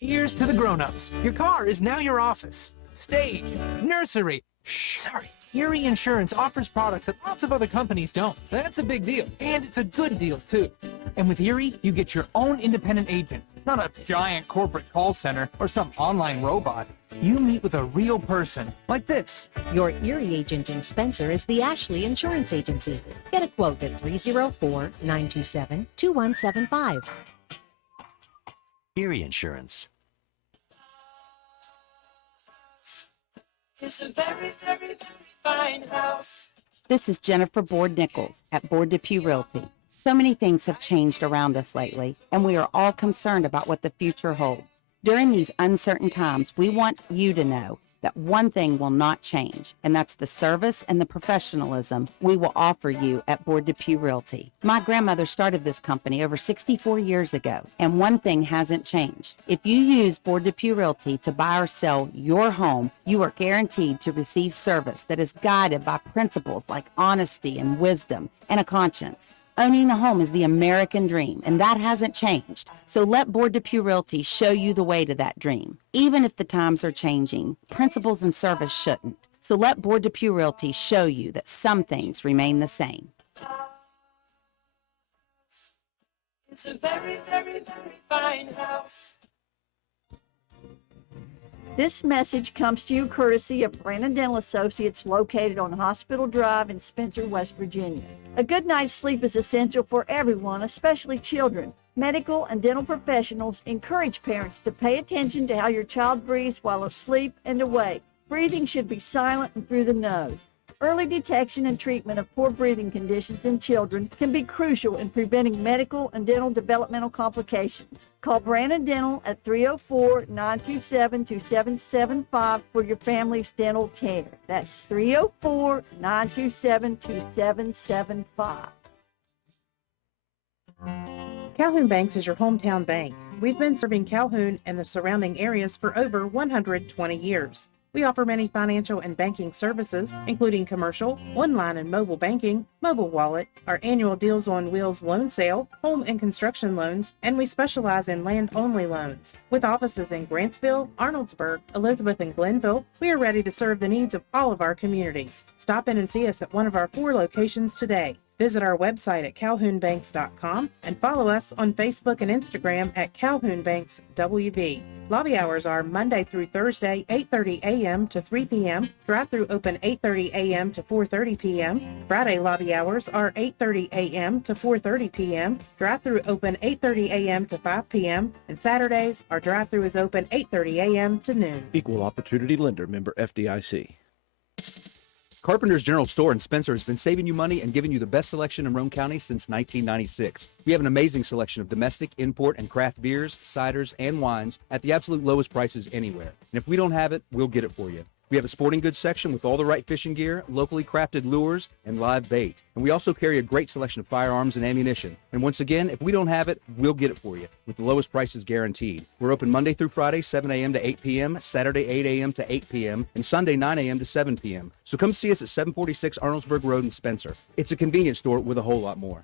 Here's to the grown-ups. Your car is now your office, stage, nursery. Sorry. Erie Insurance offers products that lots of other companies don't. That's a big deal. And it's a good deal, too. And with Erie, you get your own independent agent, not a giant corporate call center or some online robot. You meet with a real person, like this. Your Erie agent in Spencer is the Ashley Insurance Agency. Get a quote at 304-927-2175. Erie Insurance. It's a very, very, very fine house. This is Jennifer Board-Nichols at Board Depew Realty. So many things have changed around us lately, and we are all concerned about what the future holds. During these uncertain times, we want you to know that one thing will not change, and that's the service and the professionalism we will offer you at Board Depew Realty. My grandmother started this company over 64 years ago, and one thing hasn't changed. If you use Board Depew Realty to buy or sell your home, you are guaranteed to receive service that is guided by principles like honesty and wisdom and a conscience. Owning a home is the American dream, and that hasn't changed. So let Board Depew Realty show you the way to that dream. Even if the times are changing, principles and service shouldn't. So let Board Depew Realty show you that some things remain the same. It's a very, very, very fine house. This message comes to you courtesy of Brandon Dental Associates located on Hospital Drive in Spencer, West Virginia. A good night's sleep is essential for everyone, especially children. Medical and dental professionals encourage parents to pay attention to how your child breathes while asleep and awake. Breathing should be silent and through the nose. Early detection and treatment of poor breathing conditions in children can be crucial in preventing medical and dental developmental complications. Call Brandon Dental at 304-927-2775 for your family's dental care. That's 304-927-2775. Calhoun Banks is your hometown bank. We've been serving Calhoun and the surrounding areas for over 120 years. We offer many financial and banking services, including commercial, online and mobile banking, mobile wallet, our annual Deals on Wheels loan sale, home and construction loans, and we specialize in land-only loans. With offices in Grantsville, Arnoldsburg, Elizabeth, and Glenville, we are ready to serve the needs of all of our communities. Stop in and see us at one of our 4 locations today. Visit our website at calhounbanks.com and follow us on Facebook and Instagram at Calhoun Banks WV. Lobby hours are Monday through Thursday, 8:30 a.m. to 3 p.m. Drive-through open 8:30 a.m. to 4:30 p.m. Friday lobby hours are 8:30 a.m. to 4:30 p.m. Drive-through open 8:30 a.m. to 5 p.m. And Saturdays, our drive-through is open 8:30 a.m. to noon. Equal Opportunity Lender, member FDIC. Carpenter's General Store in Spencer has been saving you money and giving you the best selection in Roane County since 1996. We have an amazing selection of domestic, import, and craft beers, ciders, and wines at the absolute lowest prices anywhere. And if we don't have it, we'll get it for you. We have a sporting goods section with all the right fishing gear, locally crafted lures, and live bait. And we also carry a great selection of firearms and ammunition. And once again, if we don't have it, we'll get it for you with the lowest prices guaranteed. We're open Monday through Friday, 7 a.m. to 8 p.m., Saturday, 8 a.m. to 8 p.m., and Sunday, 9 a.m. to 7 p.m. So come see us at 746 Arnoldsburg Road in Spencer. It's a convenience store with a whole lot more.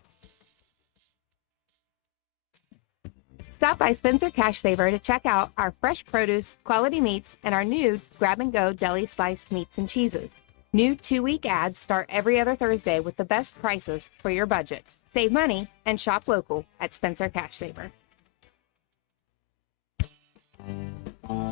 Stop by Spencer Cash Saver to check out our fresh produce, quality meats, and our new grab-and-go deli sliced meats and cheeses. New 2-week ads start every other Thursday with the best prices for your budget. Save money and shop local at Spencer Cash Saver.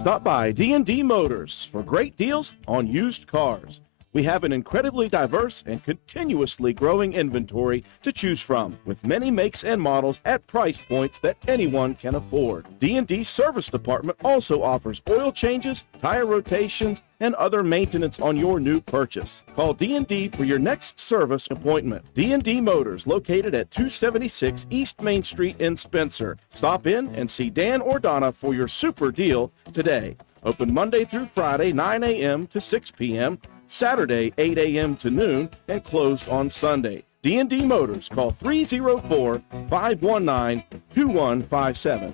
Stop by D&D Motors for great deals on used cars. We have an incredibly diverse and continuously growing inventory to choose from, with many makes and models at price points that anyone can afford. D&D Service Department also offers oil changes, tire rotations, and other maintenance on your new purchase. Call D&D for your next service appointment. D&D Motors, located at 276 East Main Street in Spencer. Stop in and see Dan or Donna for your super deal today. Open Monday through Friday, 9 a.m. to 6 p.m., Saturday, 8 a.m. to noon, and closed on Sunday. D&D Motors, call 304-519-2157.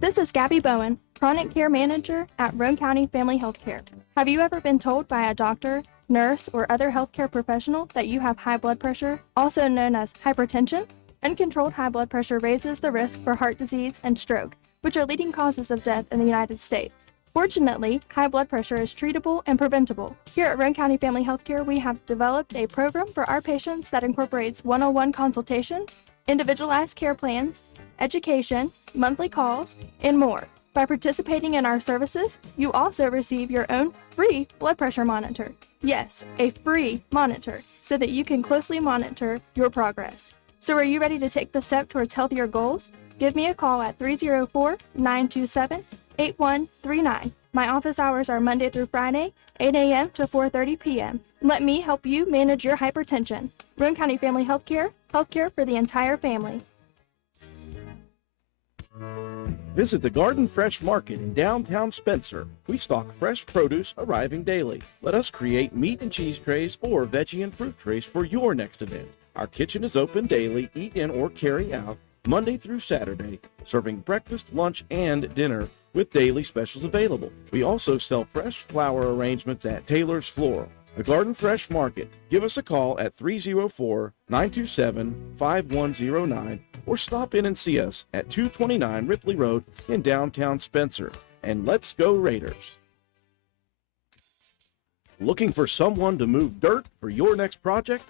This is Gabby Bowen, Chronic Care Manager at Roane County Family Healthcare. Have you ever been told by a doctor, nurse, or other healthcare professional that you have high blood pressure, also known as hypertension? Uncontrolled high blood pressure raises the risk for heart disease and stroke, which are leading causes of death in the United States. Fortunately, high blood pressure is treatable and preventable. Here at Roane County Family Healthcare, we have developed a program for our patients that incorporates one-on-one consultations, individualized care plans, education, monthly calls, and more. By participating in our services, you also receive your own free blood pressure monitor. Yes, a free monitor, so that you can closely monitor your progress. So are you ready to take the step towards healthier goals? Give me a call at 304-927-8139. My office hours are Monday through Friday, 8 a.m. to 4:30 p.m. Let me help you manage your hypertension. Roane County Family Healthcare, healthcare for the entire family. Visit the Garden Fresh Market in downtown Spencer. We stock fresh produce arriving daily. Let us create meat and cheese trays or veggie and fruit trays for your next event. Our kitchen is open daily, eat in or carry out, Monday through Saturday, serving breakfast, lunch, and dinner with daily specials available. We also sell fresh flower arrangements at Taylor's Floral. The Garden Fresh Market. Give us a call at 304-927-5109 or stop in and see us at 229 Ripley Road in downtown Spencer. And let's go Raiders! Looking for someone to move dirt for your next project?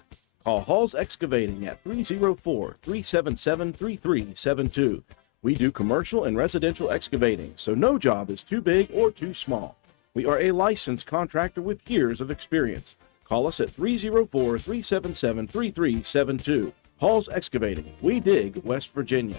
Call Hall's Excavating at 304-377-3372. We do commercial and residential excavating, so no job is too big or too small. We are a licensed contractor with years of experience. Call us at 304-377-3372. Hall's Excavating. We dig West Virginia.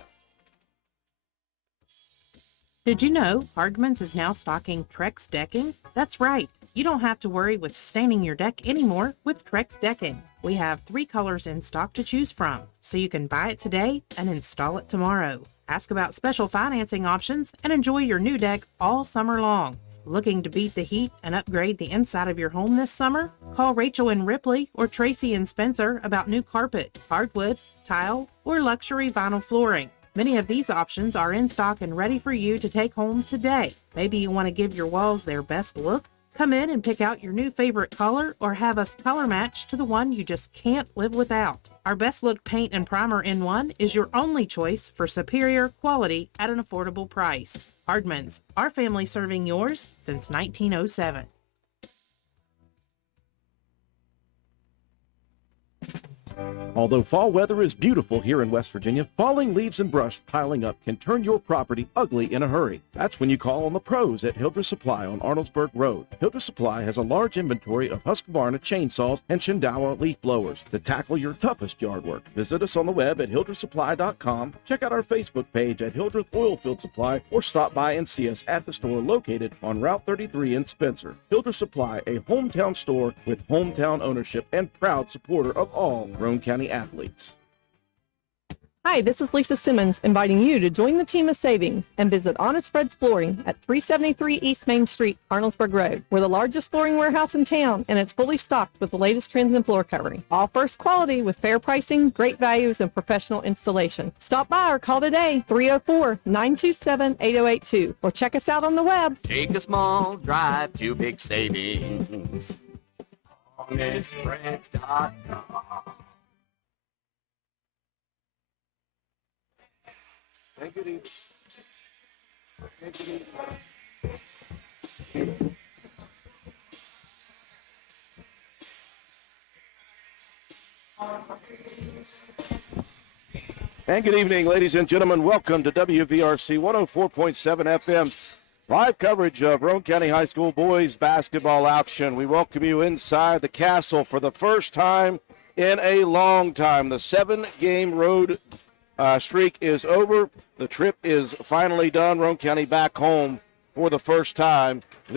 Did you know Hardman's is now stocking Trex decking? That's right. You don't have to worry with staining your deck anymore with Trex decking. We have 3 colors in stock to choose from, so you can buy it today and install it tomorrow. Ask about special financing options and enjoy your new deck all summer long. Looking to beat the heat and upgrade the inside of your home this summer? Call Rachel in Ripley or Tracy in Spencer about new carpet, hardwood, tile, or luxury vinyl flooring. Many of these options are in stock and ready for you to take home today. Maybe you want to give your walls their best look? Come in and pick out your new favorite color or have us color match to the one you just can't live without. Our Best Look Paint and Primer in One is your only choice for superior quality at an affordable price. Hardman's, our family serving yours since 1907. Although fall weather is beautiful here in West Virginia, falling leaves and brush piling up can turn your property ugly in a hurry. That's when you call on the pros at Hildreth Supply on Arnoldsburg Road. Hildreth Supply has a large inventory of Husqvarna chainsaws and Shindawa leaf blowers to tackle your toughest yard work. Visit us on the web at hildrethsupply.com, check out our Facebook page at Hildreth Oilfield Supply, or stop by and see us at the store located on Route 33 in Spencer. Hildreth Supply, a hometown store with hometown ownership and proud supporter of all Roane County athletes. Hi, this is Lisa Simmons inviting you to join the team of savings and visit Honest Fred's Flooring at 373 East Main Street, Arnoldsburg Road. We're the largest flooring warehouse in town, and it's fully stocked with the latest trends in floor covering. All first quality with fair pricing, great values, and professional installation. Stop by or call today, 304-927-8082, or check us out on the web. Take a small drive to big savings. HonestFreds.com. Take it easy. Take it easy. And good evening, ladies and gentlemen. Welcome to WVRC 104.7 FM. Live coverage of Roane County High School boys basketball action. We welcome you inside the castle for the first time in a long time. The 7-game road streak is over. The trip is finally done. Roane County back home for the first time in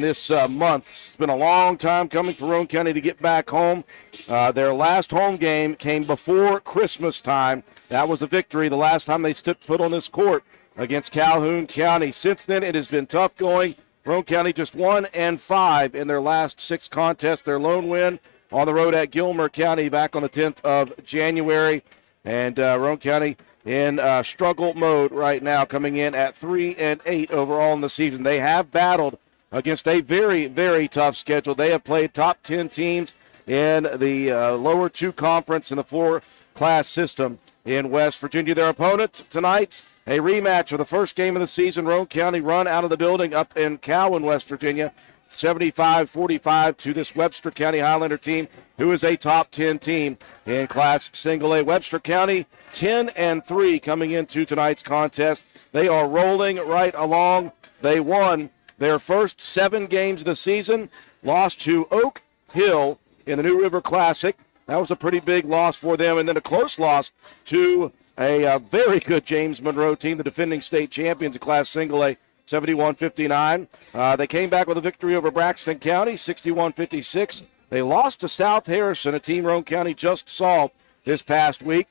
this month. It's been a long time coming for Roane County to get back home. Their last home game came before Christmas time. That was a victory the last time they stepped foot on this court against Calhoun County. Since then, it has been tough going. Roane County just 1-5 in their last 6 contests. Their lone win on the road at Gilmer County back on the 10th of January. And Roane County in struggle mode right now, coming in at 3-8 overall in the season. They have battled against a very, very tough schedule. They have played top 10 teams in the lower two conference in the four-class system in West Virginia. Their opponent tonight, a rematch of the first game of the season. Roane County run out of the building up in Cowan, West Virginia, 75-45 to this Webster County Highlander team, who is a top 10 team in Class Single A. Webster County 10-3 coming into tonight's contest. They are rolling right along. They won their first 7 games of the season, lost to Oak Hill in the New River Classic. That was a pretty big loss for them, and then a close loss to a very good James Monroe team, the defending state champions of Class Single A, 71-59. They came back with a victory over Braxton County, 61-56. They lost to South Harrison, a team Roane County just saw this past week.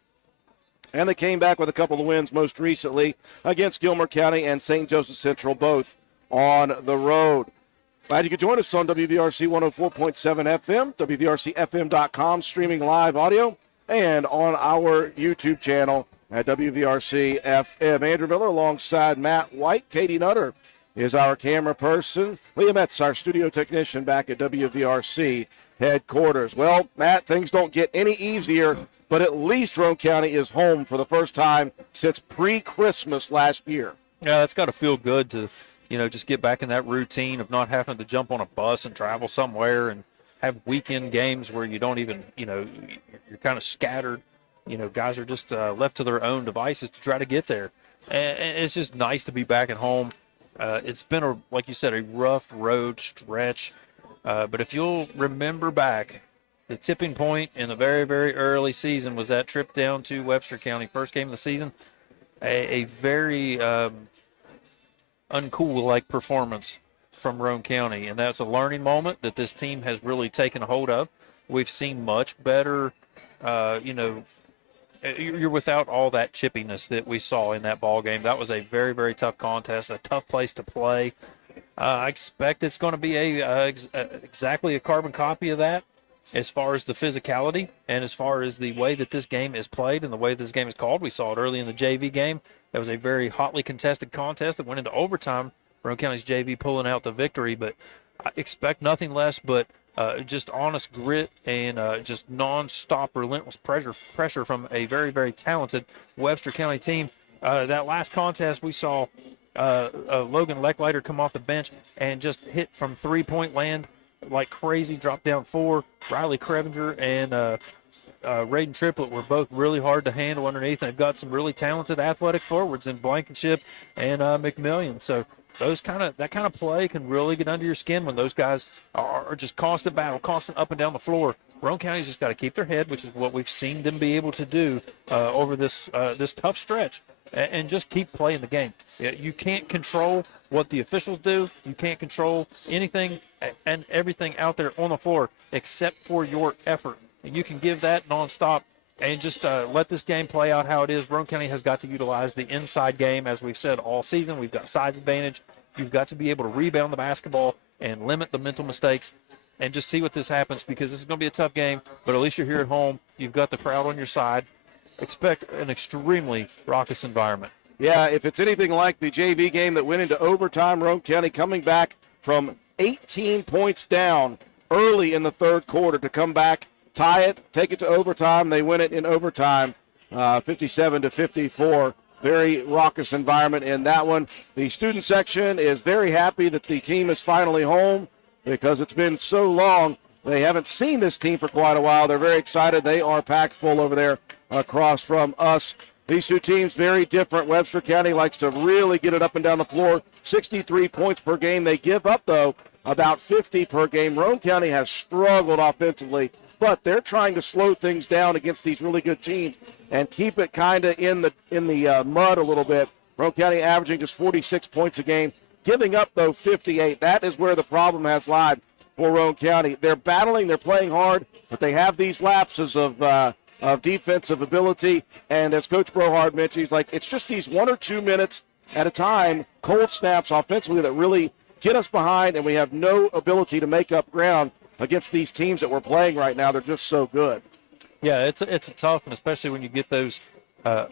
And they came back with a couple of wins most recently against Gilmer County and St. Joseph Central, both on the road. Glad you could join us on WVRC 104.7 FM, WVRCFM.com, streaming live audio, and on our YouTube channel at WVRC FM. Andrew Miller alongside Matt White. Katie Nutter is our camera person. Liam Metz, our studio technician back at WVRC headquarters. Well, Matt, things don't get any easier, but at least Roane County is home for the first time since pre-Christmas last year. Yeah, that's got to feel good to, just get back in that routine of not having to jump on a bus and travel somewhere and have weekend games where you don't even, you're kind of scattered. Guys are just left to their own devices to try to get there. And it's just nice to be back at home. It's been, like you said, a rough road stretch. But if you'll remember back, the tipping point in the very, very early season was that trip down to Webster County, first game of the season. A very uncool-like performance from Roane County, and that's a learning moment that this team has really taken a hold of. We've seen much better, you're without all that chippiness that we saw in that ball game. That was a very, very tough contest, a tough place to play. I expect it's going to be exactly a carbon copy of that as far as the physicality and as far as the way that this game is played and the way this game is called. We saw it early in the JV game. That was a very hotly contested contest that went into overtime. Roane County's JV pulling out the victory, but I expect nothing less but just honest grit and just non-stop relentless pressure from a very, very talented Webster County team. That last contest we saw Logan Lecklider come off the bench and just hit from three-point land like crazy, dropped down 4. Riley Crevinger and Raiden Triplett were both really hard to handle underneath. They've got some really talented athletic forwards in Blankenship and McMillian. So that kind of play can really get under your skin when those guys are just constant battle, constant up and down the floor. Roane County's just got to keep their head, which is what we've seen them be able to do over this tough stretch, and just keep playing the game. You can't control what the officials do. You can't control anything and everything out there on the floor except for your effort. And you can give that nonstop and just let this game play out how it is. Roane County has got to utilize the inside game, as we've said all season. We've got size advantage. You've got to be able to rebound the basketball and limit the mental mistakes and just see what this happens, because this is going to be a tough game, but at least you're here at home. You've got the crowd on your side. Expect an extremely raucous environment. Yeah, if it's anything like the JV game that went into overtime, Roane County coming back from 18 points down early in the third quarter to come back, tie it, take it to overtime. They win it in overtime, 57-54. Very raucous environment in that one. The student section is very happy that the team is finally home because it's been so long. They haven't seen this team for quite a while. They're very excited. They are packed full over there across from us. These two teams very different. Webster County likes to really get it up and down the floor. 63 points per game. They give up, though, about 50 per game. Roane County has struggled offensively, but they're trying to slow things down against these really good teams and keep it kind of in the mud a little bit. Roane County averaging just 46 points a game, giving up, though, 58. That is where the problem has lied for Roane County. They're battling, they're playing hard, but they have these lapses of defensive ability. And as Coach Brohard mentioned, he's like, it's just these 1 or 2 minutes at a time, cold snaps offensively that really get us behind, and we have no ability to make up ground against these teams that we're playing right now. They're just so good. Yeah, it's a tough, and especially when you get those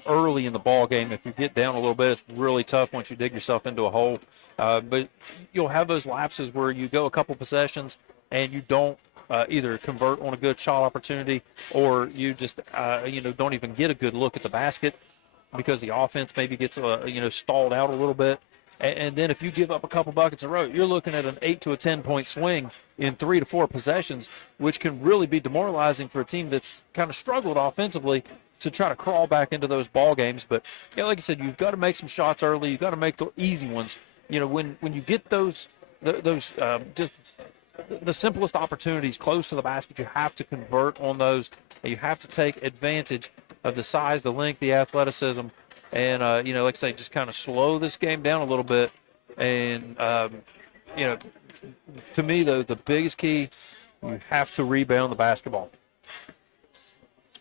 early in the ball game. If you get down a little bit, it's really tough once you dig yourself into a hole. But you'll have those lapses where you go a couple possessions and you don't either convert on a good shot opportunity, or you just don't even get a good look at the basket because the offense maybe gets stalled out a little bit. And then if you give up a couple buckets in a row, you're looking at an 8 to a 10-point swing in 3 to 4 possessions, which can really be demoralizing for a team that's kind of struggled offensively to try to crawl back into those ball games. But like I said, you've got to make some shots early. You've got to make the easy ones. When you get those just the simplest opportunities close to the basket, you have to convert on those. You have to take advantage of the size, the length, the athleticism, and like I say, just kind of slow this game down a little bit. And to me, the biggest key, you have to rebound the basketball.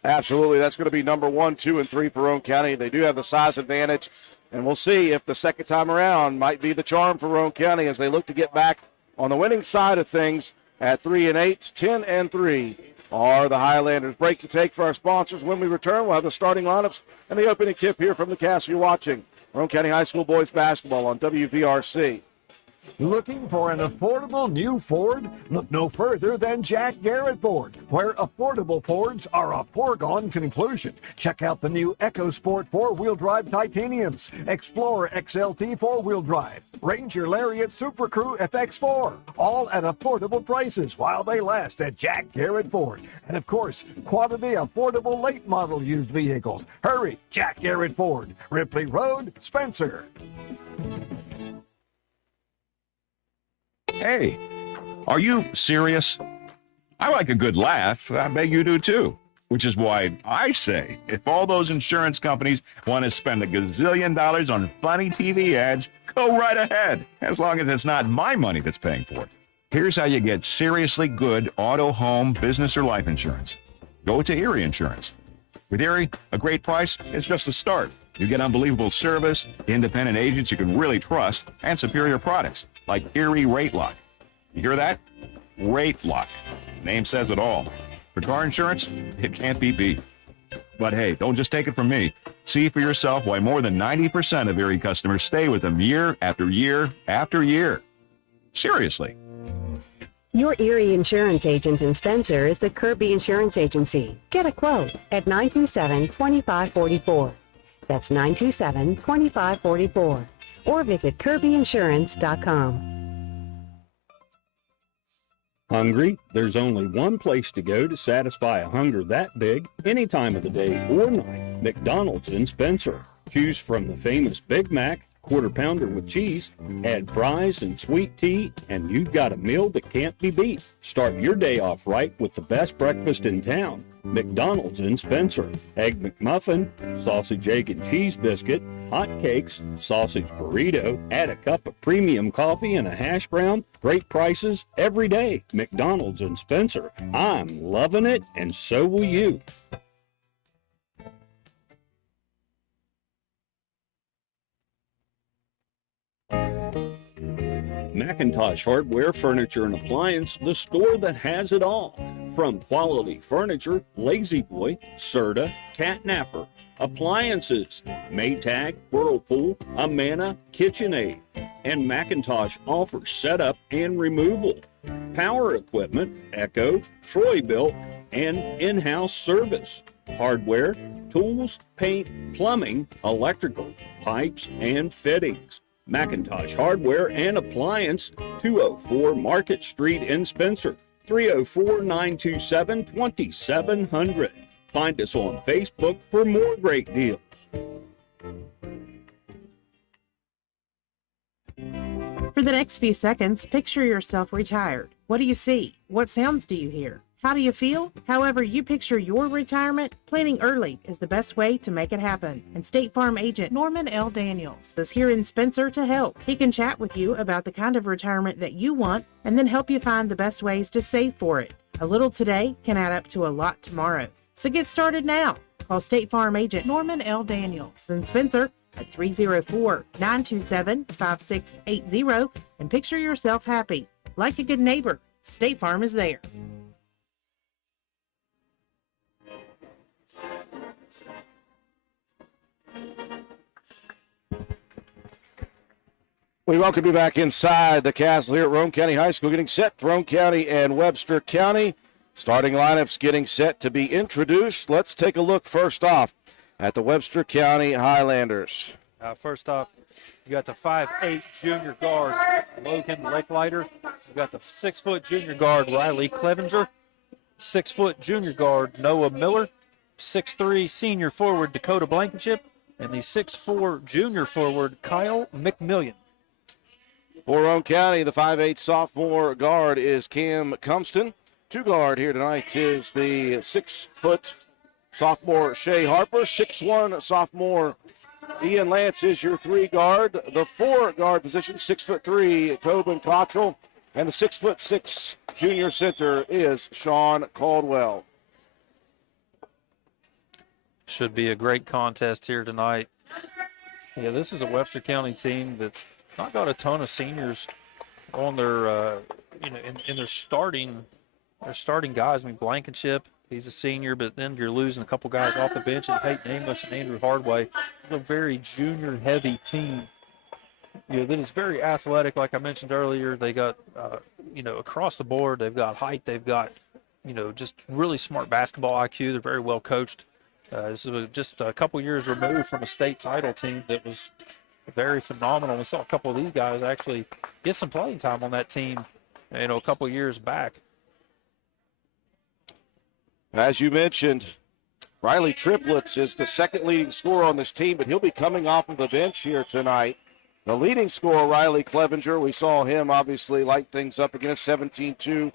Absolutely. That's going to be number 1, 2, and 3 for Roane County. They do have the size advantage, and we'll see if the second time around might be the charm for Roane County as they look to get back on the winning side of things at 3-8, 10-3 are the Highlanders. Break to take for our sponsors. When we return, we'll have the starting lineups and the opening tip here from the cast. You're watching Roane County High School boys basketball on WVRC. Looking for an affordable new Ford? Look no further than Jack Garrett Ford, where affordable Fords are a foregone conclusion. Check out the new EcoSport 4-wheel drive titaniums, Explorer XLT 4-wheel drive, Ranger Lariat Super Crew FX4, all at affordable prices while they last at Jack Garrett Ford. And of course, quality affordable late model used vehicles. Hurry, Jack Garrett Ford, Ripley Road, Spencer. Hey, are you serious? I like a good laugh. I bet you do too. Which is why I say, if all those insurance companies want to spend $1 gazillion on funny TV ads, go right ahead, as long as it's not my money that's paying for it. Here's how you get seriously good auto, home, business, or life insurance. Go to Erie Insurance. With Erie, a great price is just the start. You get unbelievable service, independent agents you can really trust, and superior products like Erie Rate Lock. You hear that? Rate Lock. Name says it all. For car insurance, it can't be beat. But hey, don't just take it from me. See for yourself why more than 90% of Erie customers stay with them year after year after year. Seriously. Your Erie insurance agent in Spencer is the Kirby Insurance Agency. Get a quote at 927-2544. That's 927-2544. Or visit kirbyinsurance.com. Hungry? There's only one place to go to satisfy a hunger that big, any time of the day or night. McDonald's in Spencer. Choose from the famous Big Mac, Quarter Pounder with cheese, add fries and sweet tea, and you've got a meal that can't be beat. Start your day off right with the best breakfast in town. McDonald's in Spencer. Egg McMuffin, sausage, egg, and cheese biscuit, hot cakes, sausage burrito, add a cup of premium coffee and a hash brown. Great prices every day. McDonald's in Spencer. I'm loving it, and so will you. Macintosh Hardware, Furniture, and Appliance, the store that has it all. From quality furniture, Lazy Boy, Serta, Catnapper, appliances, Maytag, Whirlpool, Amana, KitchenAid, and Macintosh offers setup and removal. Power equipment, Echo, Troy-Bilt, and in-house service. Hardware, tools, paint, plumbing, electrical, pipes, and fittings. Macintosh Hardware and Appliance, 204 Market Street in Spencer, 304-927-2700. Find us on Facebook for more great deals. For the next few seconds, picture yourself retired. What do you see? What sounds do you hear? How do you feel? However you picture your retirement, planning early is the best way to make it happen. And State Farm agent Norman L. Daniels is here in Spencer to help. He can chat with you about the kind of retirement that you want and then help you find the best ways to save for it. A little today can add up to a lot tomorrow. So get started now. Call State Farm agent Norman L. Daniels in Spencer at 304-927-5680 and picture yourself happy. Like a good neighbor, State Farm is there. We welcome you back inside the castle here at Roane County High School, getting set. Roane County and Webster County. Starting lineups getting set to be introduced. Let's take a look first off at the Webster County Highlanders. First off, you got the 5'8" junior guard, Logan Lakelighter. You got the 6-foot junior guard, Riley Clevenger. 6-foot junior guard, Noah Miller. 6'3" senior forward, Dakota Blankenship. And the 6'4" junior forward, Kyle McMillian. For Roane County, the 5'8" sophomore guard is Cam Cumston. 2 guard here tonight is the 6-foot sophomore Shea Harper. 6'1" sophomore Ian Lance is your 3 guard. The 4 guard position, 6'3" Tobin Cottrell. And the 6'6" junior center is Sean Caldwell. Should be a great contest here tonight. Yeah, this is a Webster County team that's not got a ton of seniors on their, in their starting guys. I mean, Blankenship, he's a senior, but then you're losing a couple guys off the bench, and Peyton English and Andrew Hardway. It's a very junior-heavy team. That is very athletic, like I mentioned earlier. They got, across the board, they've got height, they've got, just really smart basketball IQ. They're very well coached. This is just a couple years removed from a state title team that was very phenomenal. We saw a couple of these guys actually get some playing time on that team, a couple years back. As you mentioned, Riley Triplets is the second leading scorer on this team, but he'll be coming off of the bench here tonight. The leading scorer, Riley Clevenger, we saw him obviously light things up again, a 17-2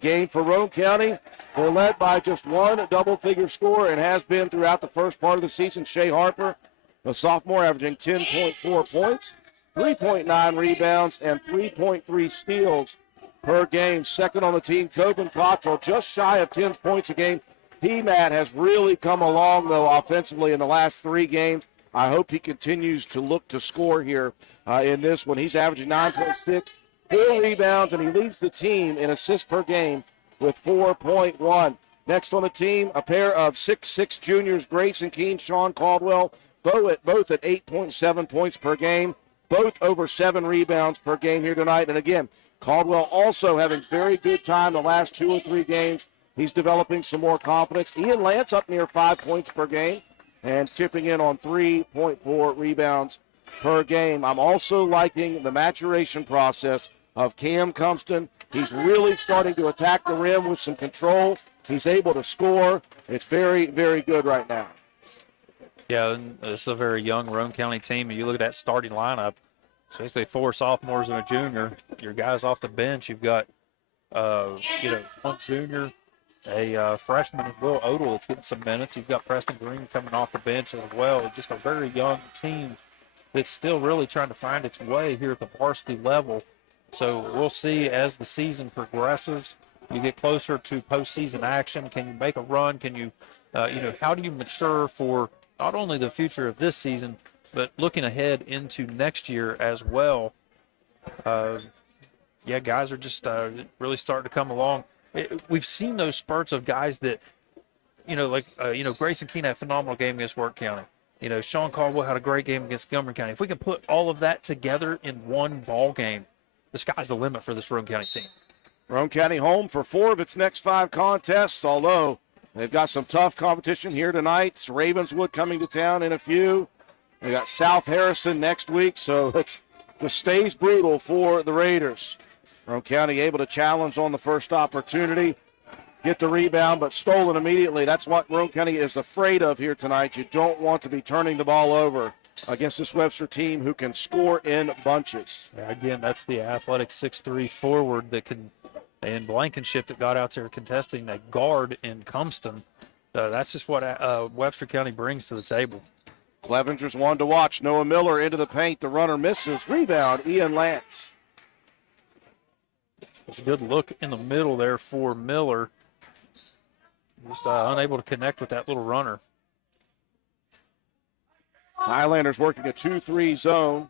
game for Roane County. They're led by just one double-figure scorer and has been throughout the first part of the season. Shea Harper, the sophomore, averaging 10.4 points, 3.9 rebounds, and 3.3 steals per game. Second on the team, Tobin Cottrell, just shy of 10 points a game. Matt has really come along, though, offensively in the last 3 games. I hope he continues to look to score here in this one. He's averaging 9.6, 4 rebounds, and he leads the team in assists per game with 4.1. Next on the team, a pair of 6'6" juniors, Grayson Keene, Sean Caldwell, both at 8.7 points per game, both over 7 rebounds per game here tonight. And again, Caldwell also having very good time the last 2 or 3 games. He's developing some more confidence. Ian Lance up near 5 points per game and chipping in on 3.4 rebounds per game. I'm also liking the maturation process of Cam Cumston. He's really starting to attack the rim with some control. He's able to score. It's very, very good right now. Yeah, and it's a very young Roane County team. You look at that starting lineup, so basically 4 sophomores and a junior. Your guys off the bench, you've got, one junior, a freshman, Will Odell, that's getting some minutes. You've got Preston Green coming off the bench as well. Just a very young team that's still really trying to find its way here at the varsity level. So we'll see as the season progresses. You get closer to postseason action. Can you make a run? Can you, how do you mature for not only the future of this season, but looking ahead into next year as well? Guys are just really starting to come along. We've seen those spurts of guys that, Grayson Keene had a phenomenal game against Work County. Sean Caldwell had a great game against Montgomery County. If we can put all of that together in one ball game, the sky's the limit for this Roane County team. Roane County home for 4 of its next 5 contests, although they've got some tough competition here tonight. It's Ravenswood coming to town in a few. They got South Harrison next week, so it just stays brutal for the Raiders. Roane County able to challenge on the first opportunity, get the rebound, but stolen immediately. That's what Roane County is afraid of here tonight. You don't want to be turning the ball over against this Webster team who can score in bunches. Yeah, again, that's the athletic 6'3" forward that can, and Blankenship that got out there contesting that guard in Cumston. That's just what Webster County brings to the table. Clevenger's one to watch. Noah Miller into the paint. The runner misses. Rebound, Ian Lance. It's a good look in the middle there for Miller. Just unable to connect with that little runner. Highlanders working a 2-3 zone.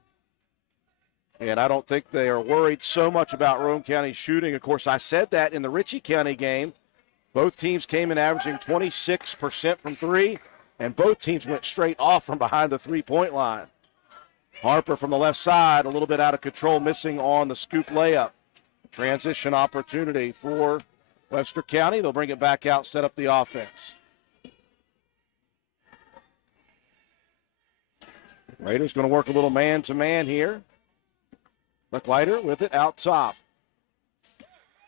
And I don't think they are worried so much about Roane County shooting. Of course, I said that in the Ritchie County game. Both teams came in averaging 26% from 3, and both teams went straight off from behind the 3-point line. Harper from the left side, a little bit out of control, missing on the scoop layup. Transition opportunity for Webster County. They'll bring it back out, set up the offense. Raiders going to work a little man-to-man here. Licklider with it out top.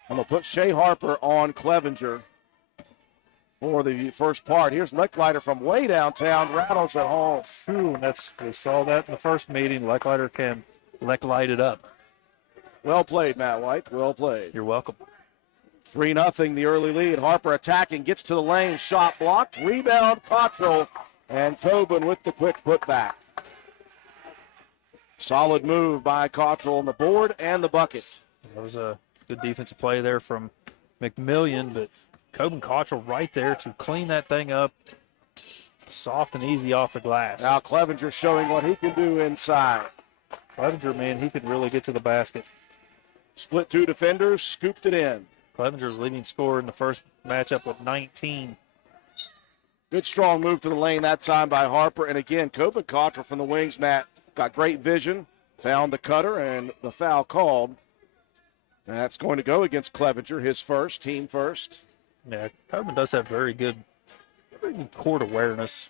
And they'll put Shea Harper on Clevenger for the first part. Here's Licklider from way downtown, rattles it home. True, we saw that in the first meeting. Licklider can light it up. Well played, Matt White. Well played. You're welcome. 3-0, the early lead. Harper attacking, gets to the lane, shot blocked, rebound, Cottrell, and Tobin with the quick putback. Solid move by Cottrell on the board and the bucket. That was a good defensive play there from McMillian, but Coben Cottrell right there to clean that thing up. Soft and easy off the glass. Now Clevenger showing what he can do inside. Clevenger, man, he can really get to the basket. Split two defenders, scooped it in. Clevenger's leading scorer in the first matchup with 19. Good strong move to the lane that time by Harper. And again, Coben Cottrell from the wings, Matt, got great vision, found the cutter, and the foul called. And that's going to go against Clevenger, his first, team first. Yeah, Coben does have very good court awareness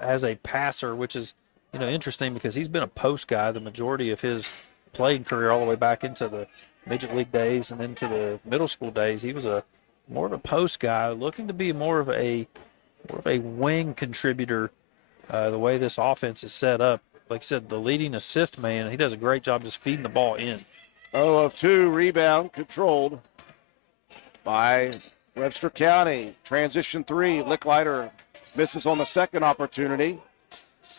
as a passer, which is, interesting because he's been a post guy the majority of his playing career, all the way back into the midget league days and into the middle school days. He was more of a post guy, looking to be more of a wing contributor. The way this offense is set up, like I said, the leading assist man, he does a great job just feeding the ball in. 0 of 2, rebound controlled by Webster County. Transition 3, Licklider misses on the second opportunity.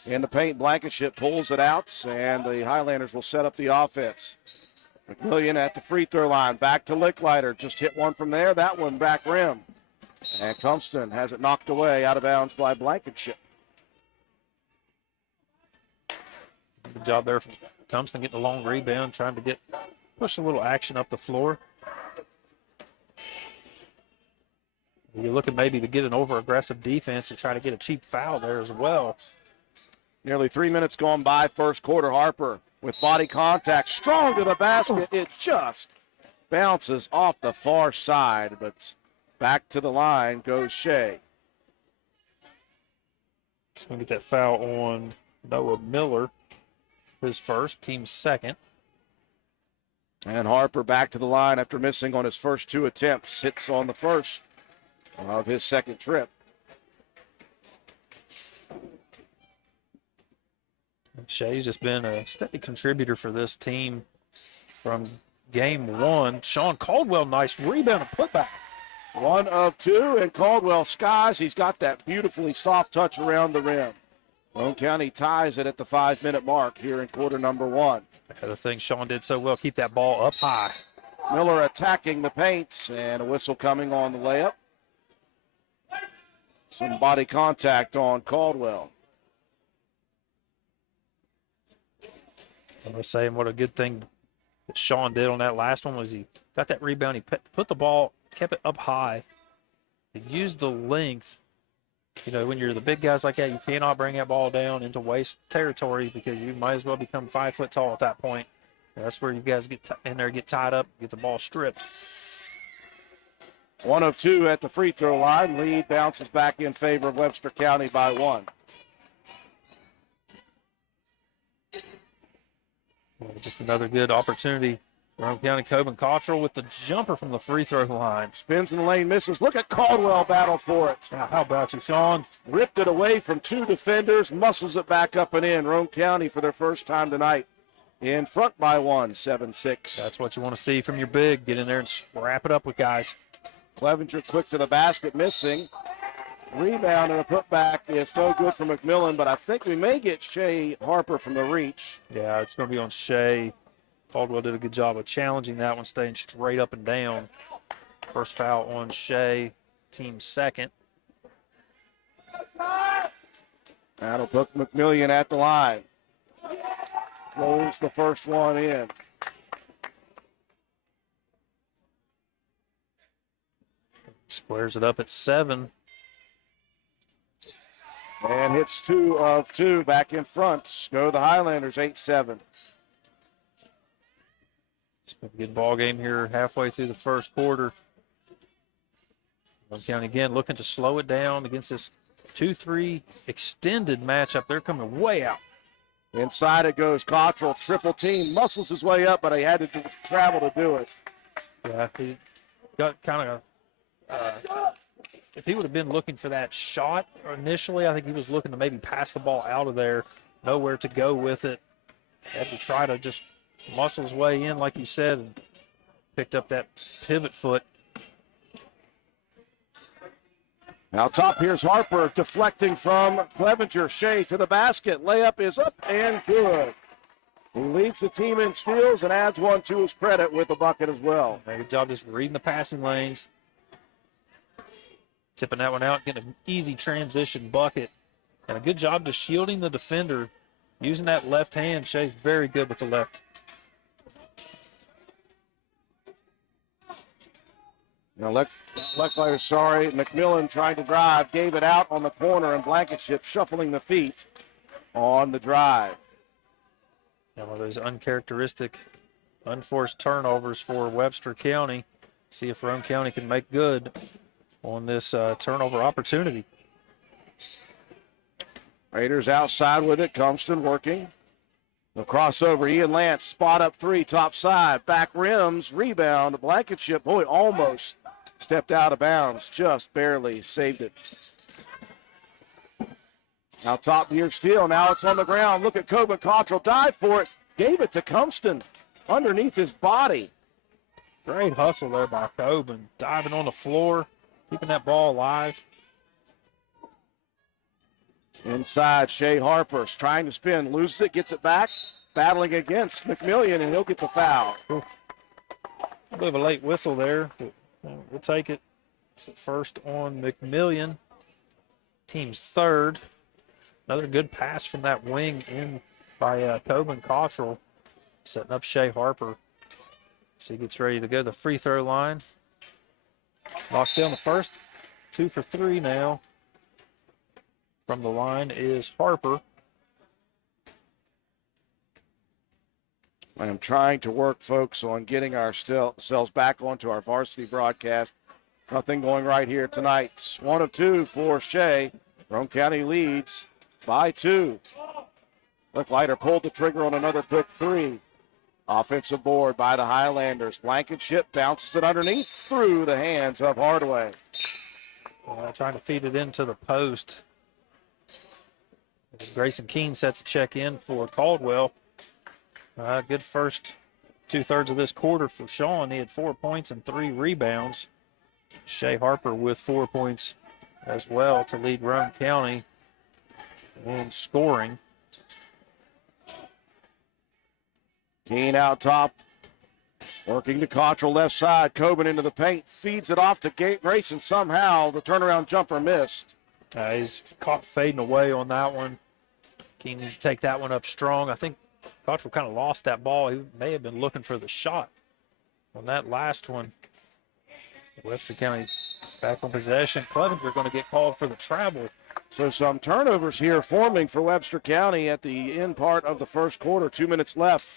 In the paint, Blankenship pulls it out, and the Highlanders will set up the offense. McMillian at the free throw line, back to Licklider, just hit one from there, that one back rim. And Cumston has it knocked away, out of bounds by Blankenship. Good job there from Cumston getting a long rebound, trying to push a little action up the floor. You're looking maybe to get an over-aggressive defense to try to get a cheap foul there as well. Nearly 3 minutes gone by, first quarter. Harper with body contact, strong to the basket. It just bounces off the far side, but back to the line goes Shea. So we get that foul on Noah Miller, his first, team second. And Harper back to the line after missing on his first two attempts. Hits on the first of his second trip. Shea's just been a steady contributor for this team from game one. Sean Caldwell, nice rebound and putback. 1 of 2, and Caldwell skies. He's got that beautifully soft touch around the rim. Roane County ties it at the 5-minute mark here in quarter number 1. The other thing Sean did so well, keep that ball up high. Miller attacking the paint, and a whistle coming on the layup. Some body contact on Caldwell. I was saying what a good thing that Sean did on that last one was he got that rebound. He put the ball, kept it up high. He used the length. When you're the big guys like that, you cannot bring that ball down into waist territory because you might as well become 5 foot tall at that point. And that's where you guys get in there, get tied up, get the ball stripped. 1 of 2 at the free throw line. Lead bounces back in favor of Webster County by 1. Just another good opportunity. Roane County Coben Cottrell with the jumper from the free throw line. Spins in the lane, misses. Look at Caldwell battle for it. Now, how about you, Sean? Ripped it away from 2 defenders, muscles it back up and in. Roane County for their first time tonight in front by 1, 7-6. That's what you want to see from your big. Get in there and scrap it up with guys. Clevenger quick to the basket, missing. Rebound and a putback. It's no good for McMillan, but I think we may get Shea Harper from the reach. Yeah, it's going to be on Shea. Caldwell did a good job of challenging that one, staying straight up and down. First foul on Shea, team second. That'll put McMillan at the line. Rolls the first one in. Squares it up at 7. And hits 2 of 2 back in front. Go the Highlanders 8-7. It's been a good ball game here halfway through the first quarter. Roane County again looking to slow it down against this 2-3 extended matchup. They're coming way out. Inside it goes Cottrell, triple team, muscles his way up, but he had to travel to do it. Yeah, he got kind of, if he would have been looking for that shot initially, I think he was looking to maybe pass the ball out of there, nowhere to go with it. Had to try to just muscle his way in, like you said, and picked up that pivot foot. Now top, here's Harper deflecting from Clevenger. Shea to the basket. Layup is up and good. He leads the team in steals and adds one to his credit with a bucket as well. Good job just reading the passing lanes. Tipping that one out, getting an easy transition bucket. And a good job just shielding the defender. Using that left hand. Shea's very good with the left. Now, McMillan trying to drive, gave it out on the corner, and Blankenship shuffling the feet on the drive. One of those uncharacteristic, unforced turnovers for Webster County. See if Roane County can make good on this turnover opportunity. Raiders outside with it. Compton working. The crossover, Ian Lance, spot up 3, top side, back rims, rebound. Blankenship, boy, almost stepped out of bounds, just barely saved it. Now top near steal, now it's on the ground. Look at Coben Cottrell, dive for it, gave it to Compton underneath his body. Great hustle there by Coben, diving on the floor, keeping that ball alive. Inside, Shea Harper's trying to spin, loses it, gets it back, battling against McMillan, and he'll get the foul. A bit of a late whistle there, but we'll take it. It's the first on McMillan, team's third. Another good pass from that wing in by Coben Cottrell, setting up Shea Harper. So he gets ready to go to the free throw line. Knocks down the first, 2 for 3 now. From the line is Harper. I am trying to work, folks, on getting ourselves back onto our varsity broadcast. Nothing going right here tonight. 1 of 2 for Shea. Roane County leads by 2. Licklider pulled the trigger on another quick 3. Offensive board by the Highlanders. Blankenship bounces it underneath through the hands of Hardaway. Trying to feed it into the post. Grayson Keene set to check in for Caldwell. Good first 2/3 of this quarter for Sean. He had 4 points and 3 rebounds. Shea Harper with 4 points as well to lead Roane County in scoring. Keene out top, working to Cottrell left side. Coben into the paint, feeds it off to Grayson. Somehow the turnaround jumper missed. He's caught fading away on that one. Keene needs to take that one up strong. I think Cottrell kind of lost that ball. He may have been looking for the shot on that last one. Webster County back on possession. Clevenger going to get called for the travel. So some turnovers here forming for Webster County at the end part of the first quarter. 2 minutes left.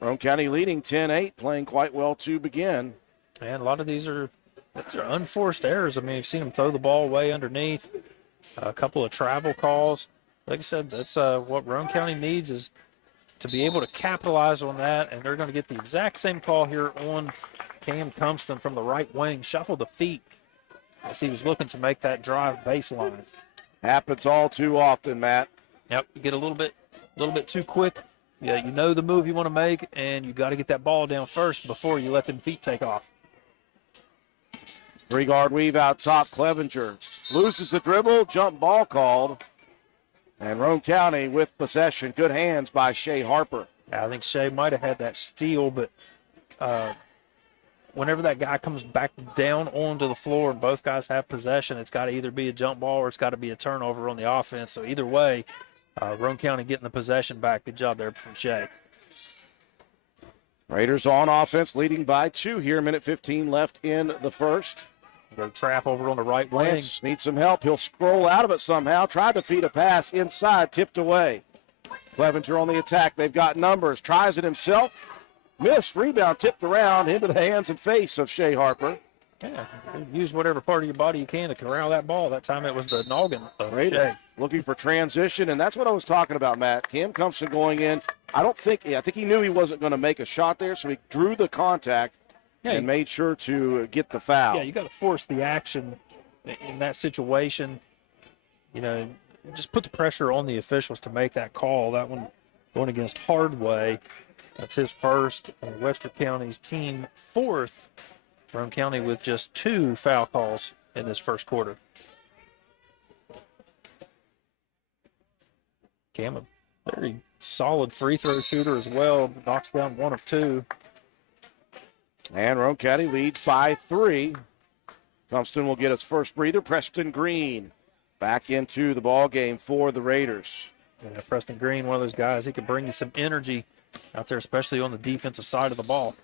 Roane County leading 10-8, playing quite well to begin. And a lot of these are unforced errors. I mean, you've seen them throw the ball way underneath. A couple of travel calls. Like I said, that's what Roane County needs, is to be able to capitalize on that, and they're going to get the exact same call here on Cam Compton from the right wing. Shuffled the feet as he was looking to make that drive baseline. Happens all too often, Matt. Yep, you get a little bit too quick. Yeah, you know the move you want to make, and you got to get that ball down first before you let them feet take off. 3-guard weave out top. Clevenger loses the dribble, jump ball called. And Roane County with possession. Good hands by Shea Harper. Yeah, I think Shea might have had that steal, but whenever that guy comes back down onto the floor and both guys have possession, it's got to either be a jump ball or it's got to be a turnover on the offense. So either way, Roane County getting the possession back. Good job there from Shea. Raiders on offense, leading by 2 here. Minute 15 left in the first. Go trap over on the right wing. Lance needs some help. He'll scroll out of it somehow. Tried to feed a pass inside, tipped away. Clevenger on the attack. They've got numbers. Tries it himself. Missed. Rebound tipped around into the hands and face of Shea Harper. Yeah, use whatever part of your body you can to corral that ball. That time it was the noggin of Shea. Looking for transition, and that's what I was talking about, Matt. Cam Compson going in. I think he knew he wasn't going to make a shot there, so he drew the contact and made sure to get the foul. Yeah, you got to force the action in that situation. You know, just put the pressure on the officials to make that call. That one going against Hardway. That's his first, and Webster County's team fourth. Roane County with just 2 foul calls in this first quarter. Cam, a very solid free throw shooter as well. Knocks down 1 of 2. And Roane County leads by 3. Compton will get his first breather. Preston Green back into the ball game for the Raiders. Yeah, Preston Green, one of those guys, he could bring you some energy out there, especially on the defensive side of the ball.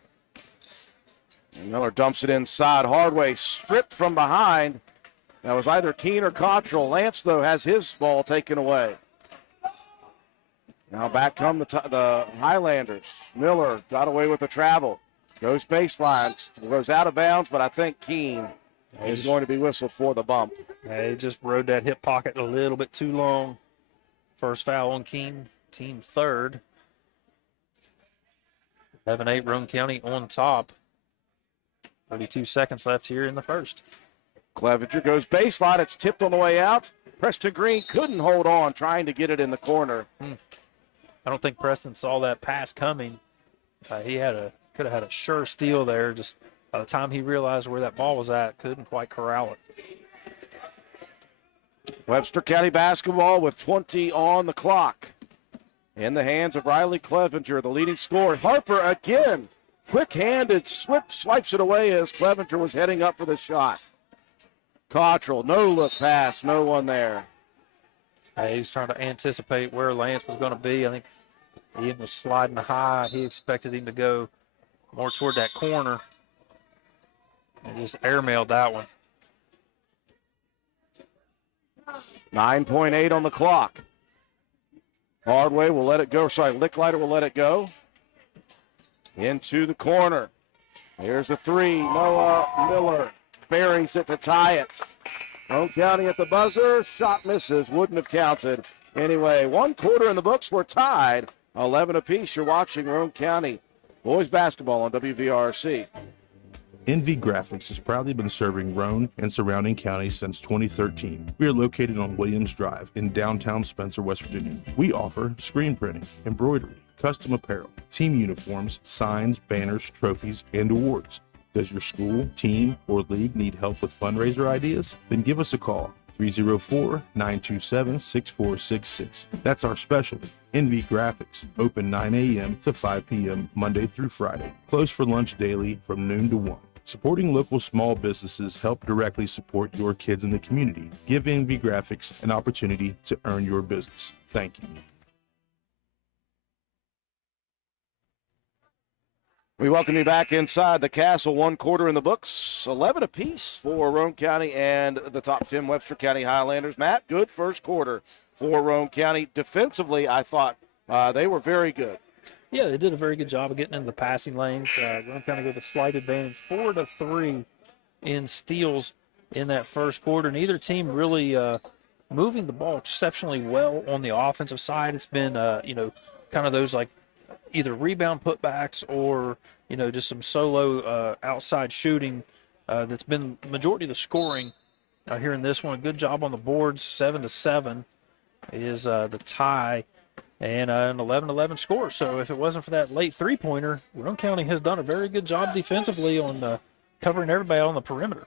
And Miller dumps it inside. Hardway stripped from behind. That was either Keene or Cottrell. Lance, though, has his ball taken away. Now back come the Highlanders. Miller got away with the travel. Goes baseline. Goes out of bounds, but I think Keene is going to be whistled for the bump. He just rode that hip pocket a little bit too long. First foul on Keene, team third. 11-8 Roane County on top. 32 seconds left here in the first. Clevenger goes baseline. It's tipped on the way out. Preston Green couldn't hold on, trying to get it in the corner. I don't think Preston saw that pass coming. He could have had a sure steal there. Just by the time he realized where that ball was at, couldn't quite corral it. Webster County basketball with 20 on the clock. In the hands of Riley Clevenger, the leading scorer. Harper again. Quick-handed, swipes it away as Clevenger was heading up for the shot. Cottrell, no-look pass, no one there. He's trying to anticipate where Lance was going to be. I think Ian was sliding high. He expected him to go more toward that corner. And just airmailed that one. 9.8 on the clock. Hardway will let it go. Licklider will let it go. Into the corner. Here's a 3. Noah Miller buries it to tie it. Roane County at the buzzer. Shot misses. Wouldn't have counted. Anyway, 1 quarter in the books. We're tied. 11 apiece. You're watching Roane County boys basketball on WVRC. NV Graphics has proudly been serving Roane and surrounding counties since 2013. We are located on Williams Drive in downtown Spencer, West Virginia. We offer screen printing, embroidery, custom apparel, team uniforms, signs, banners, trophies, and awards. Does your school, team, or league need help with fundraiser ideas? Then give us a call, 304-927-6466. That's our specialty, NV Graphics, open 9 a.m. to 5 p.m. Monday through Friday. Closed for lunch daily from noon to 1. Supporting local small businesses help directly support your kids in the community. Give NV Graphics an opportunity to earn your business. Thank you. We welcome you back inside the castle. 1 quarter in the books. 11 apiece for Roane County and the top 10 Webster County Highlanders. Matt, good first quarter for Roane County. Defensively, I thought they were very good. Yeah, they did a very good job of getting into the passing lanes. Roane County with a slight advantage, 4-3 in steals in that first quarter. Neither team really moving the ball exceptionally well on the offensive side. It's been, kind of those like either rebound putbacks or, just some solo outside shooting that's been the majority of the scoring here in this one. A good job on the boards, 7-7 is the tie. And an 11-11 score. So if it wasn't for that late three-pointer, Roane County has done a very good job defensively on covering everybody on the perimeter.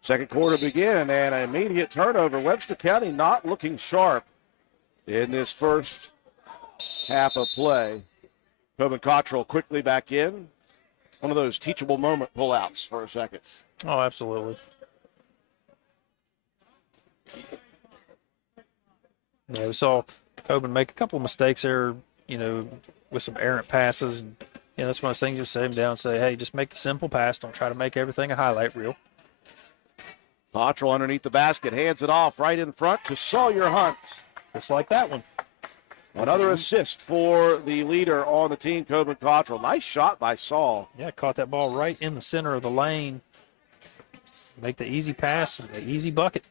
Second quarter begin, and an immediate turnover. Webster County not looking sharp in this first half of play. Tobin Cottrell quickly back in. One of those teachable moment pullouts for a second. Oh, absolutely. Yeah, we saw Tobin make a couple of mistakes there, with some errant passes. And, that's one of those things you set him down and say, hey, just make the simple pass. Don't try to make everything a highlight reel. Cottrell underneath the basket, hands it off right in front to Sawyer Hunt. Just like that one. Another assist for the leader on the team, Coben Cottrell. Nice shot by Saul. Yeah, caught that ball right in the center of the lane. Make the easy pass and the easy bucket.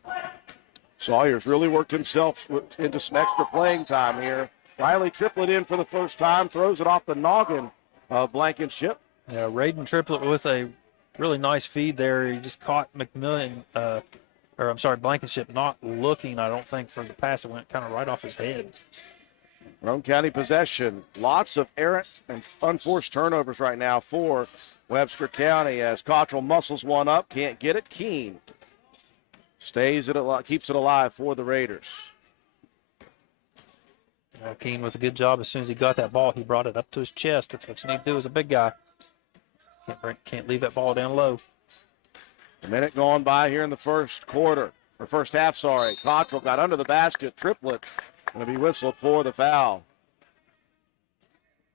Sawyer's really worked himself into some extra playing time here. Riley Triplett in for the first time, throws it off the noggin of Blankenship. Yeah, Raiden Triplett with a really nice feed there. He just caught Blankenship not looking, I don't think, for the pass. It went kind of right off his head. Roane County possession. Lots of errant and unforced turnovers right now for Webster County as Cottrell muscles one up, can't get it. Keene keeps it alive for the Raiders. Keene with a good job. As soon as he got that ball, he brought it up to his chest. That's what you need to do as a big guy. Can't leave that ball down low. A minute gone by here in the first half, sorry. Cottrell got under the basket. Triplett going to be whistled for the foul.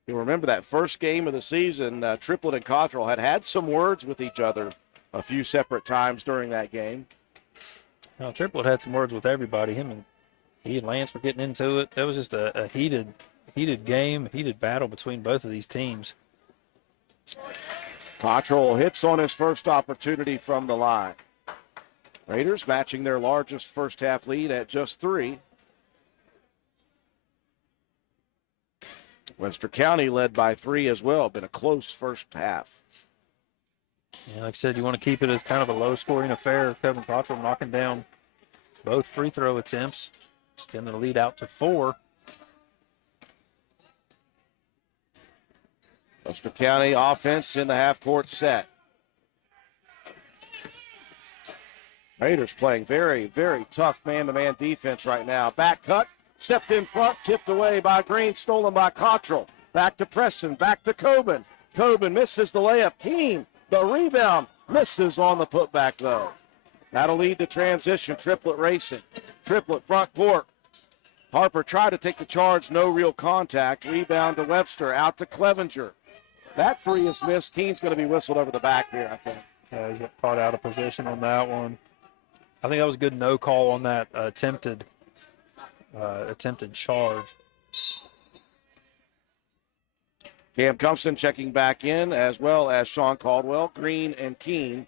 You'll remember that first game of the season, Triplett and Cottrell had some words with each other a few separate times during that game. Well, Triplett had some words with everybody. He and Lance were getting into it. That was just a heated game, heated battle between both of these teams. Cottrell hits on his first opportunity from the line. Raiders matching their largest first half lead at just 3. Webster County led by 3 as well. Been a close first half. Yeah, like I said, you want to keep it as kind of a low-scoring affair. Kevin Cottrell knocking down both free throw attempts, extending the lead out to 4. Webster County offense in the half-court set. Raiders playing very, very tough man-to-man defense right now. Back cut, stepped in front, tipped away by Green, stolen by Cottrell. Back to Preston, back to Coben. Coben misses the layup. Keene, the rebound, misses on the putback though. That'll lead to transition. Triplett racing. Triplett front court. Harper tried to take the charge, no real contact. Rebound to Webster, out to Clevenger. That three is missed. Keene's going to be whistled over the back here, I think. Yeah, he got caught out of position on that one. I think that was a good no call on that attempted charge. Cam Cumpson checking back in, as well as Sean Caldwell. Green and Keene.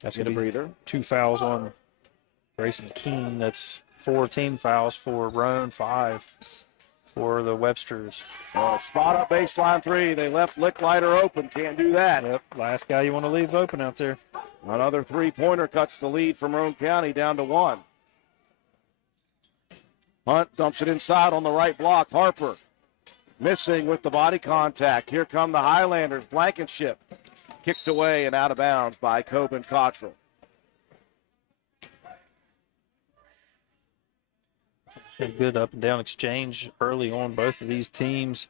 That's get a breather. 2 fouls on Grayson Keene. That's 4 team fouls for Roane, 5 for the Websters. Spot up baseline 3. They left Licklider open. Can't do that. Yep, last guy you want to leave open out there. Another three-pointer cuts the lead from Roane County down to 1. Hunt dumps it inside on the right block. Harper missing with the body contact. Here come the Highlanders. Blankenship kicked away and out of bounds by Coben Cottrell. A good up and down exchange early on both of these teams.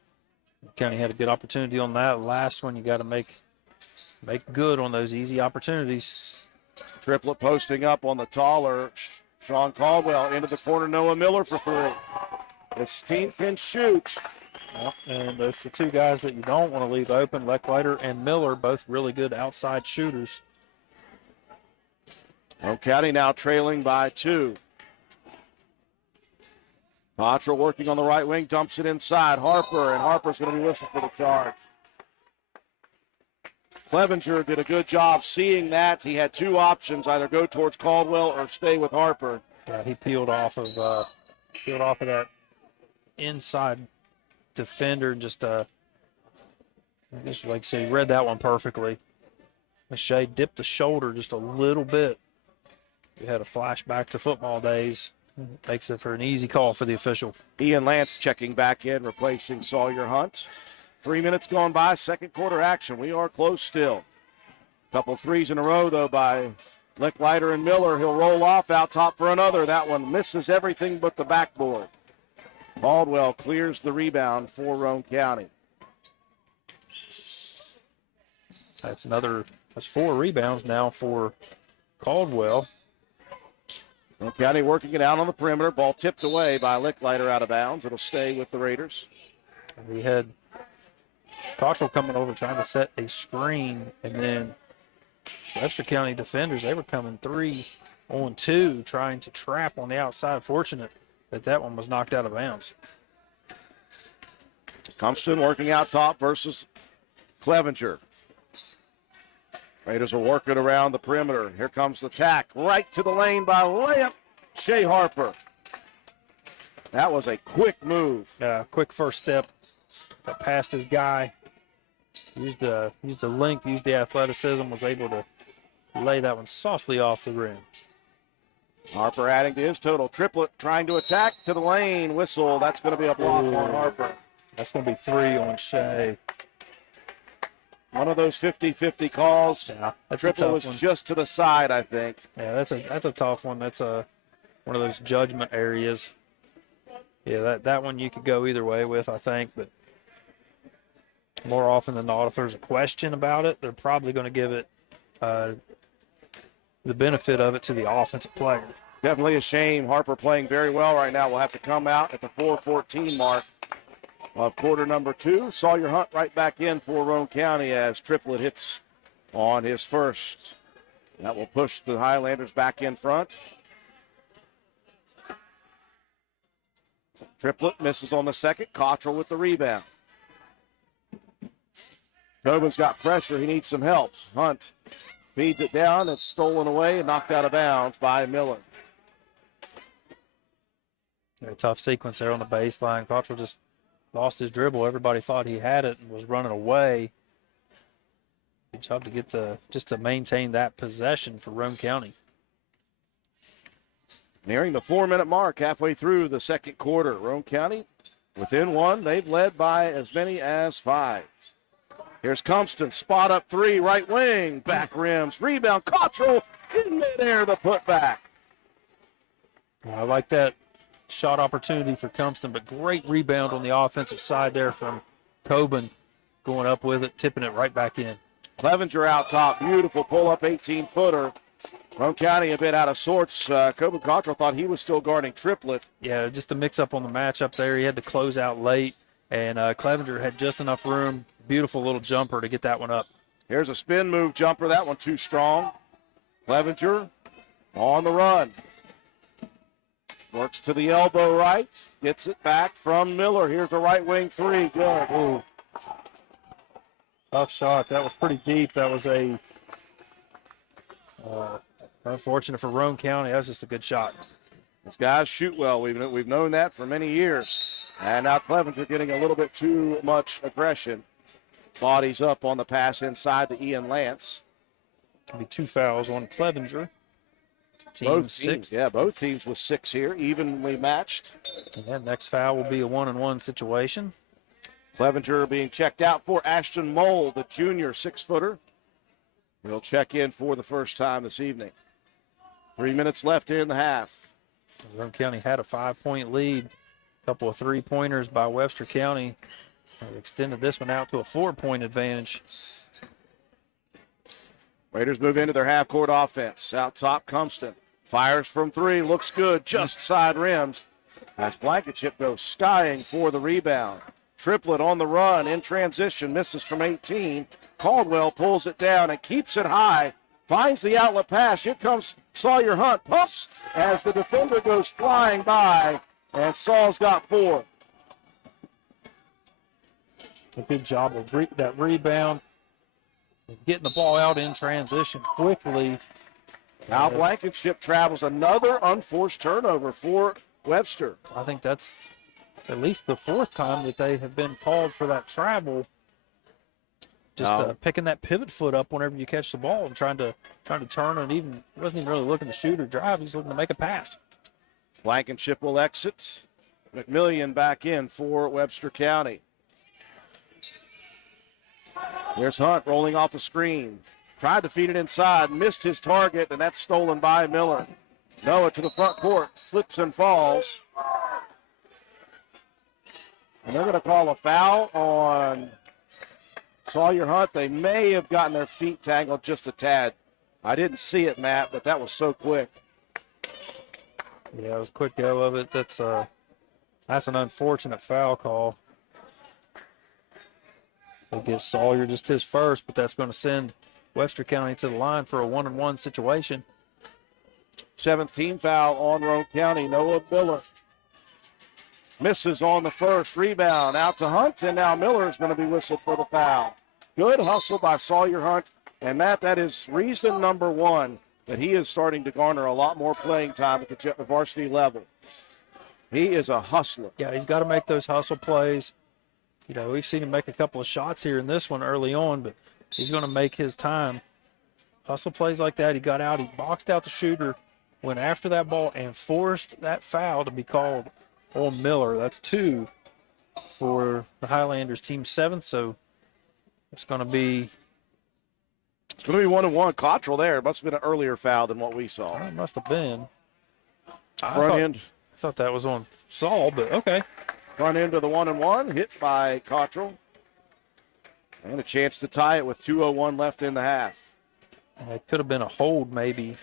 County had a good opportunity on that last one. You got to make good on those easy opportunities. Triplett posting up on the taller Sean Caldwell into the corner. Noah Miller for 3. This team can shoot. Well, and those are 2 guys that you don't want to leave open. Lecklider and Miller, both really good outside shooters. Roane County now trailing by 2. Cottrell working on the right wing, dumps it inside. Harper, and Harper's going to be whistled for the charge. Clevenger did a good job seeing that. He had 2 options, either go towards Caldwell or stay with Harper. Yeah, he peeled off of that inside defender. Just like I said, he read that one perfectly. Shea dipped the shoulder just a little bit. We had a flashback to football days. Makes it for an easy call for the official. Ian Lance checking back in, replacing Sawyer Hunt. 3 minutes gone by, second quarter action. We are close still. Couple threes in a row, though, by Licklider and Miller. He'll roll off out top for another. That one misses everything but the backboard. Caldwell clears the rebound for Roane County. That's 4 rebounds now for Caldwell. Roane County working it out on the perimeter. Ball tipped away by Licklider out of bounds. It'll stay with the Raiders. We had Cottrell coming over trying to set a screen, and then Webster County defenders, they were coming 3-on-2, trying to trap on the outside. Fortunate that one was knocked out of bounds. Compton working out top versus Clevenger. Raiders are working around the perimeter. Here comes the tack. Right to the lane by layup. Shea Harper. That was a quick move. Quick first step. Got past his guy. Used the length, used the athleticism, was able to lay that one softly off the rim. Harper adding to his total. Triplet trying to attack to the lane. Whistle. That's going to be a block on Harper. That's going to be 3 on Shea. One of those 50-50 calls. Yeah, that's Triple was just to the side, I think. Yeah, that's a tough one. That's one of those judgment areas. Yeah, that one you could go either way with, I think, but more often than not, if there's a question about it, they're probably going to give it the benefit of it to the offensive player. Definitely a shame. Harper playing very well right now. Will have to come out at the 4:14 mark of quarter number 2. Sawyer Hunt right back in for Roane County as Triplet hits on his first. That will push the Highlanders back in front. Triplet misses on the second. Cottrell with the rebound. Tobin's got pressure. He needs some help. Hunt feeds it down. It's stolen away and knocked out of bounds by Miller. A tough sequence there on the baseline. Cottrell just lost his dribble. Everybody thought he had it and was running away. Good job to get just to maintain that possession for Roane County. Nearing the 4-minute mark, halfway through the second quarter. Roane County within 1. They've led by as many as 5. Here's Compton, spot up 3, right wing, back rims, rebound, Cottrell in midair, the putback. I like that shot opportunity for Compton, but great rebound on the offensive side there from Coben, going up with it, tipping it right back in. Clevenger out top, beautiful pull-up 18-footer. Roane County a bit out of sorts. Coben Cottrell thought he was still guarding Triplet. Yeah, just a mix-up on the matchup there. He had to close out late, and Clevenger had just enough room. Beautiful little jumper to get that one up. Here's a spin move jumper. That one too strong. Clevenger on the run. Works to the elbow right. Gets it back from Miller. Here's a right wing 3. Good. Ooh. Tough shot. That was pretty deep. That was unfortunate for Roane County. That was just a good shot. These guys shoot well. We've known that for many years. And now Clevenger getting a little bit too much aggression. Bodies up on the pass inside to Ian Lance. It'll be 2 fouls on Clevenger. Both 6. Teams, yeah, both teams with 6 here, evenly matched. Yeah, next foul will be a 1-on-1 situation. Clevenger being checked out for Ashton Mole, the junior 6-footer. He'll check in for the first time this evening. 3 minutes left here in the half. Roane County had a 5-point lead. A couple of 3-pointers by Webster County. They've extended this one out to a 4-point advantage. Raiders move into their half-court offense. Out top, Compton fires from 3, looks good, just side rims. As Blankenship goes skying for the rebound. Triplet on the run in transition, misses from 18. Caldwell pulls it down and keeps it high. Finds the outlet pass. Here comes Sawyer Hunt. Pumps as the defender goes flying by, and Saw's got 4. A good job of that rebound. Getting the ball out in transition quickly. Now Blankenship travels another unforced turnover for Webster. I think that's at least the 4th time that they have been called for that travel. Just picking that pivot foot up whenever you catch the ball and trying to turn, and even wasn't even really looking to shoot or drive. He's looking to make a pass. Blankenship will exit. McMillian back in for Webster County. Here's Hunt rolling off a screen. Tried to feed it inside, missed his target, and that's stolen by Miller. Noah to the front court, slips and falls. And they're going to call a foul on Sawyer Hunt. They may have gotten their feet tangled just a tad. I didn't see it, Matt, but that was so quick. Yeah, it was a quick go of it. That's an unfortunate foul call. They give Sawyer just his first, but that's going to send Webster County to the line for a 1-on-1 situation. 7th team foul on Roane County. Noah Miller misses on the first. Rebound out to Hunt, and now Miller is going to be whistled for the foul. Good hustle by Sawyer Hunt. And, Matt, that is reason number one that he is starting to garner a lot more playing time at the varsity level. He is a hustler. Yeah, he's got to make those hustle plays. You know, we've seen him make a couple of shots here in this one early on, but he's going to make his time. Hustle plays like that. He got out, he boxed out the shooter, went after that ball, and forced that foul to be called on Miller. That's 2 for the Highlanders, team 7th, so it's going to be 1-on-1. Cottrell there. It must have been an earlier foul than what we saw. It must have been. Front end. I thought that was on Saul, but okay. Front end of the 1-on-1, hit by Cottrell. And a chance to tie it with 2:01 left in the half. It could have been a hold maybe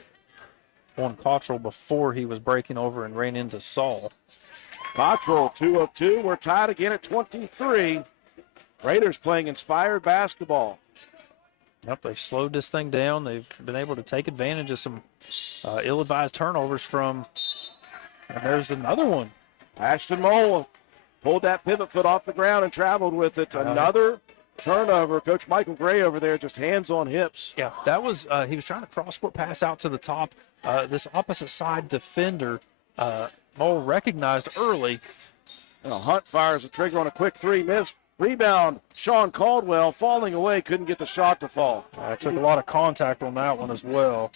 on Cottrell before he was breaking over and ran into Saul. Cottrell, 2 of 2. We're tied again at 23. Raiders playing inspired basketball. Yep, they've slowed this thing down. They've been able to take advantage of some ill-advised turnovers from, and there's another one. Ashton Mole pulled that pivot foot off the ground and traveled with it. Another turnover. Coach Michael Gray over there just hands on hips. Yeah, that was, he was trying to cross-court pass out to the top. This opposite side defender, Mole recognized early. Hunt fires a trigger on a quick 3, missed. Rebound, Sean Caldwell falling away, couldn't get the shot to fall. Took a lot of contact on that one as well.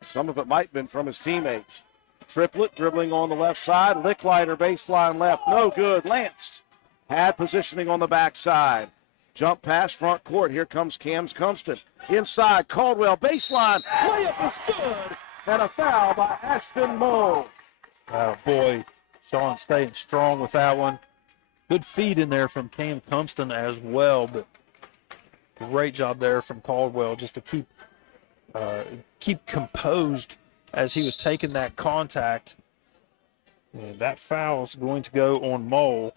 Some of it might have been from his teammates. Triplett dribbling on the left side. Licklider baseline left. No good. Lance had positioning on the backside. Jump pass front court. Here comes Cam Cumston. Inside, Caldwell baseline. Layup is good. And a foul by Ashton Moe. Oh, boy. Sean staying strong with that one. Good feed in there from Cam Cumston as well, but great job there from Caldwell just to keep composed as he was taking that contact. And that foul is going to go on Mole.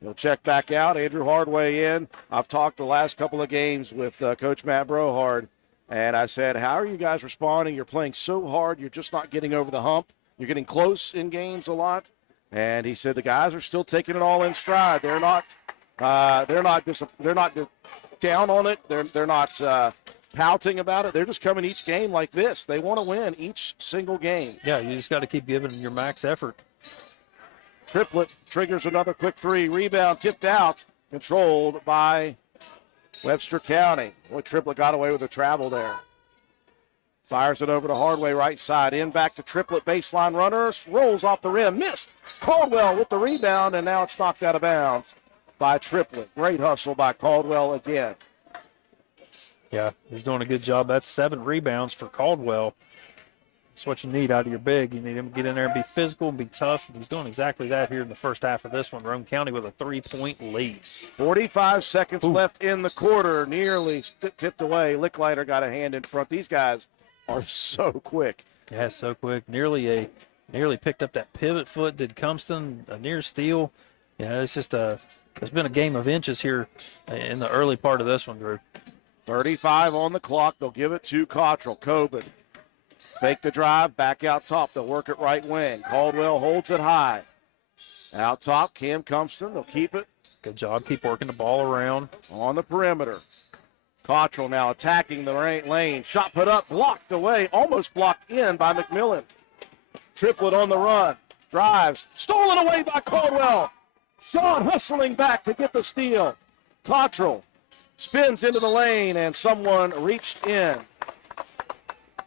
He'll check back out. Andrew Hardway in. I've talked the last couple of games with Coach Matt Brohard, and I said, how are you guys responding? You're playing so hard. You're just not getting over the hump. You're getting close in games a lot. And he said the guys are still taking it all in stride. They're not down on it. They're not pouting about it. They're just coming each game like this. They want to win each single game. Yeah, you just got to keep giving your max effort. Triplett triggers another quick 3. Rebound tipped out, controlled by Webster County. Boy, Triplett got away with a travel there. Fires it over to Hardway, right side. In back to Triplett, baseline runner. Rolls off the rim. Missed. Caldwell with the rebound, and now it's knocked out of bounds by Triplett. Great hustle by Caldwell again. Yeah, he's doing a good job. That's 7 rebounds for Caldwell. That's what you need out of your big. You need him to get in there and be physical and be tough. And he's doing exactly that here in the first half of this one. Roane County with a 3-point lead. 45 seconds left in the quarter. Nearly tipped away. Licklider got a hand in front. These guys are so quick. Yeah, so quick. Nearly picked up that pivot foot. Did Cumston a near steal? You know, it's been a game of inches here in the early part of this one, Drew. 35 on the clock. They'll give it to Cottrell. Coben. Fake the drive, back out top. They'll work it right wing. Caldwell holds it high. Out top, Cam Cumston. They'll keep it. Good job. Keep working the ball around. On the perimeter. Cottrell now attacking the lane. Shot put up, blocked away, almost blocked in by McMillan. Triplett on the run. Drives. Stolen away by Caldwell. Sean hustling back to get the steal. Cottrell spins into the lane, and someone reached in.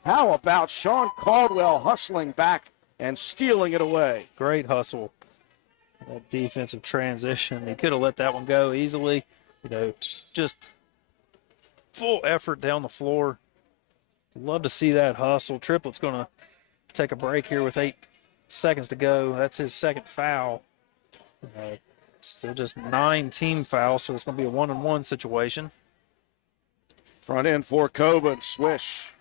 How about Sean Caldwell hustling back and stealing it away? Great hustle. That defensive transition. He could have let that one go easily. You know, just full effort down the floor. Love to see that hustle. Triplett's going to take a break here with 8 seconds to go. That's his second foul. Still just 9 team fouls, so it's going to be a 1-on-1 situation. Front end for Coben. Swish.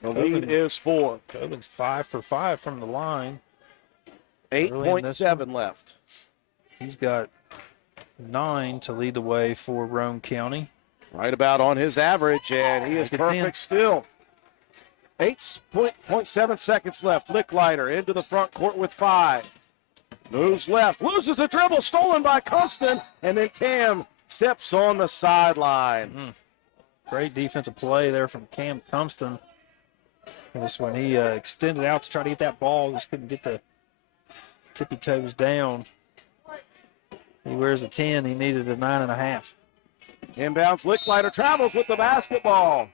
The lead is 4. Coben's 5 for 5 from the line. 8.7 left. He's got 9 to lead the way for Roane County. Right about on his average, and he is perfect still. 8.7 seconds left. Licklider into the front court with 5. Moves left, loses a dribble, stolen by Constant, and then Cam steps on the sideline. Great defensive play there from Cam Cumston. Just when he extended out to try to get that ball, just couldn't get the tippy toes down. He wears a 10. He needed a 9.5. Inbounds, Licklider travels with the basketball.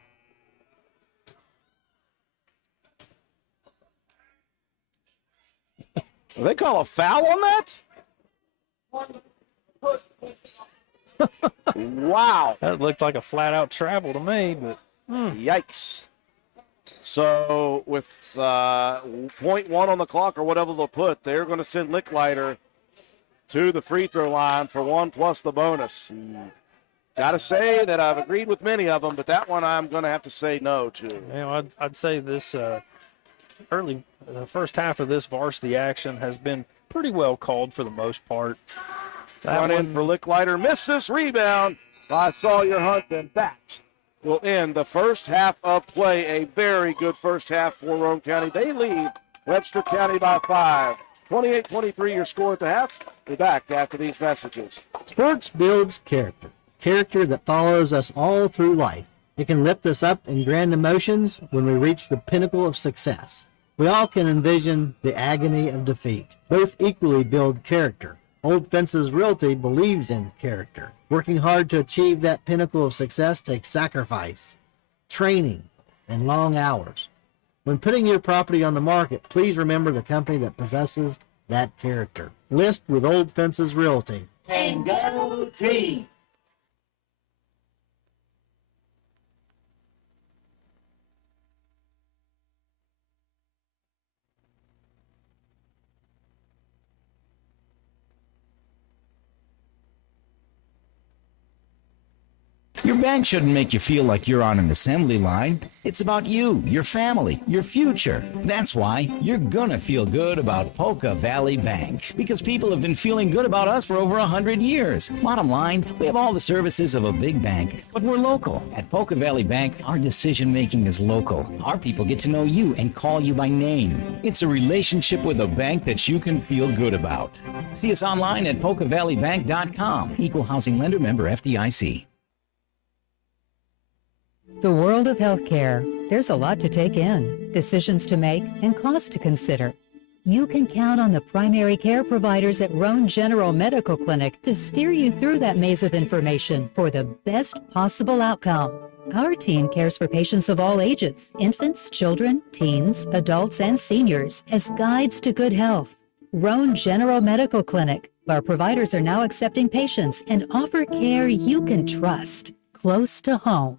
Do they call a foul on that? Wow. That looked like a flat-out travel to me, but yikes. So with 0.1 on the clock or whatever they'll put, they're going to send Licklider to the free throw line for 1 plus the bonus. Got to say that I've agreed with many of them, but that one I'm going to have to say no to. You know, I'd say this the first half of this varsity action has been pretty well called for the most part. Run in for Licklider, misses, rebound by Sawyer Hunt, and that will end the first half of play. A very good first half for Roane County. They lead Webster County by 5. 28-23 your score at the half. We'll be back after these messages. Sports builds character. Character that follows us all through life. It can lift us up in grand emotions when we reach the pinnacle of success. We all can envision the agony of defeat. Both equally build character. Old Fences Realty believes in character. Working hard to achieve that pinnacle of success takes sacrifice, training, and long hours. When putting your property on the market, please remember the company that possesses that character. List with Old Fences Realty. And go team! Your bank shouldn't make you feel like you're on an assembly line. It's about you, your family, your future. That's why you're gonna feel good about Polka Valley Bank, because people have been feeling good about us for over 100 years. Bottom line, we have all the services of a big bank, but we're local. At Polka Valley Bank, our decision making is local. Our people get to know you and call you by name. It's a relationship with a bank that you can feel good about. See us online at polkavalleybank.com. Equal housing lender, member FDIC. The world of healthcare. There's a lot to take in, decisions to make, and costs to consider. You can count on the primary care providers at Roane General Medical Clinic to steer you through that maze of information for the best possible outcome. Our team cares for patients of all ages, infants, children, teens, adults, and seniors, as guides to good health. Roane General Medical Clinic. Our providers are now accepting patients and offer care you can trust, close to home.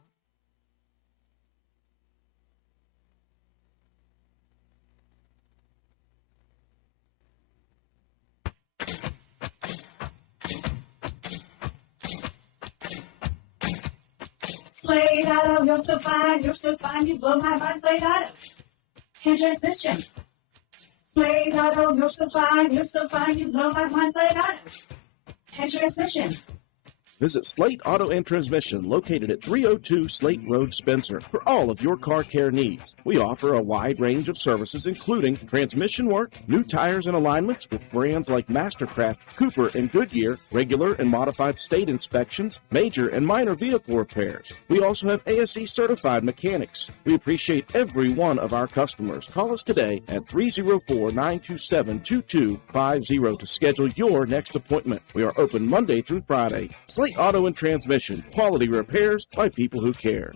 Slade Auto, you're so fine, you blow my mind, Slade Auto. And transmission. Slade Auto, you're so fine, you blow my mind, Slade Auto. And transmission. Visit Slate Auto and Transmission, located at 302 Slate Road, Spencer, for all of your car care needs. We offer a wide range of services, including transmission work, new tires and alignments with brands like Mastercraft, Cooper, and Goodyear, regular and modified state inspections, major and minor vehicle repairs. We also have ASE certified mechanics. We appreciate every one of our customers. Call us today at 304-927-2250 to schedule your next appointment. We are open Monday through Friday. Slate Auto and Transmission, quality repairs by people who care.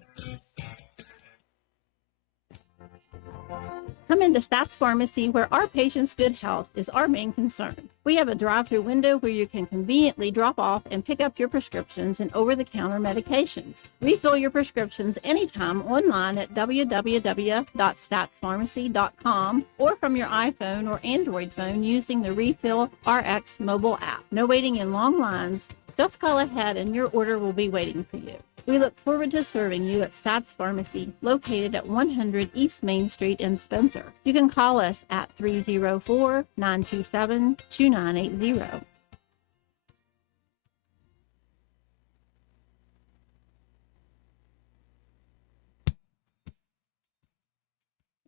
Come into Stats Pharmacy, where our patients' good health is our main concern. We have a drive-through window where you can conveniently drop off and pick up your prescriptions and over-the-counter medications. Refill your prescriptions anytime online at www.statspharmacy.com or from your iPhone or Android phone using the Refill RX mobile app. No waiting in long lines. Just call ahead and your order will be waiting for you. We look forward to serving you at Stats Pharmacy, located at 100 East Main Street in Spencer. You can call us at 304-927-2980.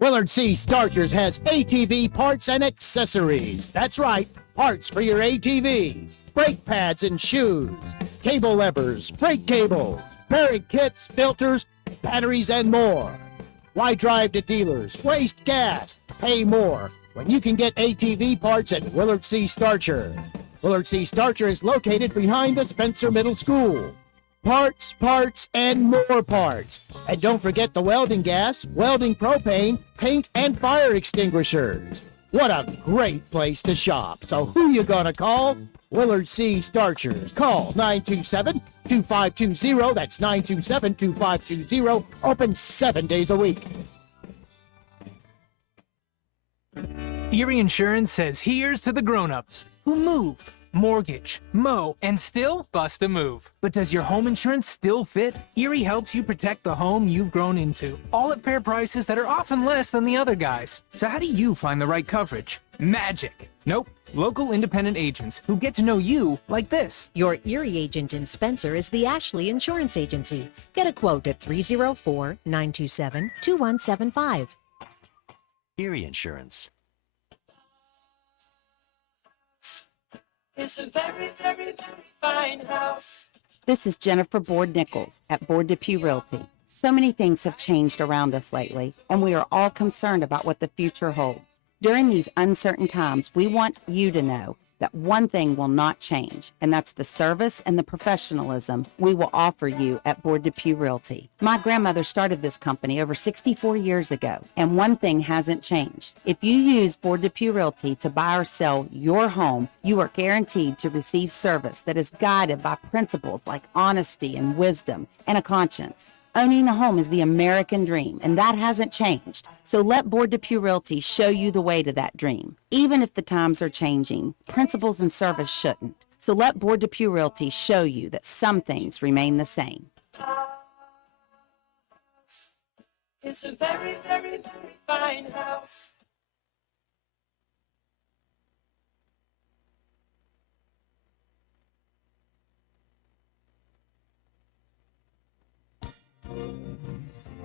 Willard C. Starchers has ATV parts and accessories. That's right, parts for your ATV. Brake pads and shoes, cable levers, brake cables, bearing kits, filters, batteries, and more. Why drive to dealers, waste gas, pay more when you can get ATV parts at Willard C. Starcher? Willard C. Starcher is located behind the Spencer Middle School. Parts, parts, and more parts. And don't forget the welding gas, welding propane, paint, and fire extinguishers. What a great place to shop. So who you gonna call? Willard C. Starchers. Call 927-2520. That's 927-2520. Open 7 days a week. Erie Insurance says here's to the grown-ups who move, mortgage, mow, and still bust a move. But does your home insurance still fit? Erie helps you protect the home you've grown into, all at fair prices that are often less than the other guys. So how do you find the right coverage? Magic. Nope. Local independent agents who get to know you like this. Your Erie agent in Spencer is the Ashley Insurance Agency. Get a quote at 304-927-2175. Erie Insurance. It's a very, very, very fine house. This is Jennifer Board Nichols at Board Depew Realty. So many things have changed around us lately, and we are all concerned about what the future holds. During these uncertain times, we want you to know that one thing will not change, and that's the service and the professionalism we will offer you at Board Depew Realty. My grandmother started this company over 64 years ago, and one thing hasn't changed. If you use Board Depew Realty to buy or sell your home, you are guaranteed to receive service that is guided by principles like honesty and wisdom and a conscience. Owning a home is the American dream, and that hasn't changed. So let Board Depew Realty show you the way to that dream. Even if the times are changing, principles and service shouldn't. So let Board Depew Realty show you that some things remain the same. It's a very, very, very fine house.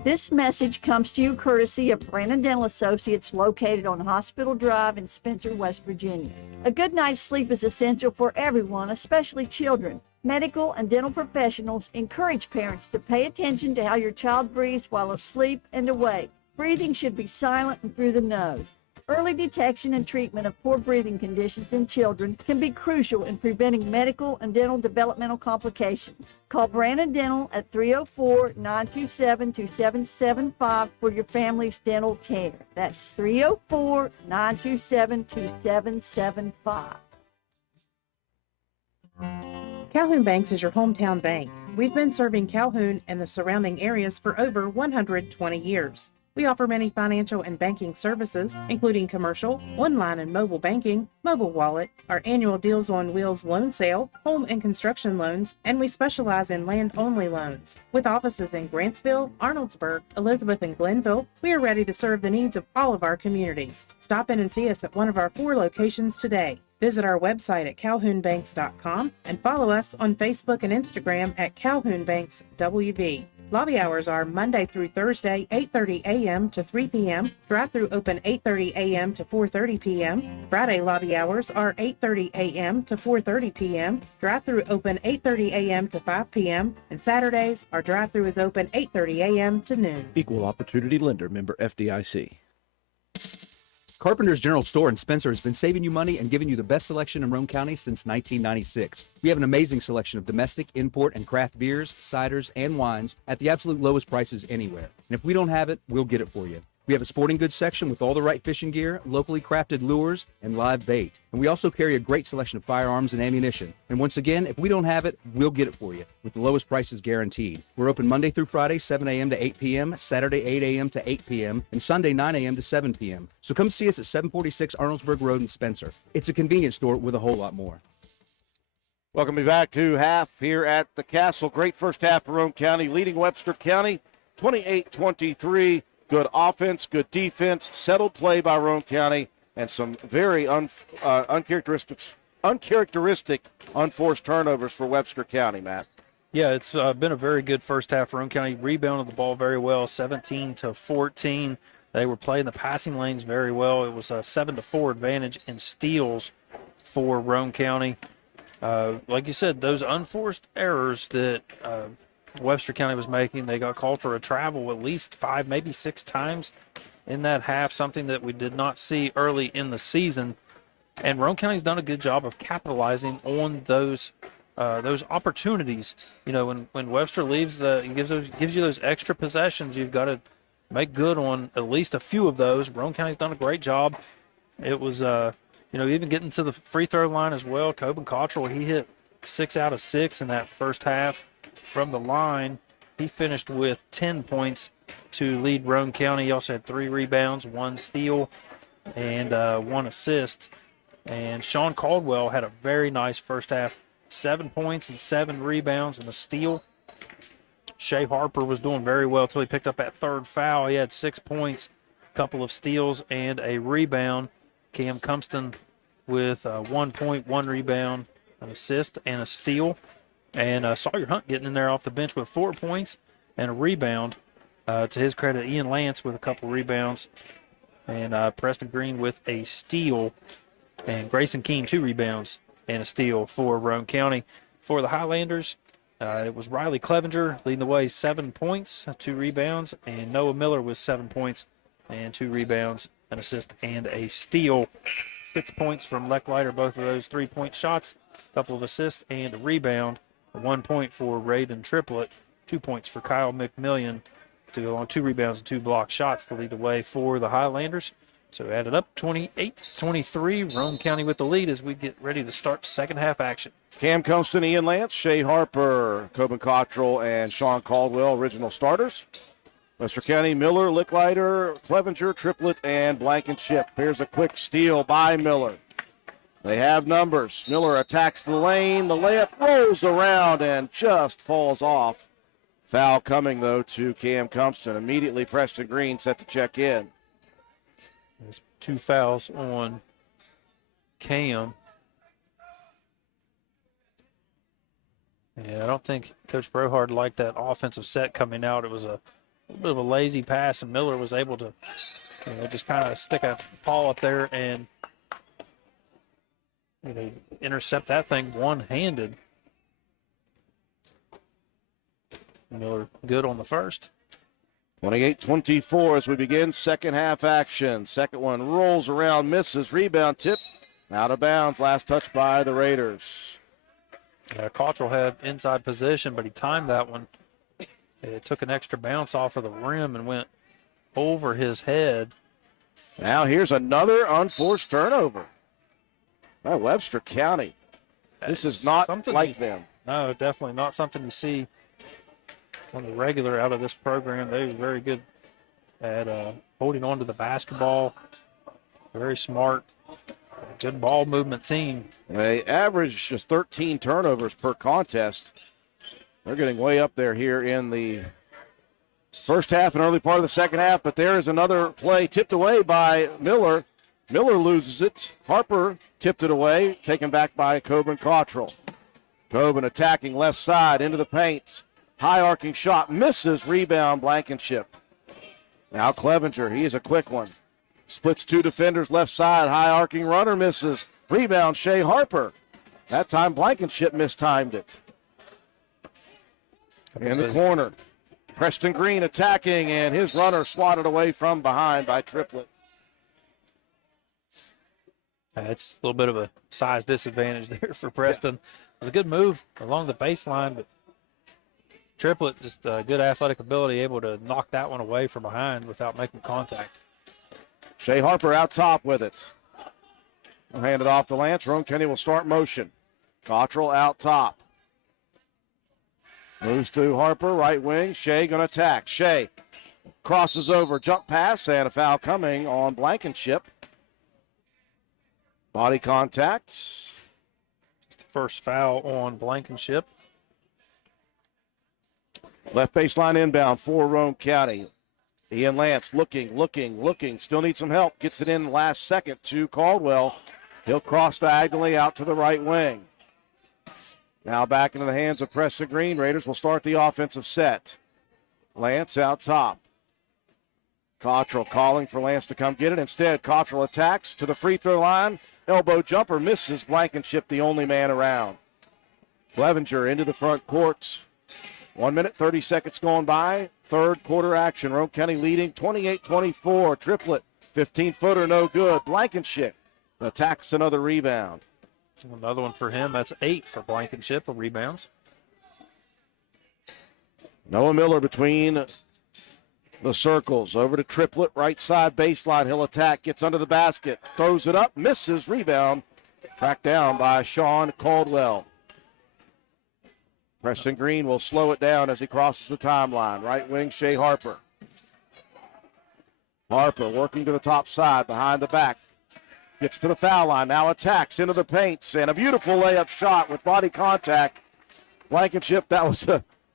This message comes to you courtesy of Brandon Dental Associates located on Hospital Drive in Spencer, West Virginia. A good night's sleep is essential for everyone, especially children. Medical and dental professionals encourage parents to pay attention to how your child breathes while asleep and awake. Breathing should be silent and through the nose. Early detection and treatment of poor breathing conditions in children can be crucial in preventing medical and dental developmental complications. Call Brandon Dental at 304-927-2775 for your family's dental care. That's 304-927-2775. Calhoun Banks is your hometown bank. We've been serving Calhoun and the surrounding areas for over 120 years. We offer many financial and banking services, including commercial, online and mobile banking, mobile wallet, our annual Deals on Wheels loan sale, home and construction loans, and we specialize in land-only loans. With offices in Grantsville, Arnoldsburg, Elizabeth, and Glenville, we are ready to serve the needs of all of our communities. Stop in and see us at one of our 4 locations today. Visit our website at calhounbanks.com and follow us on Facebook and Instagram at Calhoun Banks WV. Lobby hours are Monday through Thursday, 8:30 a.m. to 3 p.m. Drive-through open 8:30 a.m. to 4:30 p.m. Friday lobby hours are 8:30 a.m. to 4:30 p.m. Drive-through open 8:30 a.m. to 5 p.m. And Saturdays, our drive-through is open 8:30 a.m. to noon. Equal Opportunity Lender, member FDIC. Carpenter's General Store in Spencer has been saving you money and giving you the best selection in Roane County since 1996. We have an amazing selection of domestic, import, and craft beers, ciders, and wines at the absolute lowest prices anywhere. And if we don't have it, we'll get it for you. We have a sporting goods section with all the right fishing gear, locally crafted lures, and live bait. And we also carry a great selection of firearms and ammunition. And once again, if we don't have it, we'll get it for you with the lowest prices guaranteed. We're open Monday through Friday, 7 a.m. to 8 p.m., Saturday, 8 a.m. to 8 p.m., and Sunday, 9 a.m. to 7 p.m. So come see us at 746 Arnoldsburg Road in Spencer. It's a convenience store with a whole lot more. Welcome back to half here at the Castle. Great first half for Roane County, leading Webster County 28-23. Good offense, good defense, settled play by Roane County, and some very uncharacteristic unforced turnovers for Webster County, Matt. Yeah, it's been a very good first half for Roane County. Rebounded the ball very well, 17-14. They were playing the passing lanes very well. It was a 7-4 advantage in steals for Roane County. Like you said, those unforced errors that Webster County was making, they got called for a travel at least 5, maybe 6 times in that half, something that we did not see early in the season. And Roane County's done a good job of capitalizing on those opportunities. You know, when Webster leaves, gives you those extra possessions, you've got to make good on at least a few of those. Roane County's done a great job. It was, even getting to the free throw line as well. Coben Cottrell, he hit 6 out of 6 in that first half from the line. He finished with 10 points to lead Roane County. He also had 3 rebounds, 1 steal, and 1 assist. And Sean Caldwell had a very nice first half, 7 points and 7 rebounds and a steal. Shea Harper was doing very well until he picked up that third foul. He had 6 points, a couple of steals, and a rebound. Cam Cumston with 1 point, 1 rebound, an assist, and a steal. And Sawyer Hunt getting in there off the bench with 4 points and a rebound. To his credit, Ian Lance with a couple rebounds. And Preston Green with a steal. And Grayson Keene, 2 rebounds and a steal for Roane County. For the Highlanders, it was Riley Clevenger leading the way, 7 points, 2 rebounds. And Noah Miller with 7 points and 2 rebounds, an assist, and a steal. 6 points from Lecklider, both of those 3-point shots, a couple of assists, and a rebound. 1 point for Raiden Triplett, 2 points for Kyle McMillian to go on 2 rebounds and 2 block shots to lead the way for the Highlanders. So added up 28-23, Roane County with the lead as we get ready to start second half action. Cam Cumston, Ian Lance, Shea Harper, Coben Cottrell, and Sean Caldwell, original starters. Webster County, Miller, Licklider, Clevenger, Triplett, and Blankenship. Here's a quick steal by Miller. They have numbers. Miller attacks the lane. The layup rolls around and just falls off. Foul coming, though, to Cam Cumston. Immediately Preston Green set to check in. There's 2 fouls on Cam. Yeah, I don't think Coach Brohard liked that offensive set coming out. It was a little bit of a lazy pass, and Miller was able to just kind of stick a paw up there and intercept that thing one-handed. Miller good on the first. 28-24 as we begin second half action. Second one rolls around, misses, rebound tip, out of bounds. Last touch by the Raiders. Cottrell had inside position, but he timed that one. It took an extra bounce off of the rim and went over his head. Now here's another unforced turnover by Webster County. This is not like them. No, definitely not something you see on the regular out of this program. They were very good at holding on to the basketball. Very smart, good ball movement team. They average just 13 turnovers per contest. They're getting way up there here in the first half and early part of the second half, but there is another play tipped away by Miller. Miller loses it. Harper tipped it away, taken back by Coben Cottrell. Coben attacking left side into the paint. High arcing shot, misses, rebound, Blankenship. Now Clevenger, he is a quick one. Splits 2 defenders left side, high arcing runner, misses. Rebound, Shea Harper. That time Blankenship mistimed it. In the corner, Preston Green attacking, and his runner swatted away from behind by Triplett. It's a little bit of a size disadvantage there for Preston. It was a good move along the baseline, but Triplett, just good athletic ability, able to knock that one away from behind without making contact. Shea Harper out top with it. We'll hand it off to Lance. Roane County will start motion. Cottrell out top. Moves to Harper, right wing. Shea going to attack. Shea crosses over, jump pass, and a foul coming on Blankenship. Body contact. First foul on Blankenship. Left baseline inbound for Roane County. Ian Lance looking. Still needs some help. Gets it in last second to Caldwell. He'll cross diagonally out to the right wing. Now back into the hands of Preston Green. Raiders will start the offensive set. Lance out top. Cottrell calling for Lance to come get it. Instead, Cottrell attacks to the free throw line. Elbow jumper misses. Blankenship the only man around. Clevenger into the front court. 1 minute, 30 seconds going by. Third quarter action. Roane County leading 28-24. Triplet, 15-footer, no good. Blankenship attacks another rebound. Another one for him. That's 8 for Blankenship of rebounds. Noah Miller between the circles. Over to Triplet, right side baseline. He'll attack, gets under the basket, throws it up, misses, rebound. Tracked down by Sean Caldwell. Preston Green will slow it down as he crosses the timeline. Right wing, Shea Harper. Harper working to the top side, behind the back. Gets to the foul line, now attacks into the paint, and a beautiful layup shot with body contact. Blankenship, that was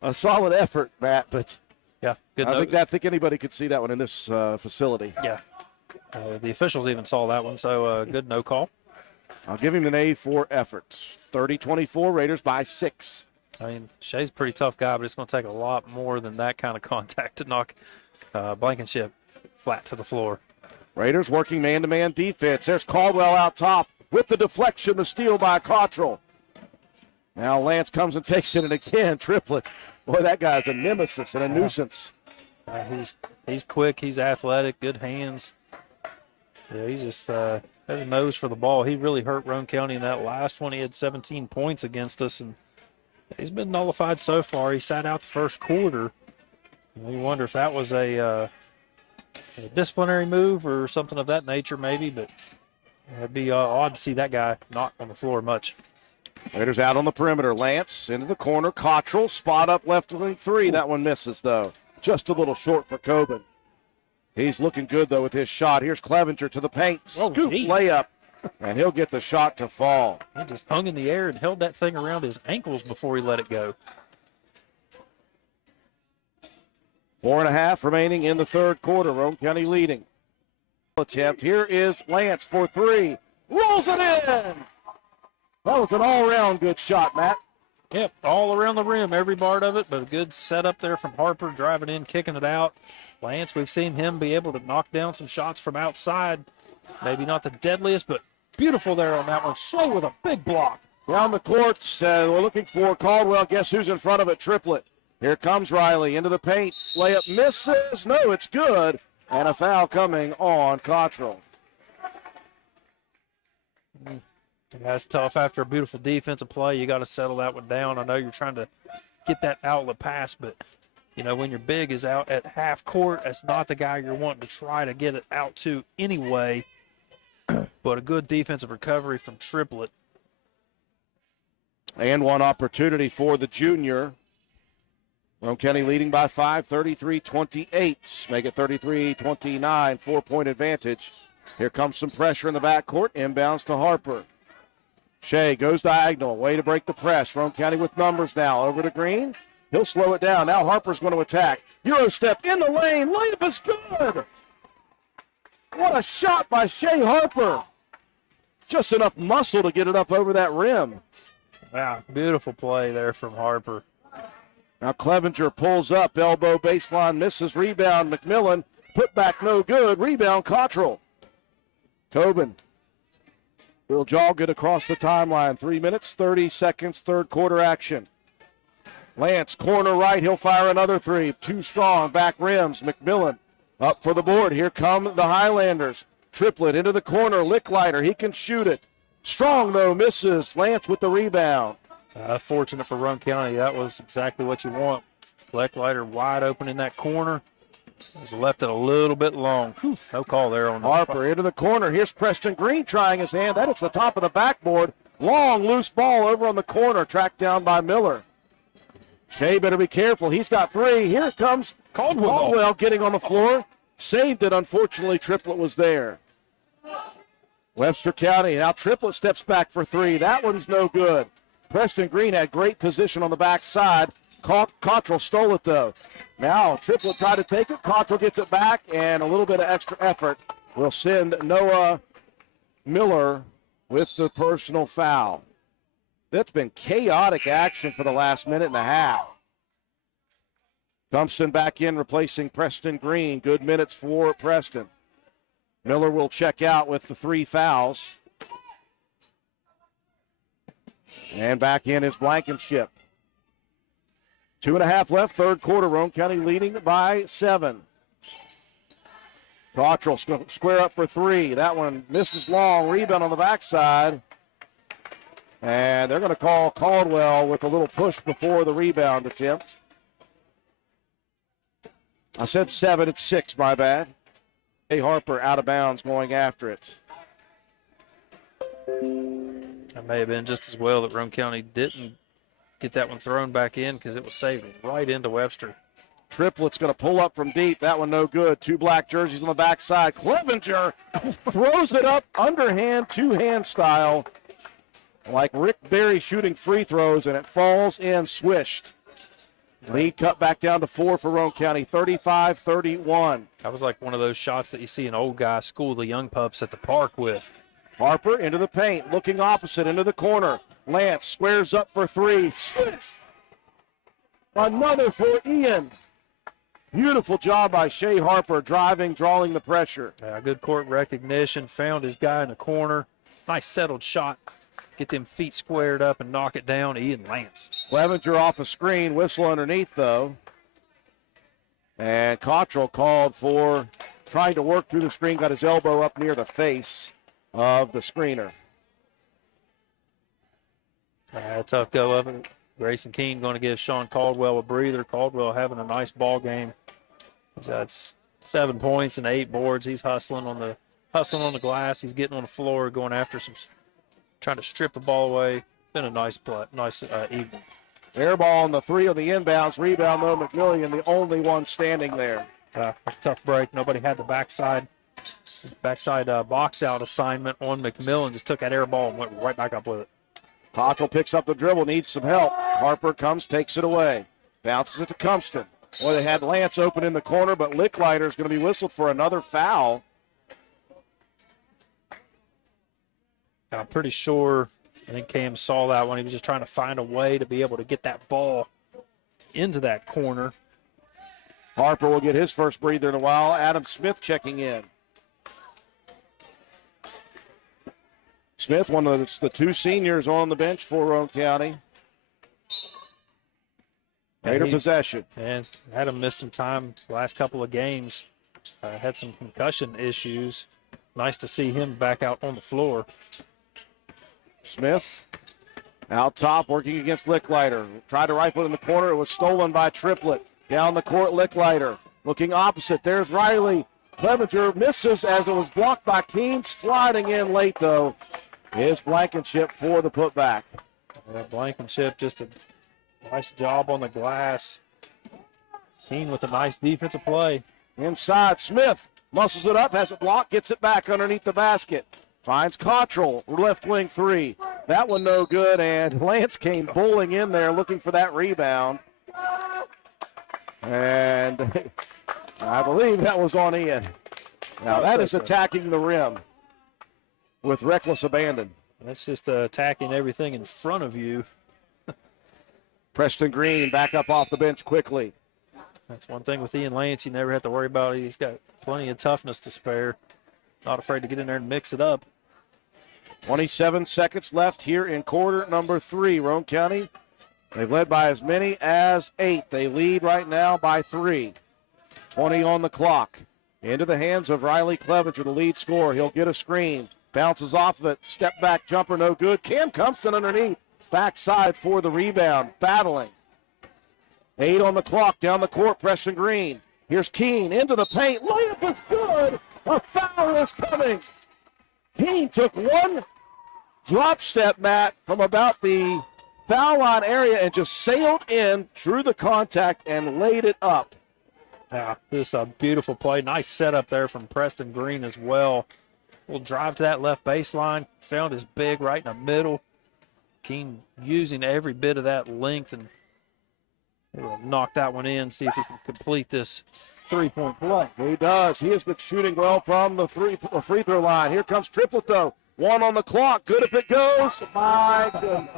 a solid effort, Matt, but yeah, good. I think anybody could see that one in this facility. Yeah, the officials even saw that one, so good no call. I'll give him an A for effort. 30-24, Raiders by 6. I mean, Shea's a pretty tough guy, but it's going to take a lot more than that kind of contact to knock Blankenship flat to the floor. Raiders working man-to-man defense. There's Caldwell out top with the deflection, the steal by Cottrell. Now Lance comes and takes it, and again, Triplet. Boy, that guy's a nemesis and a nuisance. He's quick, he's athletic, good hands. Yeah, he just has a nose for the ball. He really hurt Roane County in that last one. He had 17 points against us, and he's been nullified so far. He sat out the first quarter. We wonder if that was a disciplinary move or something of that nature maybe, but it'd be odd to see that guy not on the floor much. Raiders out on the perimeter. Lance into the corner. Cottrell, spot up left wing three. That one misses, though. Just a little short for Coben. He's looking good, though, with his shot. Here's Clevenger to the paint. Scoop layup, and he'll get the shot to fall. He just hung in the air and held that thing around his ankles before he let it go. 4.5 remaining in the third quarter. Roane County leading. Attempt. Here is Lance for three. Rolls it in. That was an all-around good shot, Matt. Yep, all around the rim, every part of it, but a good setup there from Harper, driving in, kicking it out. Lance, we've seen him be able to knock down some shots from outside. Maybe not the deadliest, but beautiful there on that one. Shea with a big block. Down the courts, we're looking for Caldwell. Guess who's in front of it? Triplet. Here comes Riley into the paint. Layup misses. No, it's good. And a foul coming on Cottrell. That's tough after a beautiful defensive play. You got to settle that one down. I know you're trying to get that outlet pass, but, you know, when your big is out at half court, that's not the guy you're wanting to try to get it out to anyway. But a good defensive recovery from Triplet. And one opportunity for the junior. Roane County leading by 5, 33-28. Make it 33-29, 4-point advantage. Here comes some pressure in the backcourt. Inbounds to Harper. Shea goes diagonal. Way to break the press. Roane County with numbers now. Over to Green. He'll slow it down. Now Harper's going to attack. Euro step in the lane. Layup is good. What a shot by Shea Harper. Just enough muscle to get it up over that rim. Wow, beautiful play there from Harper. Now Clevenger pulls up. Elbow baseline misses. Rebound McMillan. Put back no good. Rebound Cottrell. Coben will jog it across the timeline. 3 minutes, 30 seconds, third quarter action. Lance, corner right, he'll fire another three. Too strong, back rims. McMillan up for the board. Here come the Highlanders. Triplet into the corner. Licklider, he can shoot it. Strong, though, misses. Lance with the rebound. Fortunate for Roane County. That was exactly what you want. Licklider wide open in that corner. He's left it a little bit long. Whew, no call there on Harper into the corner. Here's Preston Green trying his hand. That hits the top of the backboard. Long, loose ball over on the corner, tracked down by Miller. Shea better be careful. He's got three. Here comes Caldwell getting on the floor. Saved it. Unfortunately, Triplet was there. Webster County. Now Triplet steps back for three. That one's no good. Preston Green had great position on the backside. Cottrell stole it, though. Now Triplet tried to take it. Cottrell gets it back, and a little bit of extra effort will send Noah Miller with the personal foul. That's been chaotic action for the last minute and a half. Dunston back in, replacing Preston Green. Good minutes for Preston. Miller will check out with the 3 fouls. And back in is Blankenship. 2.5 left, third quarter. Roane County leading by 7. Cottrell square up for 3. That one misses long. Rebound on the backside. And they're going to call Caldwell with a little push before the rebound attempt. I said 7, it's 6, my bad. Jay Harper out of bounds going after it. That may have been just as well that Roane County didn't get that one thrown back in because it was saved right into Webster. Triplett's going to pull up from deep. That one no good. 2 black jerseys on the backside. Clevenger throws it up underhand, 2-hand style, like Rick Berry shooting free throws, and it falls in swished. Lead cut back down to 4 for Roane County, 35-31. That was like one of those shots that you see an old guy school the young pups at the park with. Harper into the paint, looking opposite, into the corner. Lance squares up for 3. Switch! Another for Ian. Beautiful job by Shea Harper, driving, drawing the pressure. Good court recognition, found his guy in the corner. Nice settled shot. Get them feet squared up and knock it down. Ian Lance. Clevenger off a screen, whistle underneath though. And Cottrell called for trying to work through the screen, got his elbow up near the face of the screener. Tough go of it. Grayson Keene going to give Sean Caldwell a breather. Caldwell having a nice ball game. He's got 7 points and 8 boards. He's hustling on the glass. He's getting on the floor, going after trying to strip the ball away. Been a nice play, nice evening. Air ball on the 3 of the inbounds. Rebound though, McMillian, the only one standing there. Tough break. Nobody had the backside box out assignment on McMillan. Just took that air ball and went right back up with it. Cottrell picks up the dribble, needs some help. Harper comes, takes it away. Bounces it to Cumston. Boy, they had Lance open in the corner, but Licklider is going to be whistled for another foul. I'm pretty sure, I think Cam saw that one. He was just trying to find a way to be able to get that ball into that corner. Harper will get his first breather in a while. Adam Smith checking in. Smith, one of the 2 seniors on the bench for Roane County. Later possession. And Adam missed some time the last couple of games. Had some concussion issues. Nice to see him back out on the floor. Smith out top, working against Licklider. Tried to rifle it in the corner. It was stolen by Triplett. Down the court, Licklider. Looking opposite. There's Riley. Clevenger misses as it was blocked by Keene. Sliding in late, though, is Blankenship for the putback. Blankenship, just a nice job on the glass. Keene with a nice defensive play. Inside, Smith muscles it up, has it blocked, gets it back underneath the basket. Finds Cottrell, left wing 3. That one no good, and Lance came bowling in there looking for that rebound. And I believe that was on Ian. Now that is attacking the rim with reckless abandon. That's just attacking everything in front of you. Preston Green back up off the bench quickly. That's one thing with Ian Lance you never have to worry about. He's got plenty of toughness to spare. Not afraid to get in there and mix it up. 27 seconds left here in quarter number 3. Roane County, they've led by as many as 8. They lead right now by 3. 20 on the clock. Into the hands of Riley Clevenger, the lead scorer. He'll get a screen. Bounces off of it. Step back jumper, no good. Cam Cumston underneath. Backside for the rebound. Battling. 8 on the clock. Down the court, Preston Green. Here's Keene into the paint. Layup is good. A foul is coming. Keene took one drop step, Matt, from about the foul line area and just sailed in, drew the contact, and laid it up. Yeah, just a beautiful play. Nice setup there from Preston Green as well. We'll drive to that left baseline. Found his big right in the middle. Keene using every bit of that length and he'll knock that one in, see if he can complete this three-point play. He does. He has been shooting well from the free throw line. Here comes Triplett, though. 1 on the clock. Good if it goes. My goodness.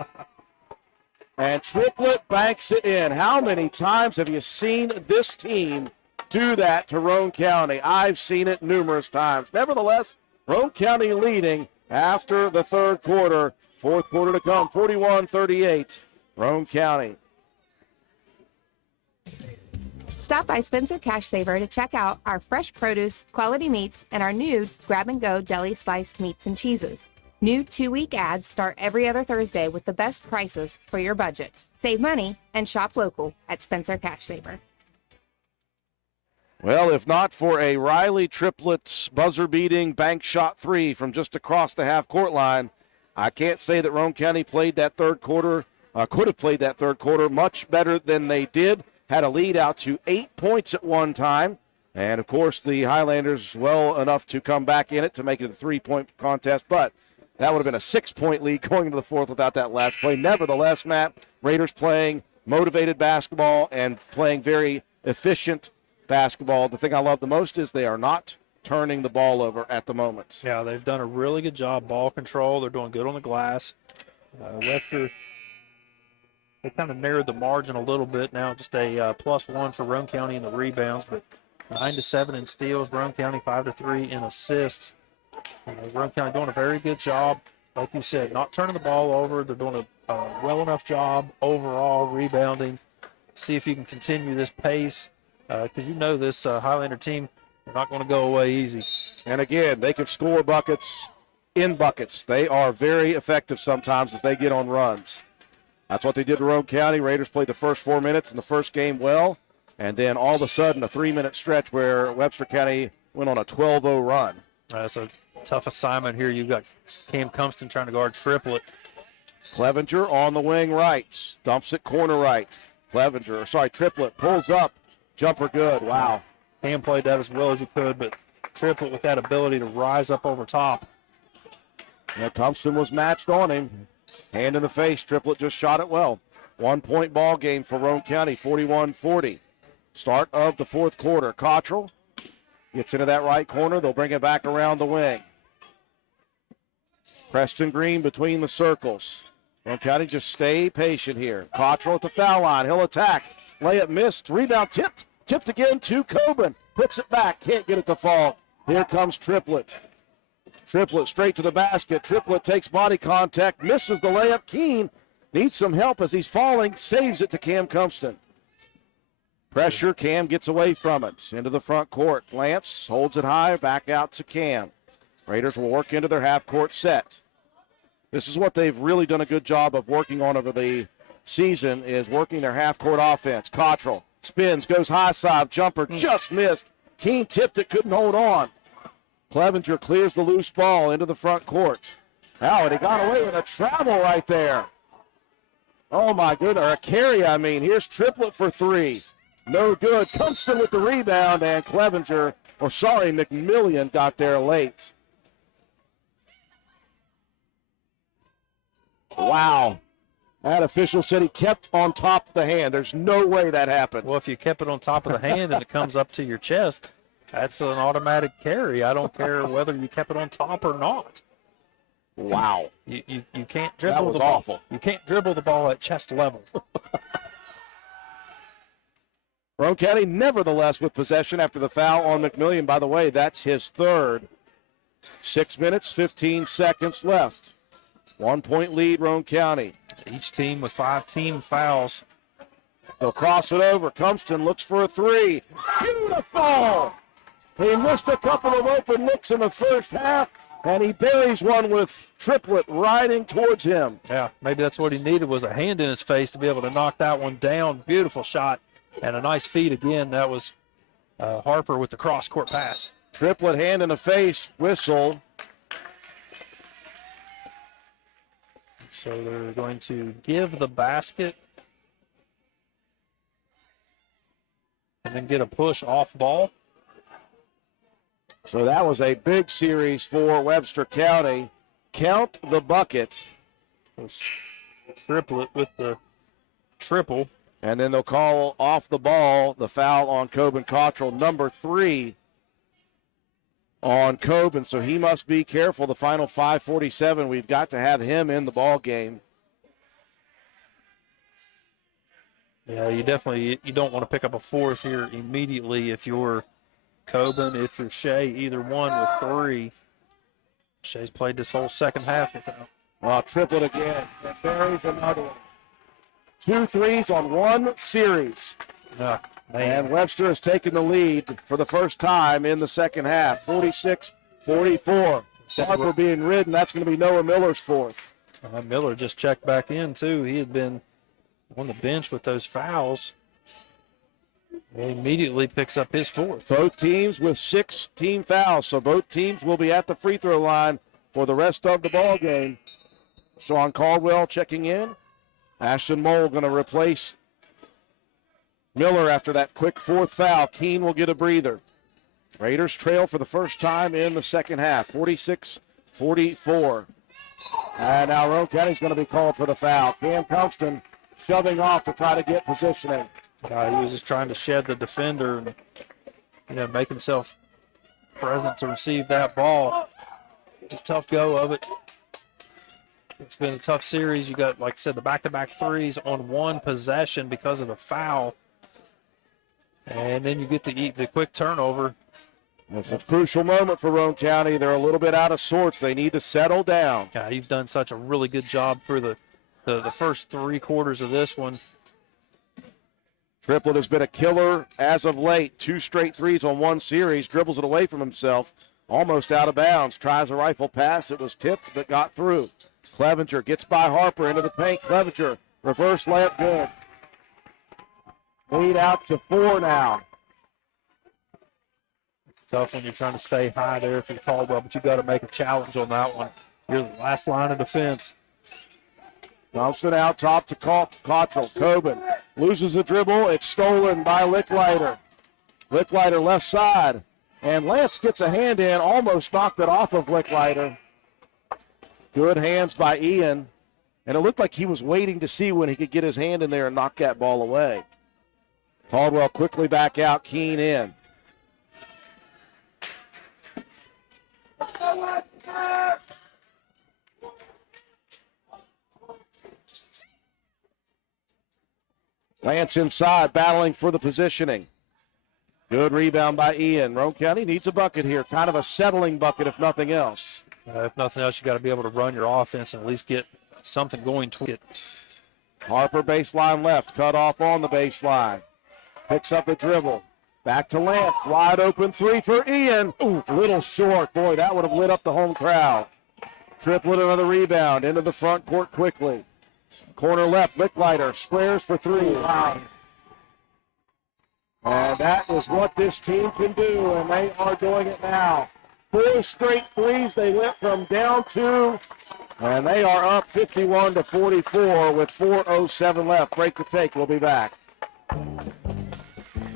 And Triplett banks it in. How many times have you seen this team do that to Roane County? I've seen it numerous times. Nevertheless, Roane County leading after the third quarter. Fourth quarter to come, 41-38, Roane County. Stop by Spencer Cash Saver to check out our fresh produce, quality meats, and our new grab-and-go deli sliced meats and cheeses. New 2-week ads start every other Thursday with the best prices for your budget. Save money and shop local at Spencer Cash Saver. Well, if not for a Riley Triplett buzzer-beating bank shot three from just across the half-court line, I can't say that Roane County played that third quarter, could have played that third quarter much better than they did. Had a lead out to 8 points at one time. And, of course, the Highlanders well enough to come back in it to make it a 3-point contest. But that would have been a 6-point lead going into the fourth without that last play. Nevertheless, Matt, Raiders playing motivated basketball and playing very efficient basketball. The thing I love the most is they are not turning the ball over at the moment. Yeah, they've done a really good job. Ball control. They're doing good on the glass. Webster, they kind of narrowed the margin a little bit now. Just a +1 for Roane County in the rebounds, but 9-7 in steals. Roane County 5-3 in assists. Roane County doing a very good job. Like you said, not turning the ball over. They're doing a well enough job overall rebounding. See if you can continue this pace because you know this Highlander team, they're not going to go away easy. And again, they can score buckets in buckets. They are very effective sometimes as they get on runs. That's what they did to Roane County. Raiders played the first 4 minutes in the first game well, and then all of a sudden a 3-minute stretch where Webster County went on a 12-0 run. That's a tough assignment here. You've got Cam Cumston trying to guard Triplett. Clevenger on the wing right, dumps it corner right. Triplett pulls up, jumper good. Wow. Cam played that as well as you could, but Triplett with that ability to rise up over top. Yeah, Cumston was matched on him. Hand in the face, Triplett just shot it well. 1-point ball game for Roane County, 41-40. Start of the fourth quarter. Cottrell gets into that right corner. They'll bring it back around the wing. Preston Green between the circles. Roane County just stay patient here. Cottrell at the foul line. He'll attack. Layup missed. Rebound tipped. Tipped again to Coben. Puts it back. Can't get it to fall. Here comes Triplett. Triplett straight to the basket. Triplett takes body contact. Misses the layup. Keene needs some help as he's falling. Saves it to Cam Cumston. Pressure. Cam gets away from it. Into the front court. Lance holds it high. Back out to Cam. Raiders will work into their half-court set. This is what they've really done a good job of working on over the season, is working their half-court offense. Cottrell spins, goes high side, jumper, just missed. Keene tipped it, couldn't hold on. Clevenger clears the loose ball into the front court. Oh, and he got away with a travel right there. Oh, my goodness, or a carry, I mean. Here's Triplett for three. No good. Cumston with the rebound, and McMillian got there late. Wow. That official said he kept on top of the hand. There's no way that happened. Well, if you kept it on top of the hand and it comes up to your chest, that's an automatic carry. I don't care whether you kept it on top or not. Wow. You can't dribble that was the ball. Awful. You can't dribble the ball at chest level. Roane County nevertheless with possession after the foul on McMillian. By the way, that's his third. 6 minutes, 15 seconds left. 1-point lead, Roane County. Each team with 5 team fouls. They'll cross it over. Cumston looks for a three. Beautiful! He missed a couple of open looks in the first half, and he buries one with Triplett riding towards him. Yeah, maybe that's what he needed, was a hand in his face to be able to knock that one down. Beautiful shot and a nice feed again. That was Harper with the cross-court pass. Triplett hand in the face, whistle. So they're going to give the basket and then get a push off ball. So that was a big series for Webster County. Count the bucket. Triplett with the triple. And then they'll call off the ball the foul on Coben Cottrell, number 3 on Coben. So he must be careful. The final 5:47, we've got to have him in the ball game. Yeah, you don't want to pick up a fourth here immediately if you're Coben, if you're Shea, either one with 3. Shea's played this whole second half with them. Triplet again. And buries another one. 2 threes on one series. And Webster has taken the lead for the first time in the second half, 46-44. Harper being ridden. That's going to be Noah Miller's fourth. Miller just checked back in, too. He had been on the bench with those fouls. He immediately picks up his fourth. Both teams with 6 team fouls, so both teams will be at the free throw line for the rest of the ball game. Sean Caldwell checking in. Ashton Mole going to replace Miller after that quick fourth foul. Keene will get a breather. Raiders trail for the first time in the second half, 46-44. And now Roane County's going to be called for the foul. Cam Compton shoving off to try to get positioning. He was just trying to shed the defender and, make himself present to receive that ball. It's a tough go of it. It's been a tough series. You got, like I said, the back-to-back threes on one possession because of the foul. And then you get the quick turnover. It's a crucial moment for Roane County. They're a little bit out of sorts. They need to settle down. Yeah, you've done such a really good job for the first 3 quarters of this one. Triplet has been a killer as of late. 2 straight threes on one series. Dribbles it away from himself. Almost out of bounds. Tries a rifle pass. It was tipped but got through. Clevenger gets by Harper into the paint. Clevenger, reverse layup, good. Lead out to 4 now. It's tough when you're trying to stay high there if you're Caldwell, but you got to make a challenge on that one. You're the last line of defense. Thompson out top to Cottrell. Coben loses the dribble. It's stolen by Licklider. Licklider left side. And Lance gets a hand in, almost knocked it off of Licklider. Good hands by Ian. And it looked like he was waiting to see when he could get his hand in there and knock that ball away. Caldwell quickly back out, Keene in. Lance inside, battling for the positioning. Good rebound by Ian. Roane County needs a bucket here, kind of a settling bucket if nothing else. If nothing else, you got to be able to run your offense and at least get something going to it. Harper baseline left, cut off on the baseline. Picks up a dribble. Back to Lance, wide open 3 for Ian. Ooh, little short. Boy, that would have lit up the home crowd. Triplet, another rebound into the front court quickly. Corner left, Licklider squares for 3. Wow. And that is what this team can do, and they are doing it now. 4 straight threes. They went from down 2, and they are up 51-44 with 4:07 left. Break the take. We'll be back.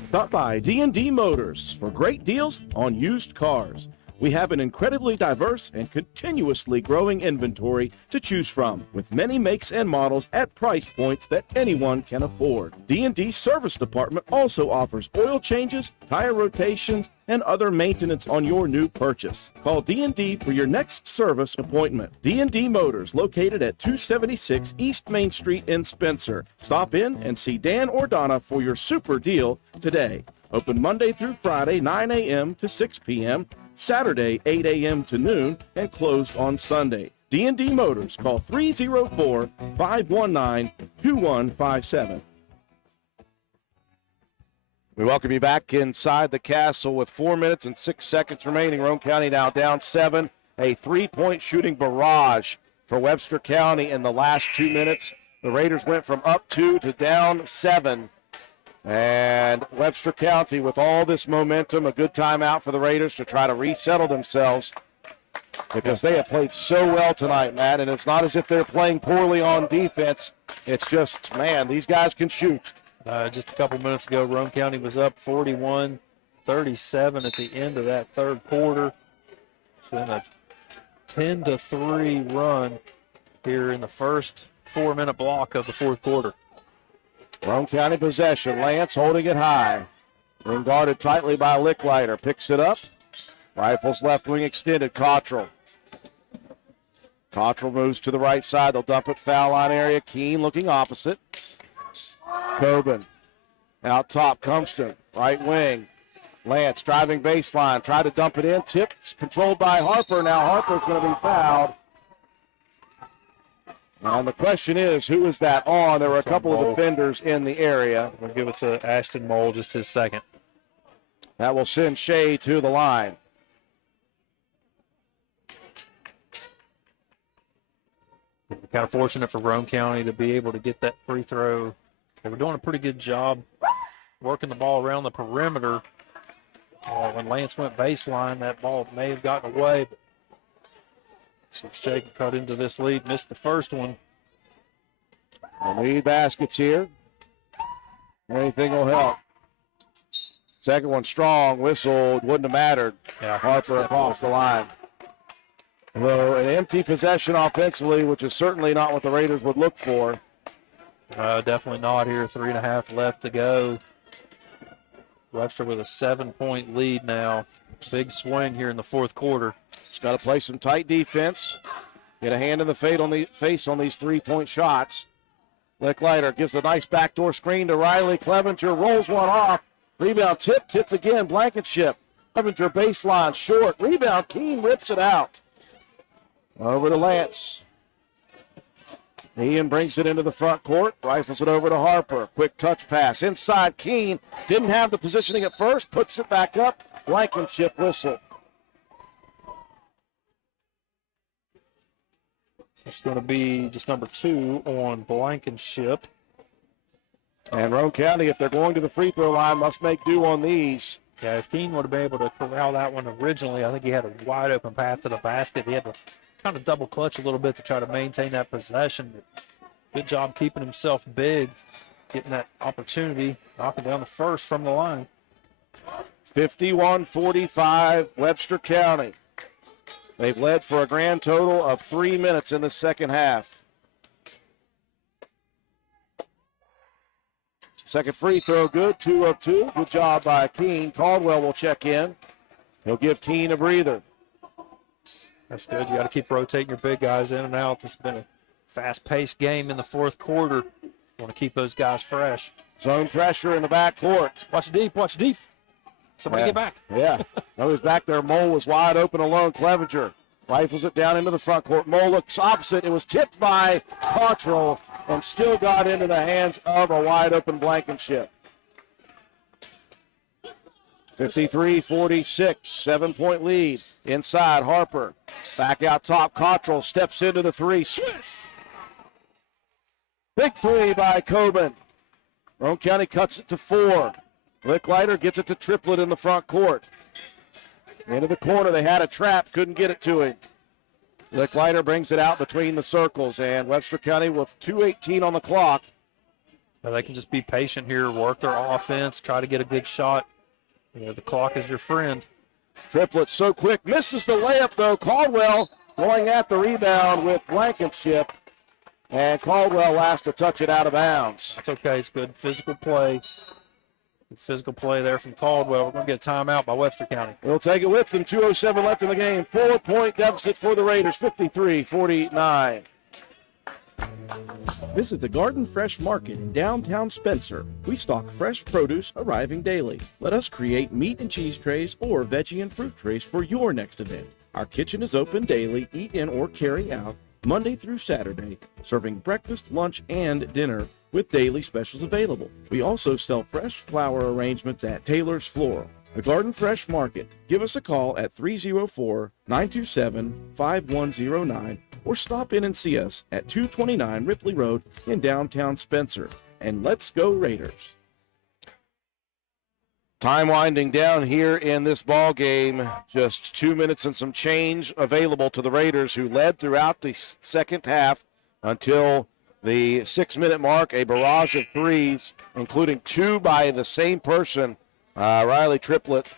Stop by D&D Motors for great deals on used cars. We have an incredibly diverse and continuously growing inventory to choose from, with many makes and models at price points that anyone can afford. D&D Service Department also offers oil changes, tire rotations, and other maintenance on your new purchase. Call D&D for your next service appointment. D&D Motors, located at 276 East Main Street in Spencer. Stop in and see Dan or Donna for your super deal today. Open Monday through Friday, 9 a.m. to 6 p.m., Saturday, 8 a.m. to noon, and closed on Sunday. D&D Motors, call 304-519-2157. We welcome you back inside the castle with 4 minutes and 6 seconds remaining. Roane County now down 7. A 3-point shooting barrage for Webster County in the last 2 minutes. The Raiders went from up 2 to down 7. And Webster County, with all this momentum, a good timeout for the Raiders to try to resettle themselves because they have played so well tonight, Matt, and it's not as if they're playing poorly on defense. It's just, man, these guys can shoot. Just a couple minutes ago, Roane County was up 41-37 at the end of that third quarter. It's been a 10-3 run here in the first 4-minute block of the fourth quarter. Roane County possession. Lance holding it high. Being guarded tightly by Licklider. Picks it up. Rifles left wing extended. Cottrell. Cottrell moves to the right side. They'll dump it foul line area. Keene looking opposite. Coben. Out top, Cumston, right wing. Lance driving baseline, tried to dump it in, tipped, controlled by Harper. Now Harper's going to be fouled. And the question is, who is that on? There were a couple of defenders in the area. We'll give it to Ashton Mole, just his second. That will send Shea to the line. Kind of fortunate for Roane County to be able to get that free throw. They were doing a pretty good job working the ball around the perimeter. When Lance went baseline, that ball may have gotten away. But so Shea cut into this lead, missed the first one. The lead baskets here. Anything will help. Second one strong, whistled, wouldn't have mattered. Yeah, Harper across the line. Well, an empty possession offensively, which is certainly not what the Raiders would look for. Definitely not here. 3.5 left to go. Webster with a 7-point lead now. Big swing here in the fourth quarter. Just got to play some tight defense. Get a hand in the face on these three-point shots. Licklider gives a nice backdoor screen to Riley. Clevenger rolls one off. Rebound tipped again. Blankenship. Clevenger baseline short. Rebound. Keene rips it out. Over to Lance. Ian brings it into the front court. Rifles it over to Harper. Quick touch pass. Inside Keene. Didn't have the positioning at first. Puts it back up. Blankenship whistle. It's going to be just number 2 on Blankenship. And Roane County, if they're going to the free throw line, must make do on these. Yeah, if Keene would have been able to corral that one originally, I think he had a wide open path to the basket. He had to kind of double clutch a little bit to try to maintain that possession. Good job keeping himself big, getting that opportunity, knocking down the first from the line. 51-45, Webster County. They've led for a grand total of 3 minutes in the second half. Second free throw good, 2 of 2. Good job by Keene. Caldwell will check in. He'll give Keene a breather. That's good. You got to keep rotating your big guys in and out. This has been a fast-paced game in the fourth quarter. You want to keep those guys fresh. Zone pressure in the backcourt. Watch deep, watch deep. Somebody get back. Yeah. No, he's back there. Mole was wide open alone. Clevenger rifles it down into the front court. Mole looks opposite. It was tipped by Cottrell and still got into the hands of a wide open Blankenship. 53-46, 7-point lead. Inside, Harper. Back out top, Cottrell steps into the three. Switch! Big three by Coben. Roane County cuts it to 4. Licklider gets it to Triplett in the front court. Into the corner, they had a trap, couldn't get it to him. Licklider brings it out between the circles, and Webster County with 2:18 on the clock. Now they can just be patient here, work their offense, try to get a good shot. You know, the clock is your friend. Triplett so quick, misses the layup though. Caldwell going at the rebound with Blankenship. And Caldwell has to touch it out of bounds. That's okay, it's good physical play. Good physical play there from Caldwell. We're going to get a timeout by Webster County. They'll take it with them. 2:07 left in the game. 4-point deficit for the Raiders, 53-49. Visit the Garden Fresh Market in downtown Spencer. We stock fresh produce arriving daily. Let us create meat and cheese trays or veggie and fruit trays for your next event. Our kitchen is open daily, eat in or carry out, Monday through Saturday, serving breakfast, lunch, and dinner with daily specials available. We also sell fresh flower arrangements at Taylor's Floral. The Garden Fresh Market. Give us a call at 304-927-5109 or stop in and see us at 229 Ripley Road in downtown Spencer. And let's go Raiders. Time winding down here in this ball game. Just 2 minutes and some change available to the Raiders, who led throughout the second half until the 6-minute mark. A barrage of threes, including 2 by the same person, Raiden Triplett,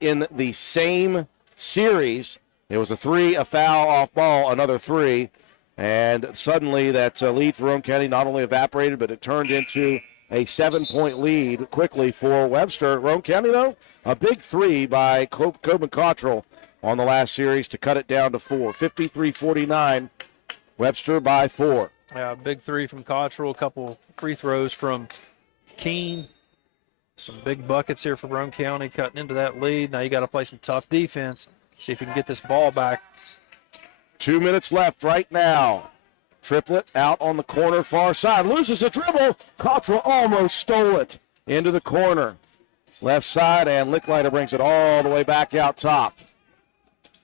in the same series. It was a 3, a foul off ball, another 3, and suddenly that lead for Roane County not only evaporated, but it turned into a 7-point lead quickly for Webster. Roane County, though, a big 3 by Coben Cottrell on the last series to cut it down to 4. 53-49. Webster by 4. Big three from Cottrell, a couple free throws from Keene. Some big buckets here for Roane County cutting into that lead. Now you got to play some tough defense. See if you can get this ball back. 2 minutes left right now. Triplett out on the corner far side. Loses a dribble. Cottrell almost stole it into the corner. Left side, and Licklider brings it all the way back out top.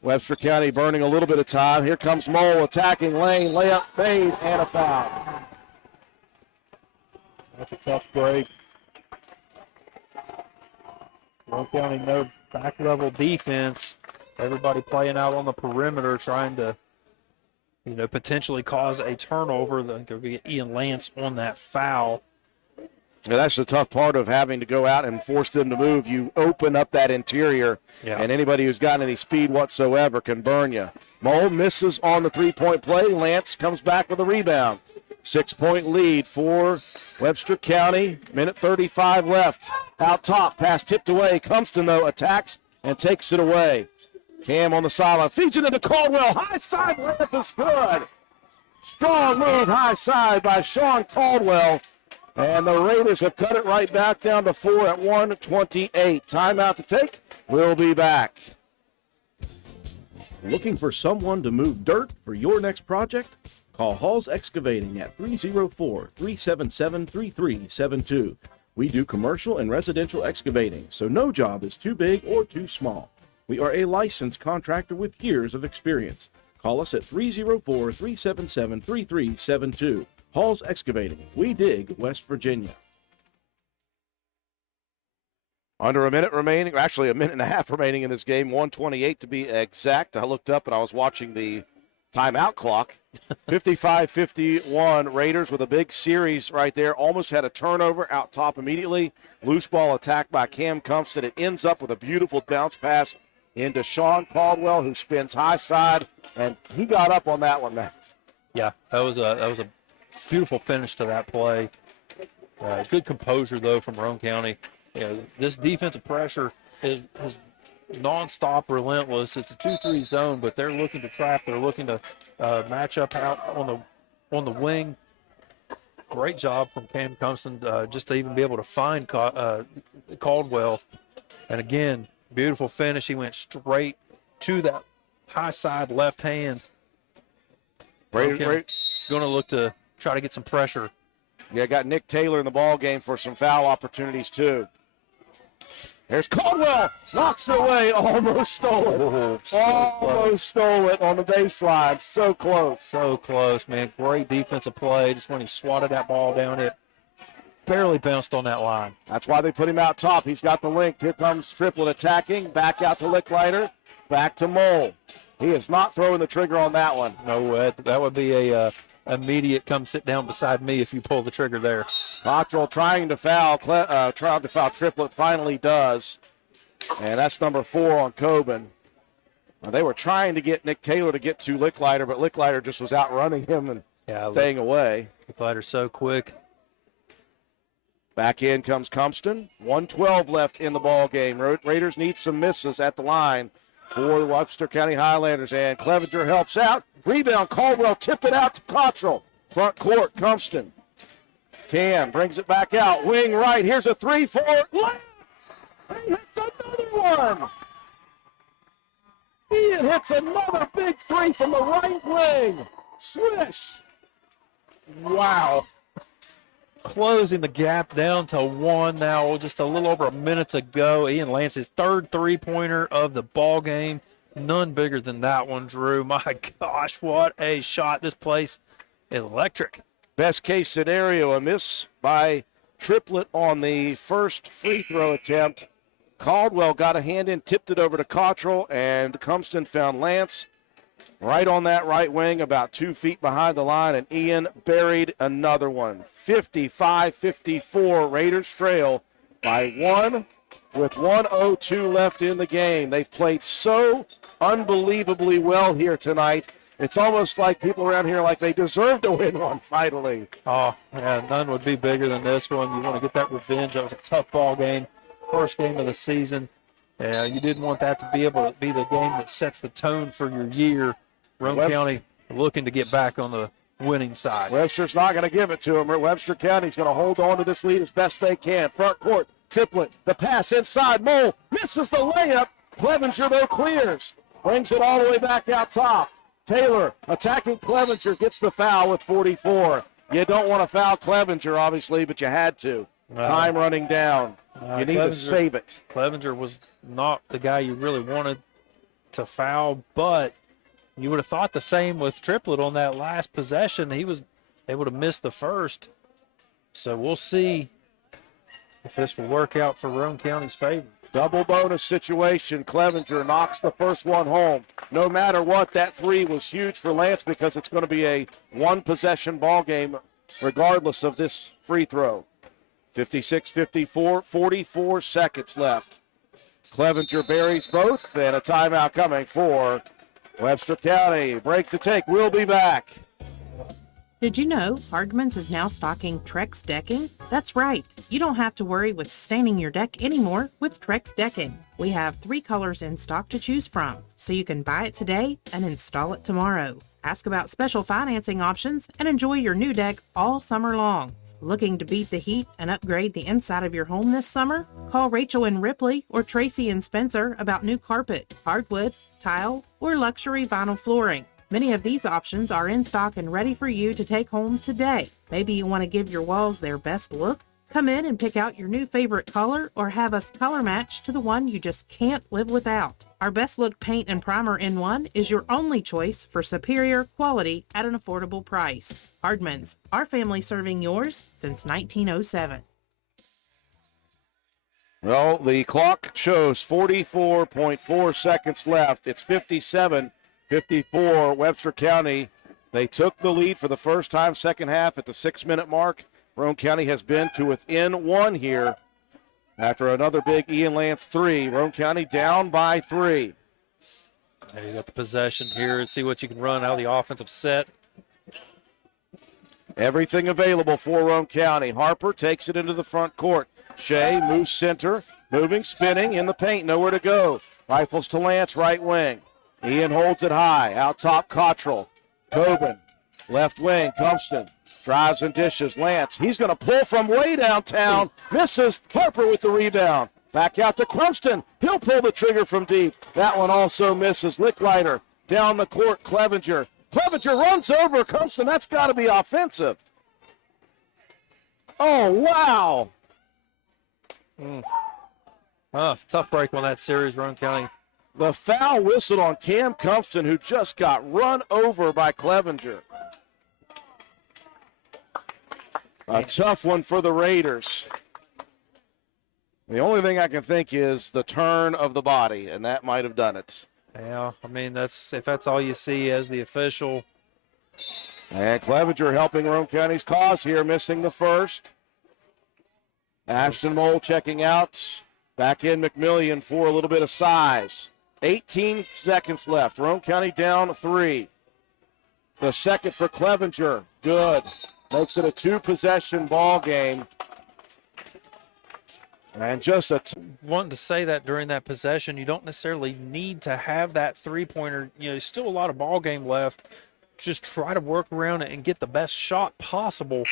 Webster County burning a little bit of time. Here comes Mole attacking lane. Layup made and a foul. That's a tough break. Roane County, no back-level defense. Everybody playing out on the perimeter trying to, potentially cause a turnover. They'll get Ian Lance on that foul. Now, that's the tough part of having to go out and force them to move. You open up that interior, and anybody who's got any speed whatsoever can burn you. Mole misses on the three-point play. Lance comes back with a rebound. 6-point lead for Webster County. Minute 35 left. Out top, pass tipped away. Compton, though, attacks and takes it away. Cam on the sideline. Feeds it into Caldwell. High side layup is good. Strong move high side by Sean Caldwell. And the Raiders have cut it right back down to 4 at 1:28. Timeout to take. We'll be back. Looking for someone to move dirt for your next project? Call Halls Excavating at 304-377-3372. We do commercial and residential excavating, so no job is too big or too small. We are a licensed contractor with years of experience. Call us at 304-377-3372. Halls Excavating. We dig West Virginia. Under a minute remaining, or actually a minute and a half remaining in this game, 1:28 to be exact. I looked up and I was watching the timeout clock. 55-51 Raiders with a big series right there. Almost had a turnover out top immediately. Loose ball attack by Cam Compton. It ends up with a beautiful bounce pass into Sean Caldwell, who spins high side, and he got up on that one, Matt. Yeah, that was a beautiful finish to that play. Good composure, though, from Roane County. This defensive pressure is nonstop, relentless. It's a 2-3 zone, but they're looking to trap. They're looking to match up out on the wing. Great job from Cam Compton just to even be able to find Caldwell. And again, beautiful finish. He went straight to that high side left hand. Going to look to try to get some pressure. Yeah, got Nick Taylor in the ball game for some foul opportunities too. There's Caldwell, knocks it away, almost stole it. Almost stole it on the baseline. So close. So close, man. Great defensive play. Just when he swatted that ball down, it barely bounced on that line. That's why they put him out top. He's got the length. Here comes Triplett attacking. Back out to Licklider. Back to Mole. He is not throwing the trigger on that one. No, that would be a immediate come sit down beside me if you pull the trigger there. Cottrell trying to foul. Triplett finally does. And that's number 4 on Coben. They were trying to get Nick Taylor to get to Licklider, but Licklider just was outrunning him and staying away. Licklider's so quick. Back in comes Compton. 1:12 left in the ball game. Raiders need some misses at the line for the Webster County Highlanders, and Clevenger helps out. Rebound, Caldwell tipped it out to Cottrell. Front court, Compton. Cam brings it back out. Wing right. Here's a 3-4. He hits another one. He hits another big three from the right wing. Swish. Wow. Closing the gap down to 1 now, just a little over a minute to go. Ian Lance's third three-pointer of the ball game. None bigger than that one, Drew. My gosh, what a shot. This place is electric. Best case scenario, a miss by Triplett on the first free throw attempt. Caldwell got a hand in, tipped it over to Cottrell, and Compton found Lance right on that right wing, about 2 feet behind the line, and Ian buried another one. 55-54, Raiders trail by 1 with 1:02 left in the game. They've played so unbelievably well here tonight. It's almost like people around here like they deserve to win one finally. Oh, yeah, none would be bigger than this one. You want to get that revenge. That was a tough ball game, first game of the season. You didn't want that to be able to be the game that sets the tone for your year. Roane County looking to get back on the winning side. Webster's not going to give it to him. Webster County's going to hold on to this lead as best they can. Front court, triplet, the pass inside. Mole misses the layup. Clevenger, though, clears. Brings it all the way back out top. Taylor attacking Clevenger, gets the foul with 44. You don't want to foul Clevenger, obviously, but you had to. Time running down. You need to save it. Clevenger was not the guy you really wanted to foul, but you would have thought the same with Triplett on that last possession. He was able to miss the first. So we'll see if this will work out for Roane County's favor. Double bonus situation. Clevenger knocks the first one home. No matter what, that three was huge for Lance because it's going to be a one-possession ball game regardless of this free throw. 56-54, 44 seconds left. Clevenger buries both, and a timeout coming for Webster County. Break to take. We'll be back. Did you know Hardman's is now stocking Trex decking? That's right. You don't have to worry with staining your deck anymore with Trex decking. We have 3 colors in stock to choose from, so you can buy it today and install it tomorrow. Ask about special financing options and enjoy your new deck all summer long. Looking to beat the heat and upgrade the inside of your home this summer? Call Rachel and Ripley or Tracy and Spencer about new carpet, hardwood, tile, or luxury vinyl flooring. Many of these options are in stock and ready for you to take home today. Maybe you want to give your walls their best look? Come in and pick out your new favorite color or have us color match to the one you just can't live without. Our Best Look Paint and Primer in One is your only choice for superior quality at an affordable price. Hardman's, our family serving yours since 1907. Well, the clock shows 44.4 seconds left. It's 57-54 Webster County. They took the lead for the first time second half at the 6-minute mark. Roane County has been to within 1 here after another big Ian Lance 3. Roane County down by 3. There you got the possession here and see what you can run out of the offensive set. Everything available for Roane County. Harper takes it into the front court. Shea moves center, moving, spinning in the paint, nowhere to go. Rifles to Lance, right wing. Ian holds it high, out top Cottrell. Coben, left wing, Compston. Drives and dishes. Lance, he's going to pull from way downtown. Misses. Harper with the rebound. Back out to Clemston. He'll pull the trigger from deep. That one also misses. Licklider down the court. Clevenger. Clevenger runs over Clemston. That's got to be offensive. Oh, wow. Tough break on that series, Roane County. The foul whistled on Cam Clemston, who just got run over by Clevenger. A tough one for the Raiders. The only thing I can think is the turn of the body, and that might have done it. Yeah, I mean, if that's all you see as the official. And Clevenger helping Roane County's cause here, missing the first. Ashton Mole checking out. Back in McMillian for a little bit of size. 18 seconds left. Roane County down 3. The second for Clevenger. Good. Makes it a 2-possession ball game. And just wanting to say that during that possession, you don't necessarily need to have that three-pointer. You know, there's still a lot of ball game left. Just try to work around it and get the best shot possible.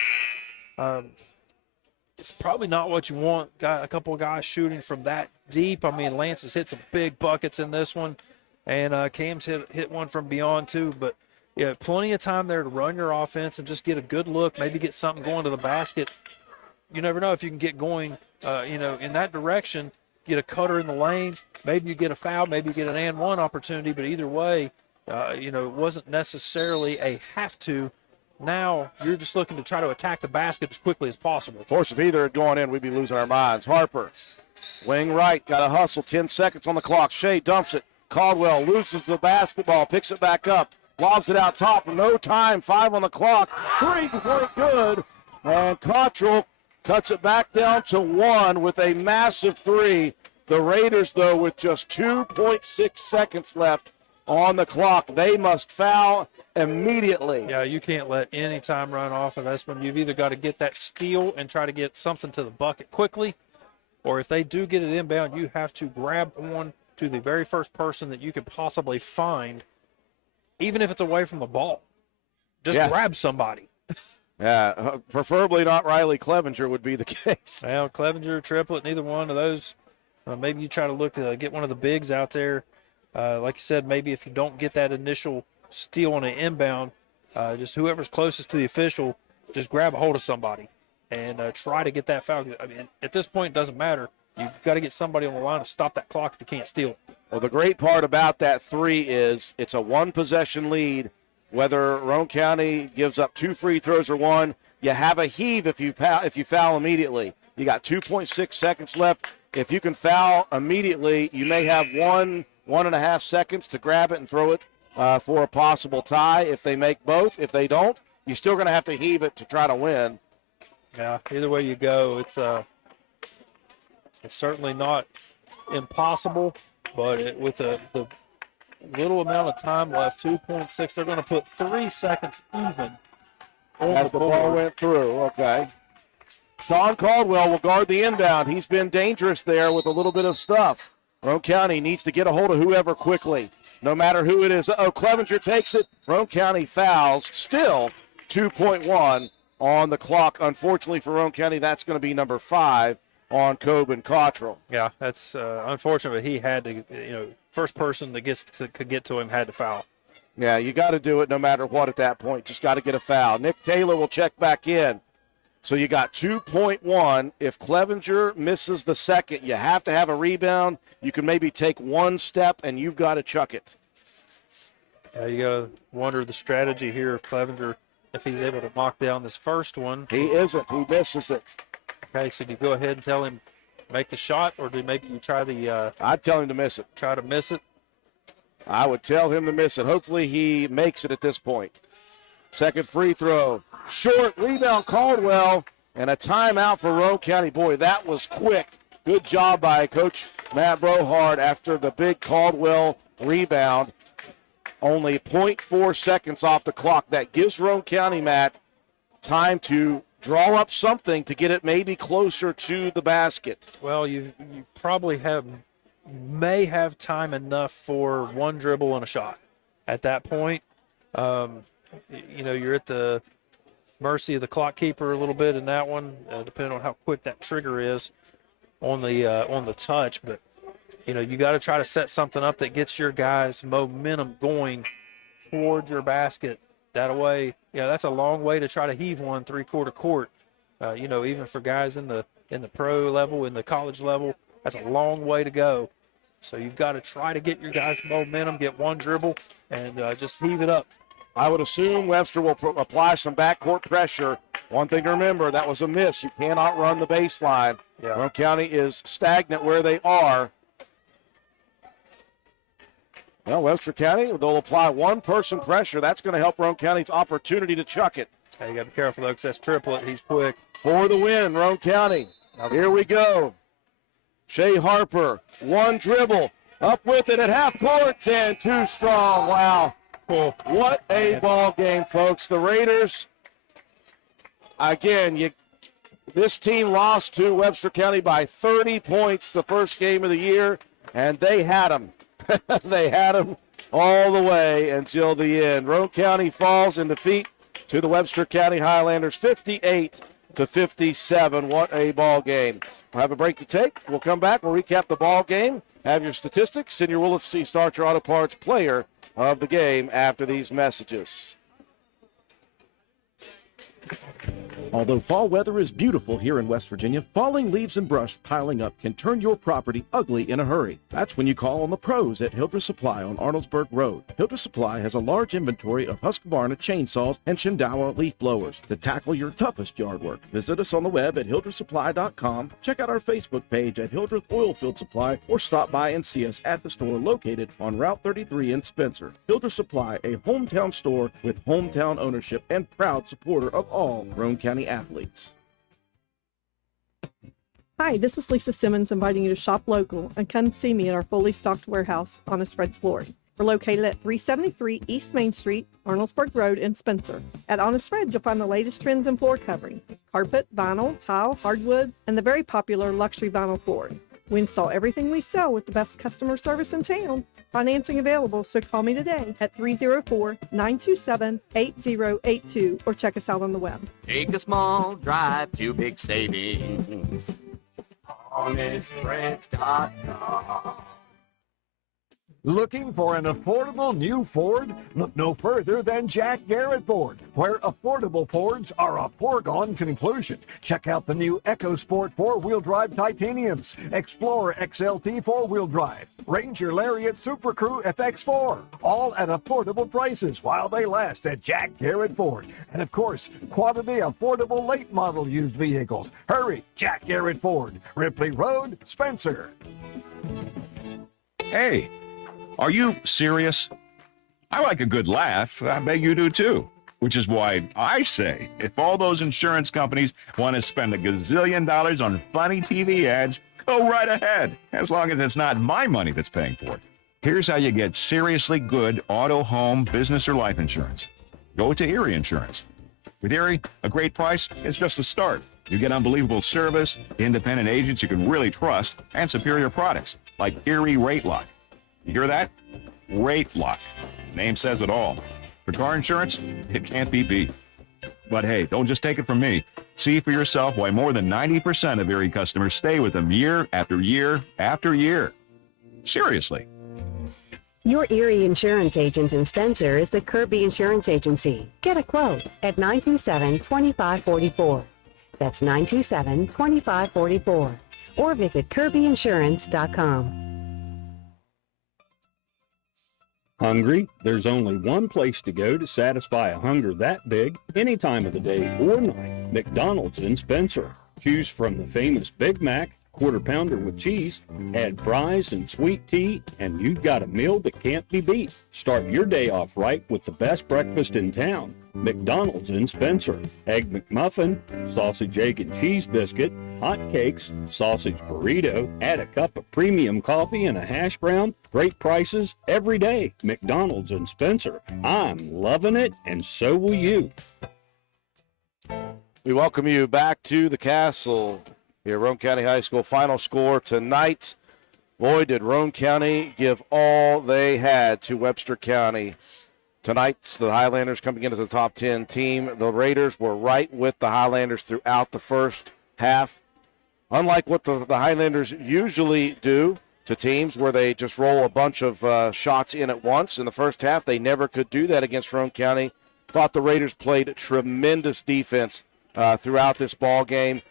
It's probably not what you want. Got a couple of guys shooting from that deep. I mean, Lance has hit some big buckets in this one, and Cam's hit one from beyond too. But yeah, plenty of time there to run your offense and just get a good look, maybe get something going to the basket. You never know if you can get going, in that direction, get a cutter in the lane. Maybe you get a foul, maybe you get an and one opportunity, but either way, it wasn't necessarily a have to. Now you're just looking to try to attack the basket as quickly as possible. Of course, if either had gone in, we'd be losing our minds. Harper, wing right, got a hustle, 10 seconds on the clock. Shea dumps it. Caldwell loses the basketball, picks it back up, lobs it out top. No time, 5 on the clock. 3 before it good. And Cottrell cuts it back down to 1 with a massive 3. The Raiders, though, with just 2.6 seconds left on the clock, they must foul immediately. Yeah, you can't let any time run off of this one. You've either got to get that steal and try to get something to the bucket quickly, or if they do get it inbound, you have to grab on to the very first person that you could possibly find, even if it's away from the ball. Just grab somebody. Yeah, preferably not Riley Clevenger would be the case. Well, Clevenger, Triplett, neither one of those. Maybe you try to look to get one of the bigs out there. Like you said, maybe if you don't get that initial steal on an inbound, just whoever's closest to the official, just grab a hold of somebody and try to get that foul. I mean, at this point, it doesn't matter. You've got to get somebody on the line to stop that clock if you can't steal it. Well, the great part about that three is it's a one-possession lead. Whether Roane County gives up 2 free throws or 1, you have a heave if you foul immediately. You got 2.6 seconds left. If you can foul immediately, you may have 1.5 seconds to grab it and throw it for a possible tie. If they make both, if they don't, you're still going to have to heave it to try to win. Yeah, either way you go, it's certainly not impossible, but with the little amount of time left, 2.6, they're going to put 3 seconds even As the ball went through, okay. Sean Caldwell will guard the inbound. He's been dangerous there with a little bit of stuff. Roane County needs to get a hold of whoever quickly, no matter who it is. Clevenger takes it. Roane County fouls. Still 2.1 on the clock. Unfortunately for Roane County, that's going to be number 5 on Coben Cottrell. Yeah, that's unfortunate. He had to, first person that could get to him had to foul. Yeah, you got to do it no matter what at that point. Just got to get a foul. Nick Taylor will check back in. So you got 2.1. If Clevenger misses the second, you have to have a rebound. You can maybe take one step, and you've got to chuck it. Yeah, you got to wonder the strategy here of Clevenger, if he's able to knock down this first one. He isn't. He misses it. Okay, so do you go ahead and tell him make the shot, or do maybe you try the I'd tell him to miss it. Try to miss it? I would tell him to miss it. Hopefully he makes it at this point. Second free throw. Short rebound, Caldwell, and a timeout for Roane County. Boy, that was quick. Good job by Coach Matt Brohard after the big Caldwell rebound. Only 0.4 seconds off the clock. That gives Roane County, Matt, time to draw up something to get it maybe closer to the basket. Well, you probably may have time enough for one dribble and a shot. At that point, you're at the mercy of the clock keeper a little bit in that one, depending on how quick that trigger is on the touch. But you got to try to set something up that gets your guys' momentum going towards your basket. That way, that's a long way to try to heave one 3/4 court. Even for guys in the pro level, in the college level, that's a long way to go. So you've got to try to get your guys' momentum, get one dribble, and just heave it up. I would assume Webster will apply some backcourt pressure. One thing to remember, that was a miss. You cannot run the baseline. Yeah. Roane County is stagnant where they are. Well, Webster County, they'll apply one-person pressure. That's going to help Roane County's opportunity to chuck it. Hey, you got to be careful, though, because that's Triplett. He's quick. For the win, Roane County. Here we go. Shea Harper, one dribble. Up with it at half court, and too strong. Wow. What a ball game, folks. The Raiders, again, this team lost to Webster County by 30 points the first game of the year, and they had them. They had them all the way until the end. Roane County falls in defeat to the Webster County Highlanders, 58-57. What a ball game. We'll have a break to take. We'll come back. We'll recap the ball game, have your statistics, and your Willis C. Starcher Auto Parts player of the game after these messages. Although fall weather is beautiful here in West Virginia, falling leaves and brush piling up can turn your property ugly in a hurry. That's when you call on the pros at Hildreth Supply on Arnoldsburg Road. Hildreth Supply has a large inventory of Husqvarna chainsaws and Shindawa leaf blowers to tackle your toughest yard work. Visit us on the web at hildrethsupply.com, check out our Facebook page at Hildreth Oilfield Supply, or stop by and see us at the store located on Route 33 in Spencer. Hildreth Supply, a hometown store with hometown ownership and proud supporter of all Roane County athletes. Hi, this is Lisa Simmons inviting you to shop local and come see me at our fully stocked warehouse, Honest Fred's Flooring. We're located at 373 East Main Street, Arnoldsburg Road in Spencer. At Honest Fred's, you'll find the latest trends in floor covering, carpet, vinyl, tile, hardwood, and the very popular luxury vinyl flooring. We install everything we sell with the best customer service in town. Financing available, so call me today at 304-927-8082 or check us out on the web. Take a small drive to big savings. HonestFriends.com. Looking for an affordable new Ford? Look no further than Jack Garrett Ford, where affordable Fords are a foregone conclusion. Check out the new EcoSport 4-wheel drive titaniums, Explorer XLT 4-wheel drive, Ranger Lariat Super Crew FX4, all at affordable prices while they last at Jack Garrett Ford. And of course, quality affordable late model used vehicles. Hurry, Jack Garrett Ford, Ripley Road, Spencer. Hey, are you serious? I like a good laugh. I bet you do too. Which is why I say, if all those insurance companies want to spend $1 gazillion on funny TV ads, go right ahead, as long as it's not my money that's paying for it. Here's how you get seriously good auto, home, business, or life insurance. Go to Erie Insurance. With Erie, a great price is just the start. You get unbelievable service, independent agents you can really trust, and superior products like Erie Rate Lock. You hear that? Rate Lock. Name says it all. For car insurance, it can't be beat. But hey, don't just take it from me. See for yourself why more than 90% of Erie customers stay with them year after year after year. Seriously. Your Erie insurance agent in Spencer is the Kirby Insurance Agency. Get a quote at 927-2544. That's 927-2544. Or visit kirbyinsurance.com. Hungry? There's only one place to go to satisfy a hunger that big, any time of the day or night. McDonald's in Spencer. Choose from the famous Big Mac, Quarter Pounder with cheese, add fries and sweet tea, and you've got a meal that can't be beat. Start your day off right with the best breakfast in town. McDonald's in Spencer. Egg McMuffin, sausage, egg, and cheese biscuit, hot cakes, sausage burrito, add a cup of premium coffee and a hash brown. Great prices every day. McDonald's in Spencer. I'm loving it, and so will you. We welcome you back to the Castle here at Roane County High School. Final score tonight. Boy, did Roane County give all they had to Webster County. Tonight, the Highlanders coming in as a top 10 team. The Raiders were right with the Highlanders throughout the first half. Unlike what the Highlanders usually do to teams where they just roll a bunch of shots in at once, in the first half, they never could do that against Roane County. Thought the Raiders played tremendous defense throughout this ball game.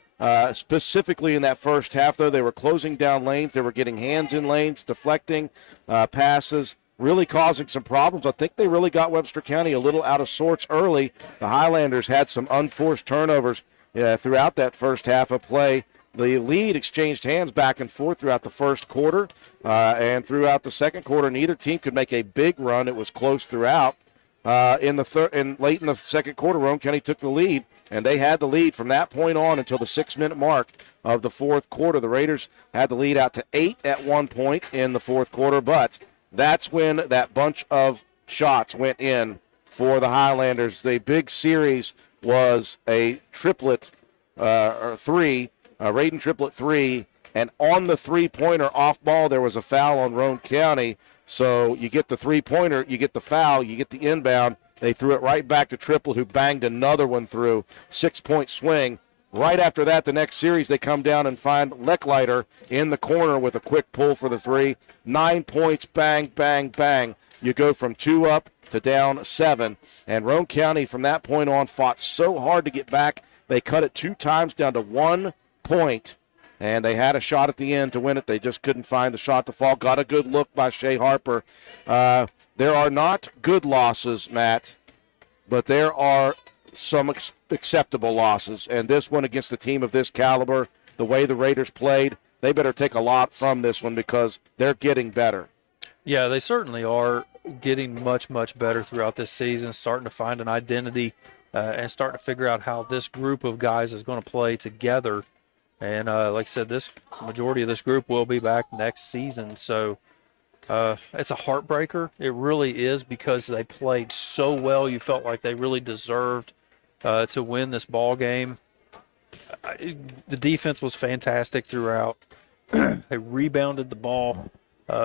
Specifically in that first half, though, they were closing down lanes. They were getting hands in lanes, deflecting passes, really causing some problems. I think they really got Webster County a little out of sorts early. The Highlanders had some unforced turnovers throughout that first half of play. The lead exchanged hands back and forth throughout the first quarter, and throughout the second quarter, neither team could make a big run. It was close throughout. Late in the second quarter, Roane County took the lead, and they had the lead from that point on until the 6-minute mark of the fourth quarter. The Raiders had the lead out to 8 at one point in the fourth quarter, but that's when that bunch of shots went in for the Highlanders. The big series was a triplet three, a Raiden triplet three, and on the three-pointer off ball, there was a foul on Roane County. So you get the three-pointer, you get the foul, you get the inbound. They threw it right back to Triplett, who banged another one through. 6-point swing. Right after that, the next series, they come down and find Lecklighter in the corner with a quick pull for the three. 9 points, bang, bang, bang. You go from 2 up to down 7. And Roane County, from that point on, fought so hard to get back. They cut it 2 times down to 1 point. And they had a shot at the end to win it. They just couldn't find the shot to fall. Got a good look by Shea Harper. There are not good losses, Matt, but there are some acceptable losses. And this one against a team of this caliber, the way the Raiders played, they better take a lot from this one because they're getting better. Yeah, they certainly are getting much, much better throughout this season, starting to find an identity and starting to figure out how this group of guys is going to play together. And like I said, this majority of this group will be back next season. So it's a heartbreaker. It really is because they played so well. You felt like they really deserved to win this ball game. The defense was fantastic throughout. They rebounded the ball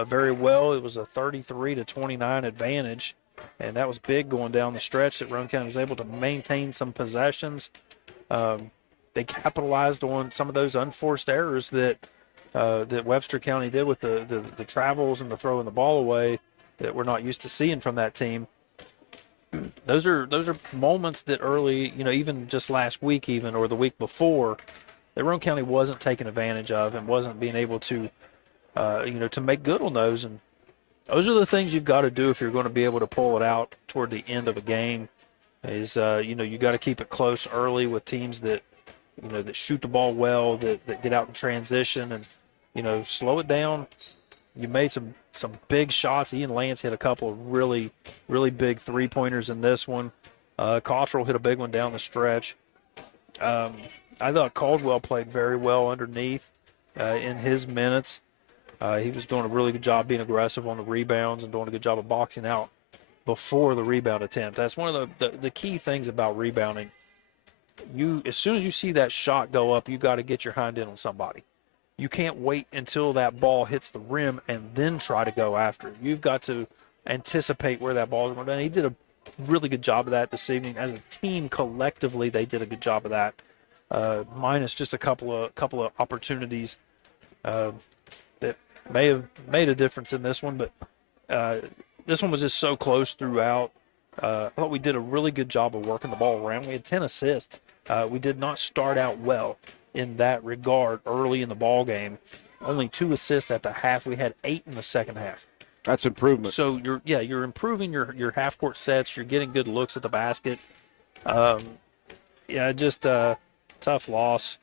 very well. It was a 33-29 advantage, and that was big going down the stretch that Roane County was able to maintain some possessions. They capitalized on some of those unforced errors that Webster County did with the travels and the throwing the ball away that we're not used to seeing from that team. Those are moments that early, even just last week or the week before, that Roane County wasn't taking advantage of and wasn't being able to, to make good on those. And those are the things you've got to do if you're going to be able to pull it out toward the end of a game is, you got to keep it close early with teams that, that shoot the ball well, that get out in transition and, slow it down. You made some big shots. Ian Lance hit a couple of really, really big three-pointers in this one. Cottrell hit a big one down the stretch. I thought Caldwell played very well underneath in his minutes. He was doing a really good job being aggressive on the rebounds and doing a good job of boxing out before the rebound attempt. That's one of the key things about rebounding. As soon as you see that shot go up, you got to get your hind end on somebody. You can't wait until that ball hits the rim and then try to go after it. You've got to anticipate where that ball is going to be. And he did a really good job of that this evening. As a team, collectively, they did a good job of that. Minus just a couple of opportunities that may have made a difference in this one, but this one was just so close throughout. I thought we did a really good job of working the ball around. We had 10 assists. We did not start out well in that regard early in the ball game. Only 2 assists at the half. We had 8 in the second half. That's improvement. So you're improving your half court sets. You're getting good looks at the basket. Just a tough loss.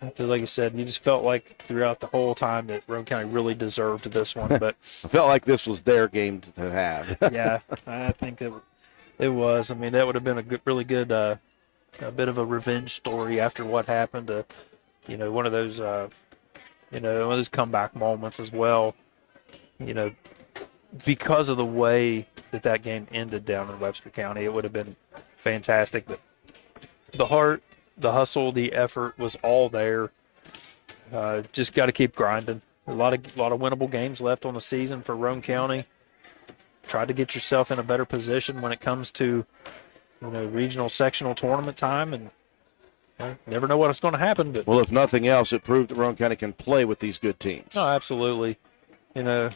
Because like I said, you just felt like throughout the whole time that Roane County really deserved this one. But I felt like this was their game to have. Yeah, I think it was. I mean, that would have been really good, a bit of a revenge story after what happened. One of those, one of those comeback moments as well. Because of the way that game ended down in Webster County, it would have been fantastic. But the heart, the hustle, the effort was all there. Just got to keep grinding. A lot of winnable games left on the season for Roane County. Try to get yourself in a better position when it comes to, regional sectional tournament time, and never know what's going to happen. But well, if nothing else, it proved that Roane County can play with these good teams. Oh, absolutely. We're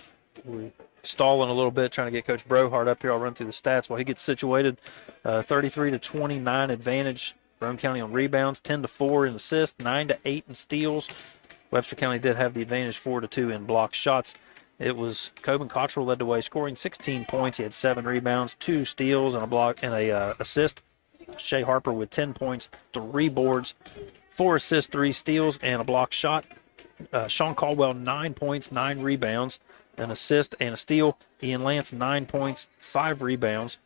stalling a little bit, trying to get Coach Brohart up here. I'll run through the stats while he gets situated. 33-29 advantage. Roane County on rebounds, 10-4 in assists, 9-8 in steals. Webster County did have the advantage, 4-2 in block shots. It was Coben Cottrell led the way, scoring 16 points. He had 7 rebounds, 2 steals, and a block and a assist. Shea Harper with 10 points, 3 boards, 4 assists, 3 steals, and a block shot. Sean Caldwell, 9 points, 9 rebounds, an assist, and a steal. Ian Lance, 9 points, 5 rebounds.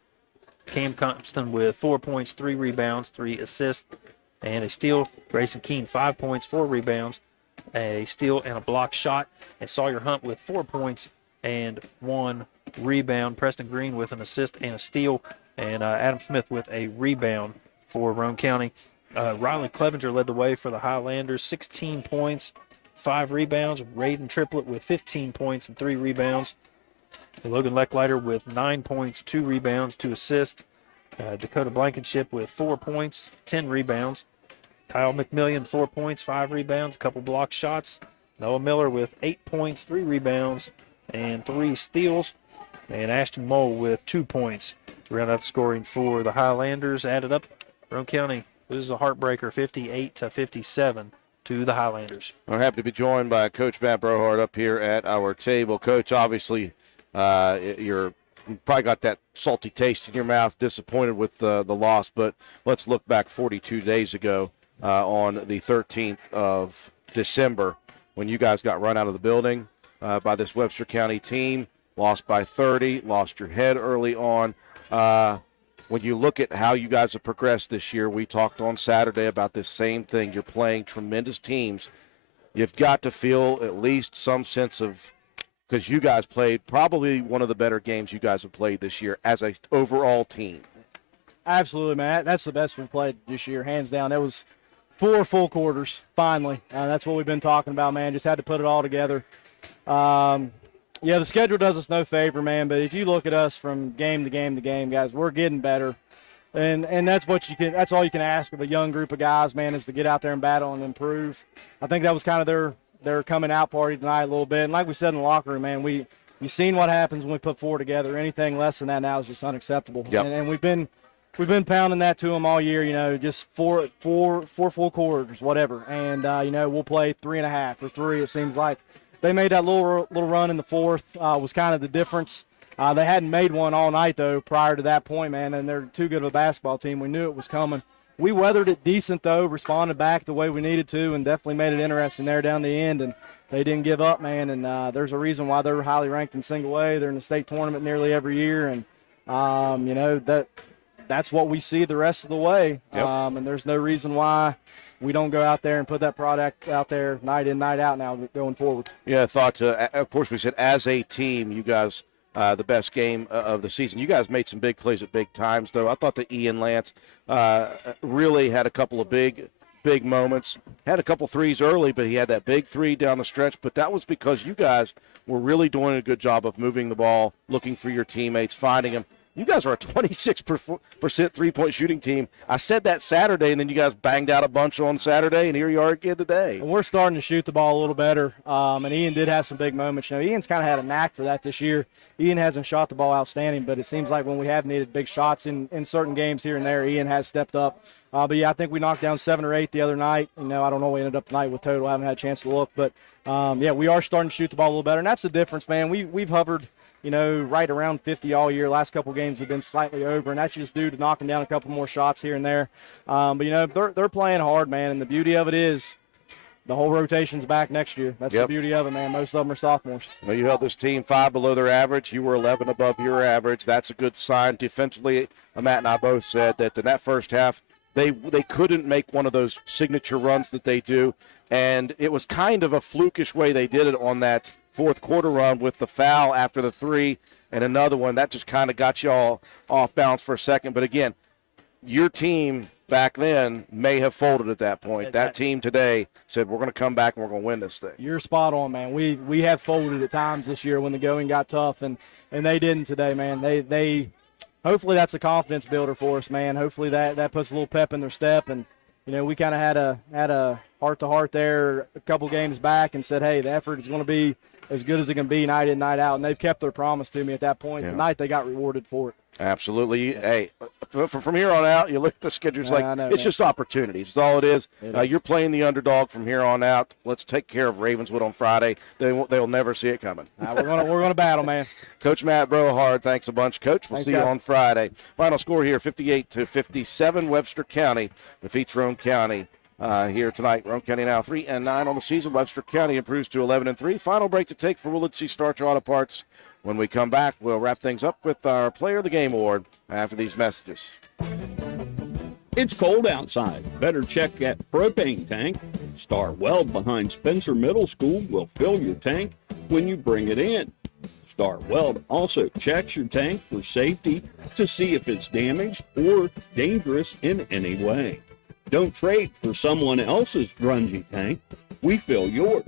Cam Compton with 4 points, 3 rebounds, 3 assists, and a steal. Grayson Keene, 5 points, 4 rebounds, a steal, and a block shot. And Sawyer Hunt with 4 points and 1 rebound. Preston Green with an assist and a steal, and Adam Smith with a rebound for Roane County. Riley Clevenger led the way for the Highlanders, 16 points, 5 rebounds. Raiden Triplett with 15 points and 3 rebounds. Logan Lecklider with 9 points, 2 rebounds, 2 assists. Dakota Blankenship with 4 points, 10 rebounds. Kyle McMillian, 4 points, 5 rebounds, a couple block shots. Noah Miller with 8 points, 3 rebounds, and 3 steals. And Ashton Mole with 2 points. Round out the scoring for the Highlanders. Added up, Roane County loses a heartbreaker, 58-57 to the Highlanders. I'm happy to be joined by Coach Matt Brohart up here at our table. Coach, obviously, you probably got that salty taste in your mouth, disappointed with the loss, but let's look back 42 days ago on the 13th of December when you guys got run out of the building by this Webster County team, lost by 30, lost your head early on. When you look at how you guys have progressed this year, we talked on Saturday about this same thing. You're playing tremendous teams. You've got to feel at least some sense of, because you guys played probably one of the better games you guys have played this year as an overall team. Absolutely, man. That's the best we've played this year, hands down. It was 4 full quarters, finally. That's what we've been talking about, man. Just had to put it all together. Yeah, the schedule does us no favor, man. But if you look at us from game to game to game, guys, we're getting better. And that's that's all you can ask of a young group of guys, man, is to get out there and battle and improve. I think that was kind of their coming out party tonight a little bit. And like we said in the locker room, man, you've seen what happens when we put four together. Anything less than that now is just unacceptable. Yep. And we've been pounding that to them all year, just four full quarters, whatever. And we'll play 3.5 or 3. It seems like they made that little run in the fourth. Was kind of the difference. They hadn't made one all night, though, prior to that point, man, and they're too good of a basketball team. We knew it was coming. We weathered it decent, though, responded back the way we needed to, and definitely made it interesting there down the end, and they didn't give up, man, and there's a reason why they're highly ranked in single A. They're in the state tournament nearly every year, and, that's what we see the rest of the way, yep. And there's no reason why we don't go out there and put that product out there night in, night out now going forward. Yeah, I thought, of course, we said as a team, you guys – the best game of the season. You guys made some big plays at big times, though. I thought that Ian Lance really had a couple of big moments. Had a couple threes early, but he had that big three down the stretch. But that was because you guys were really doing a good job of moving the ball, looking for your teammates, finding them. You guys are a 26% three-point shooting team. I said that Saturday, and then you guys banged out a bunch on Saturday, and here you are again today. And we're starting to shoot the ball a little better, and Ian did have some big moments. Ian's kind of had a knack for that this year. Ian hasn't shot the ball outstanding, but it seems like when we have needed big shots in certain games here and there, Ian has stepped up. But, yeah, I think we knocked down 7 or 8 the other night. I don't know what we ended up tonight with total. I haven't had a chance to look. But, we are starting to shoot the ball a little better, and that's the difference, man. We've hovered – right around 50 all year. Last couple games we've been slightly over, and that's just due to knocking down a couple more shots here and there. But, they're playing hard, man, and the beauty of it is the whole rotation's back next year. That's the beauty of it, man. Most of them are sophomores. Well, you held this team 5 below their average. You were 11 above your average. That's a good sign. Defensively, Matt and I both said that in that first half, they couldn't make one of those signature runs that they do, and it was kind of a flukish way they did it on that fourth quarter run with the foul after the 3 and another one. That just kind of got you all off balance for a second. But, again, your team back then may have folded at that point. That team today said, we're going to come back and we're going to win this thing. You're spot on, man. We have folded at times this year when the going got tough, and they didn't today, man. They hopefully that's a confidence builder for us, man. Hopefully that puts a little pep in their step. And, we kind of had a heart-to-heart there a couple games back and said, hey, the effort is going to be as good as it can be night in, night out. And they've kept their promise to me at that point. Yeah. Tonight they got rewarded for it. Absolutely. Hey, from here on out, you look at the schedules it's just opportunities. That's all it is. You're playing the underdog from here on out. Let's take care of Ravenswood on Friday. They'll never see it coming. We're gonna battle, man. Coach Matt Brohard, thanks a bunch, Coach. We'll see you on Friday. Final score here: 58-57. Webster County defeats Roane County. Here tonight, Roane County now 3-9 on the season. Webster County improves to 11-3. Final break to take for Willard C. Starcher Auto Parts. When we come back, we'll wrap things up with our Player of the Game award after these messages. It's cold outside. Better check that propane tank. Star Weld behind Spencer Middle School will fill your tank when you bring it in. Star Weld also checks your tank for safety to see if it's damaged or dangerous in any way. Don't trade for someone else's grungy tank. We fill yours.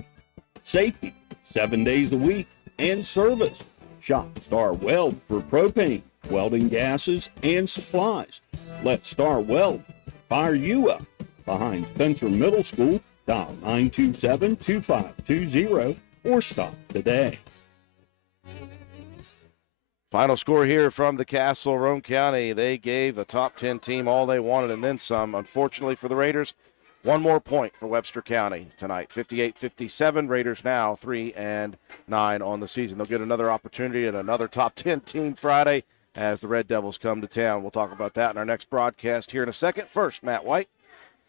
Safety, 7 days a week, and service. Shop Star Weld for propane, welding gases, and supplies. Let Star Weld fire you up. Behind Spencer Middle School, dial 927-2520 or stop today. Final score here from the Castle. Roane County, they gave a top 10 team all they wanted and then some. Unfortunately for the Raiders, one more point for Webster County tonight. 58-57. Raiders now 3-9 on the season. They'll get another opportunity at another top 10 team Friday as the Red Devils come to town. We'll talk about that in our next broadcast here in a second. First, Matt White,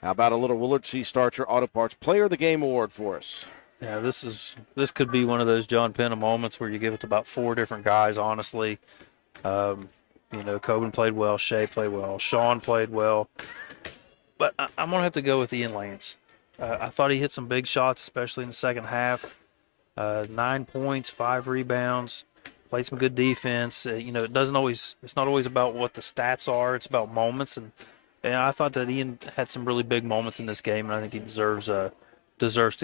how about a little Willard C. Starcher Auto Parts Player of the Game award for us? Yeah, this could be one of those John Penna moments where you give it to about 4 different guys, honestly. Coben played well, Shea played well, Sean played well. But I'm going to have to go with Ian Lance. I thought he hit some big shots, especially in the second half. 9 points, 5 rebounds, played some good defense. It's not always about what the stats are. It's about moments. And I thought that Ian had some really big moments in this game, and I think he deserves to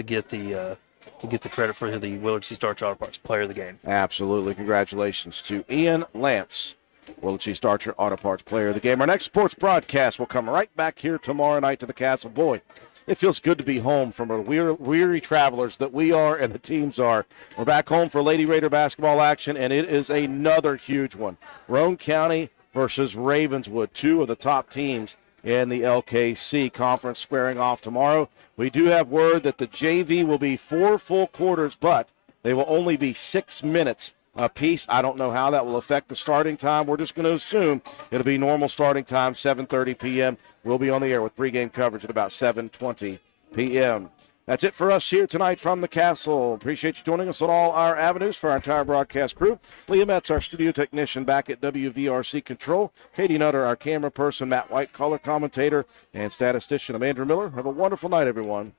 get the to get the credit for the Willard C. Starch Auto Parts Player of the Game. Absolutely. Congratulations to Ian Lance, Willard C. Starcher Auto Parts Player of the Game. Our next sports broadcast will come right back here tomorrow night to the Castle. Boy, it feels good to be home from our weary travelers that we are and the teams are. We're back home for Lady Raider basketball action, and it is another huge one. Roane County versus Ravenswood, two of the top teams in the LKC Conference squaring off tomorrow. We do have word that the JV will be 4 full quarters, but they will only be 6 minutes apiece. I don't know how that will affect the starting time. We're just going to assume it'll be normal starting time, 7:30 p.m. We'll be on the air with pregame coverage at about 7:20 p.m. That's it for us here tonight from the Castle. Appreciate you joining us on all our avenues for our entire broadcast crew. Liam Metz, our studio technician back at WVRC Control. Katie Nutter, our camera person. Matt White, color commentator and statistician. I'm Andrew Miller. Have a wonderful night, everyone.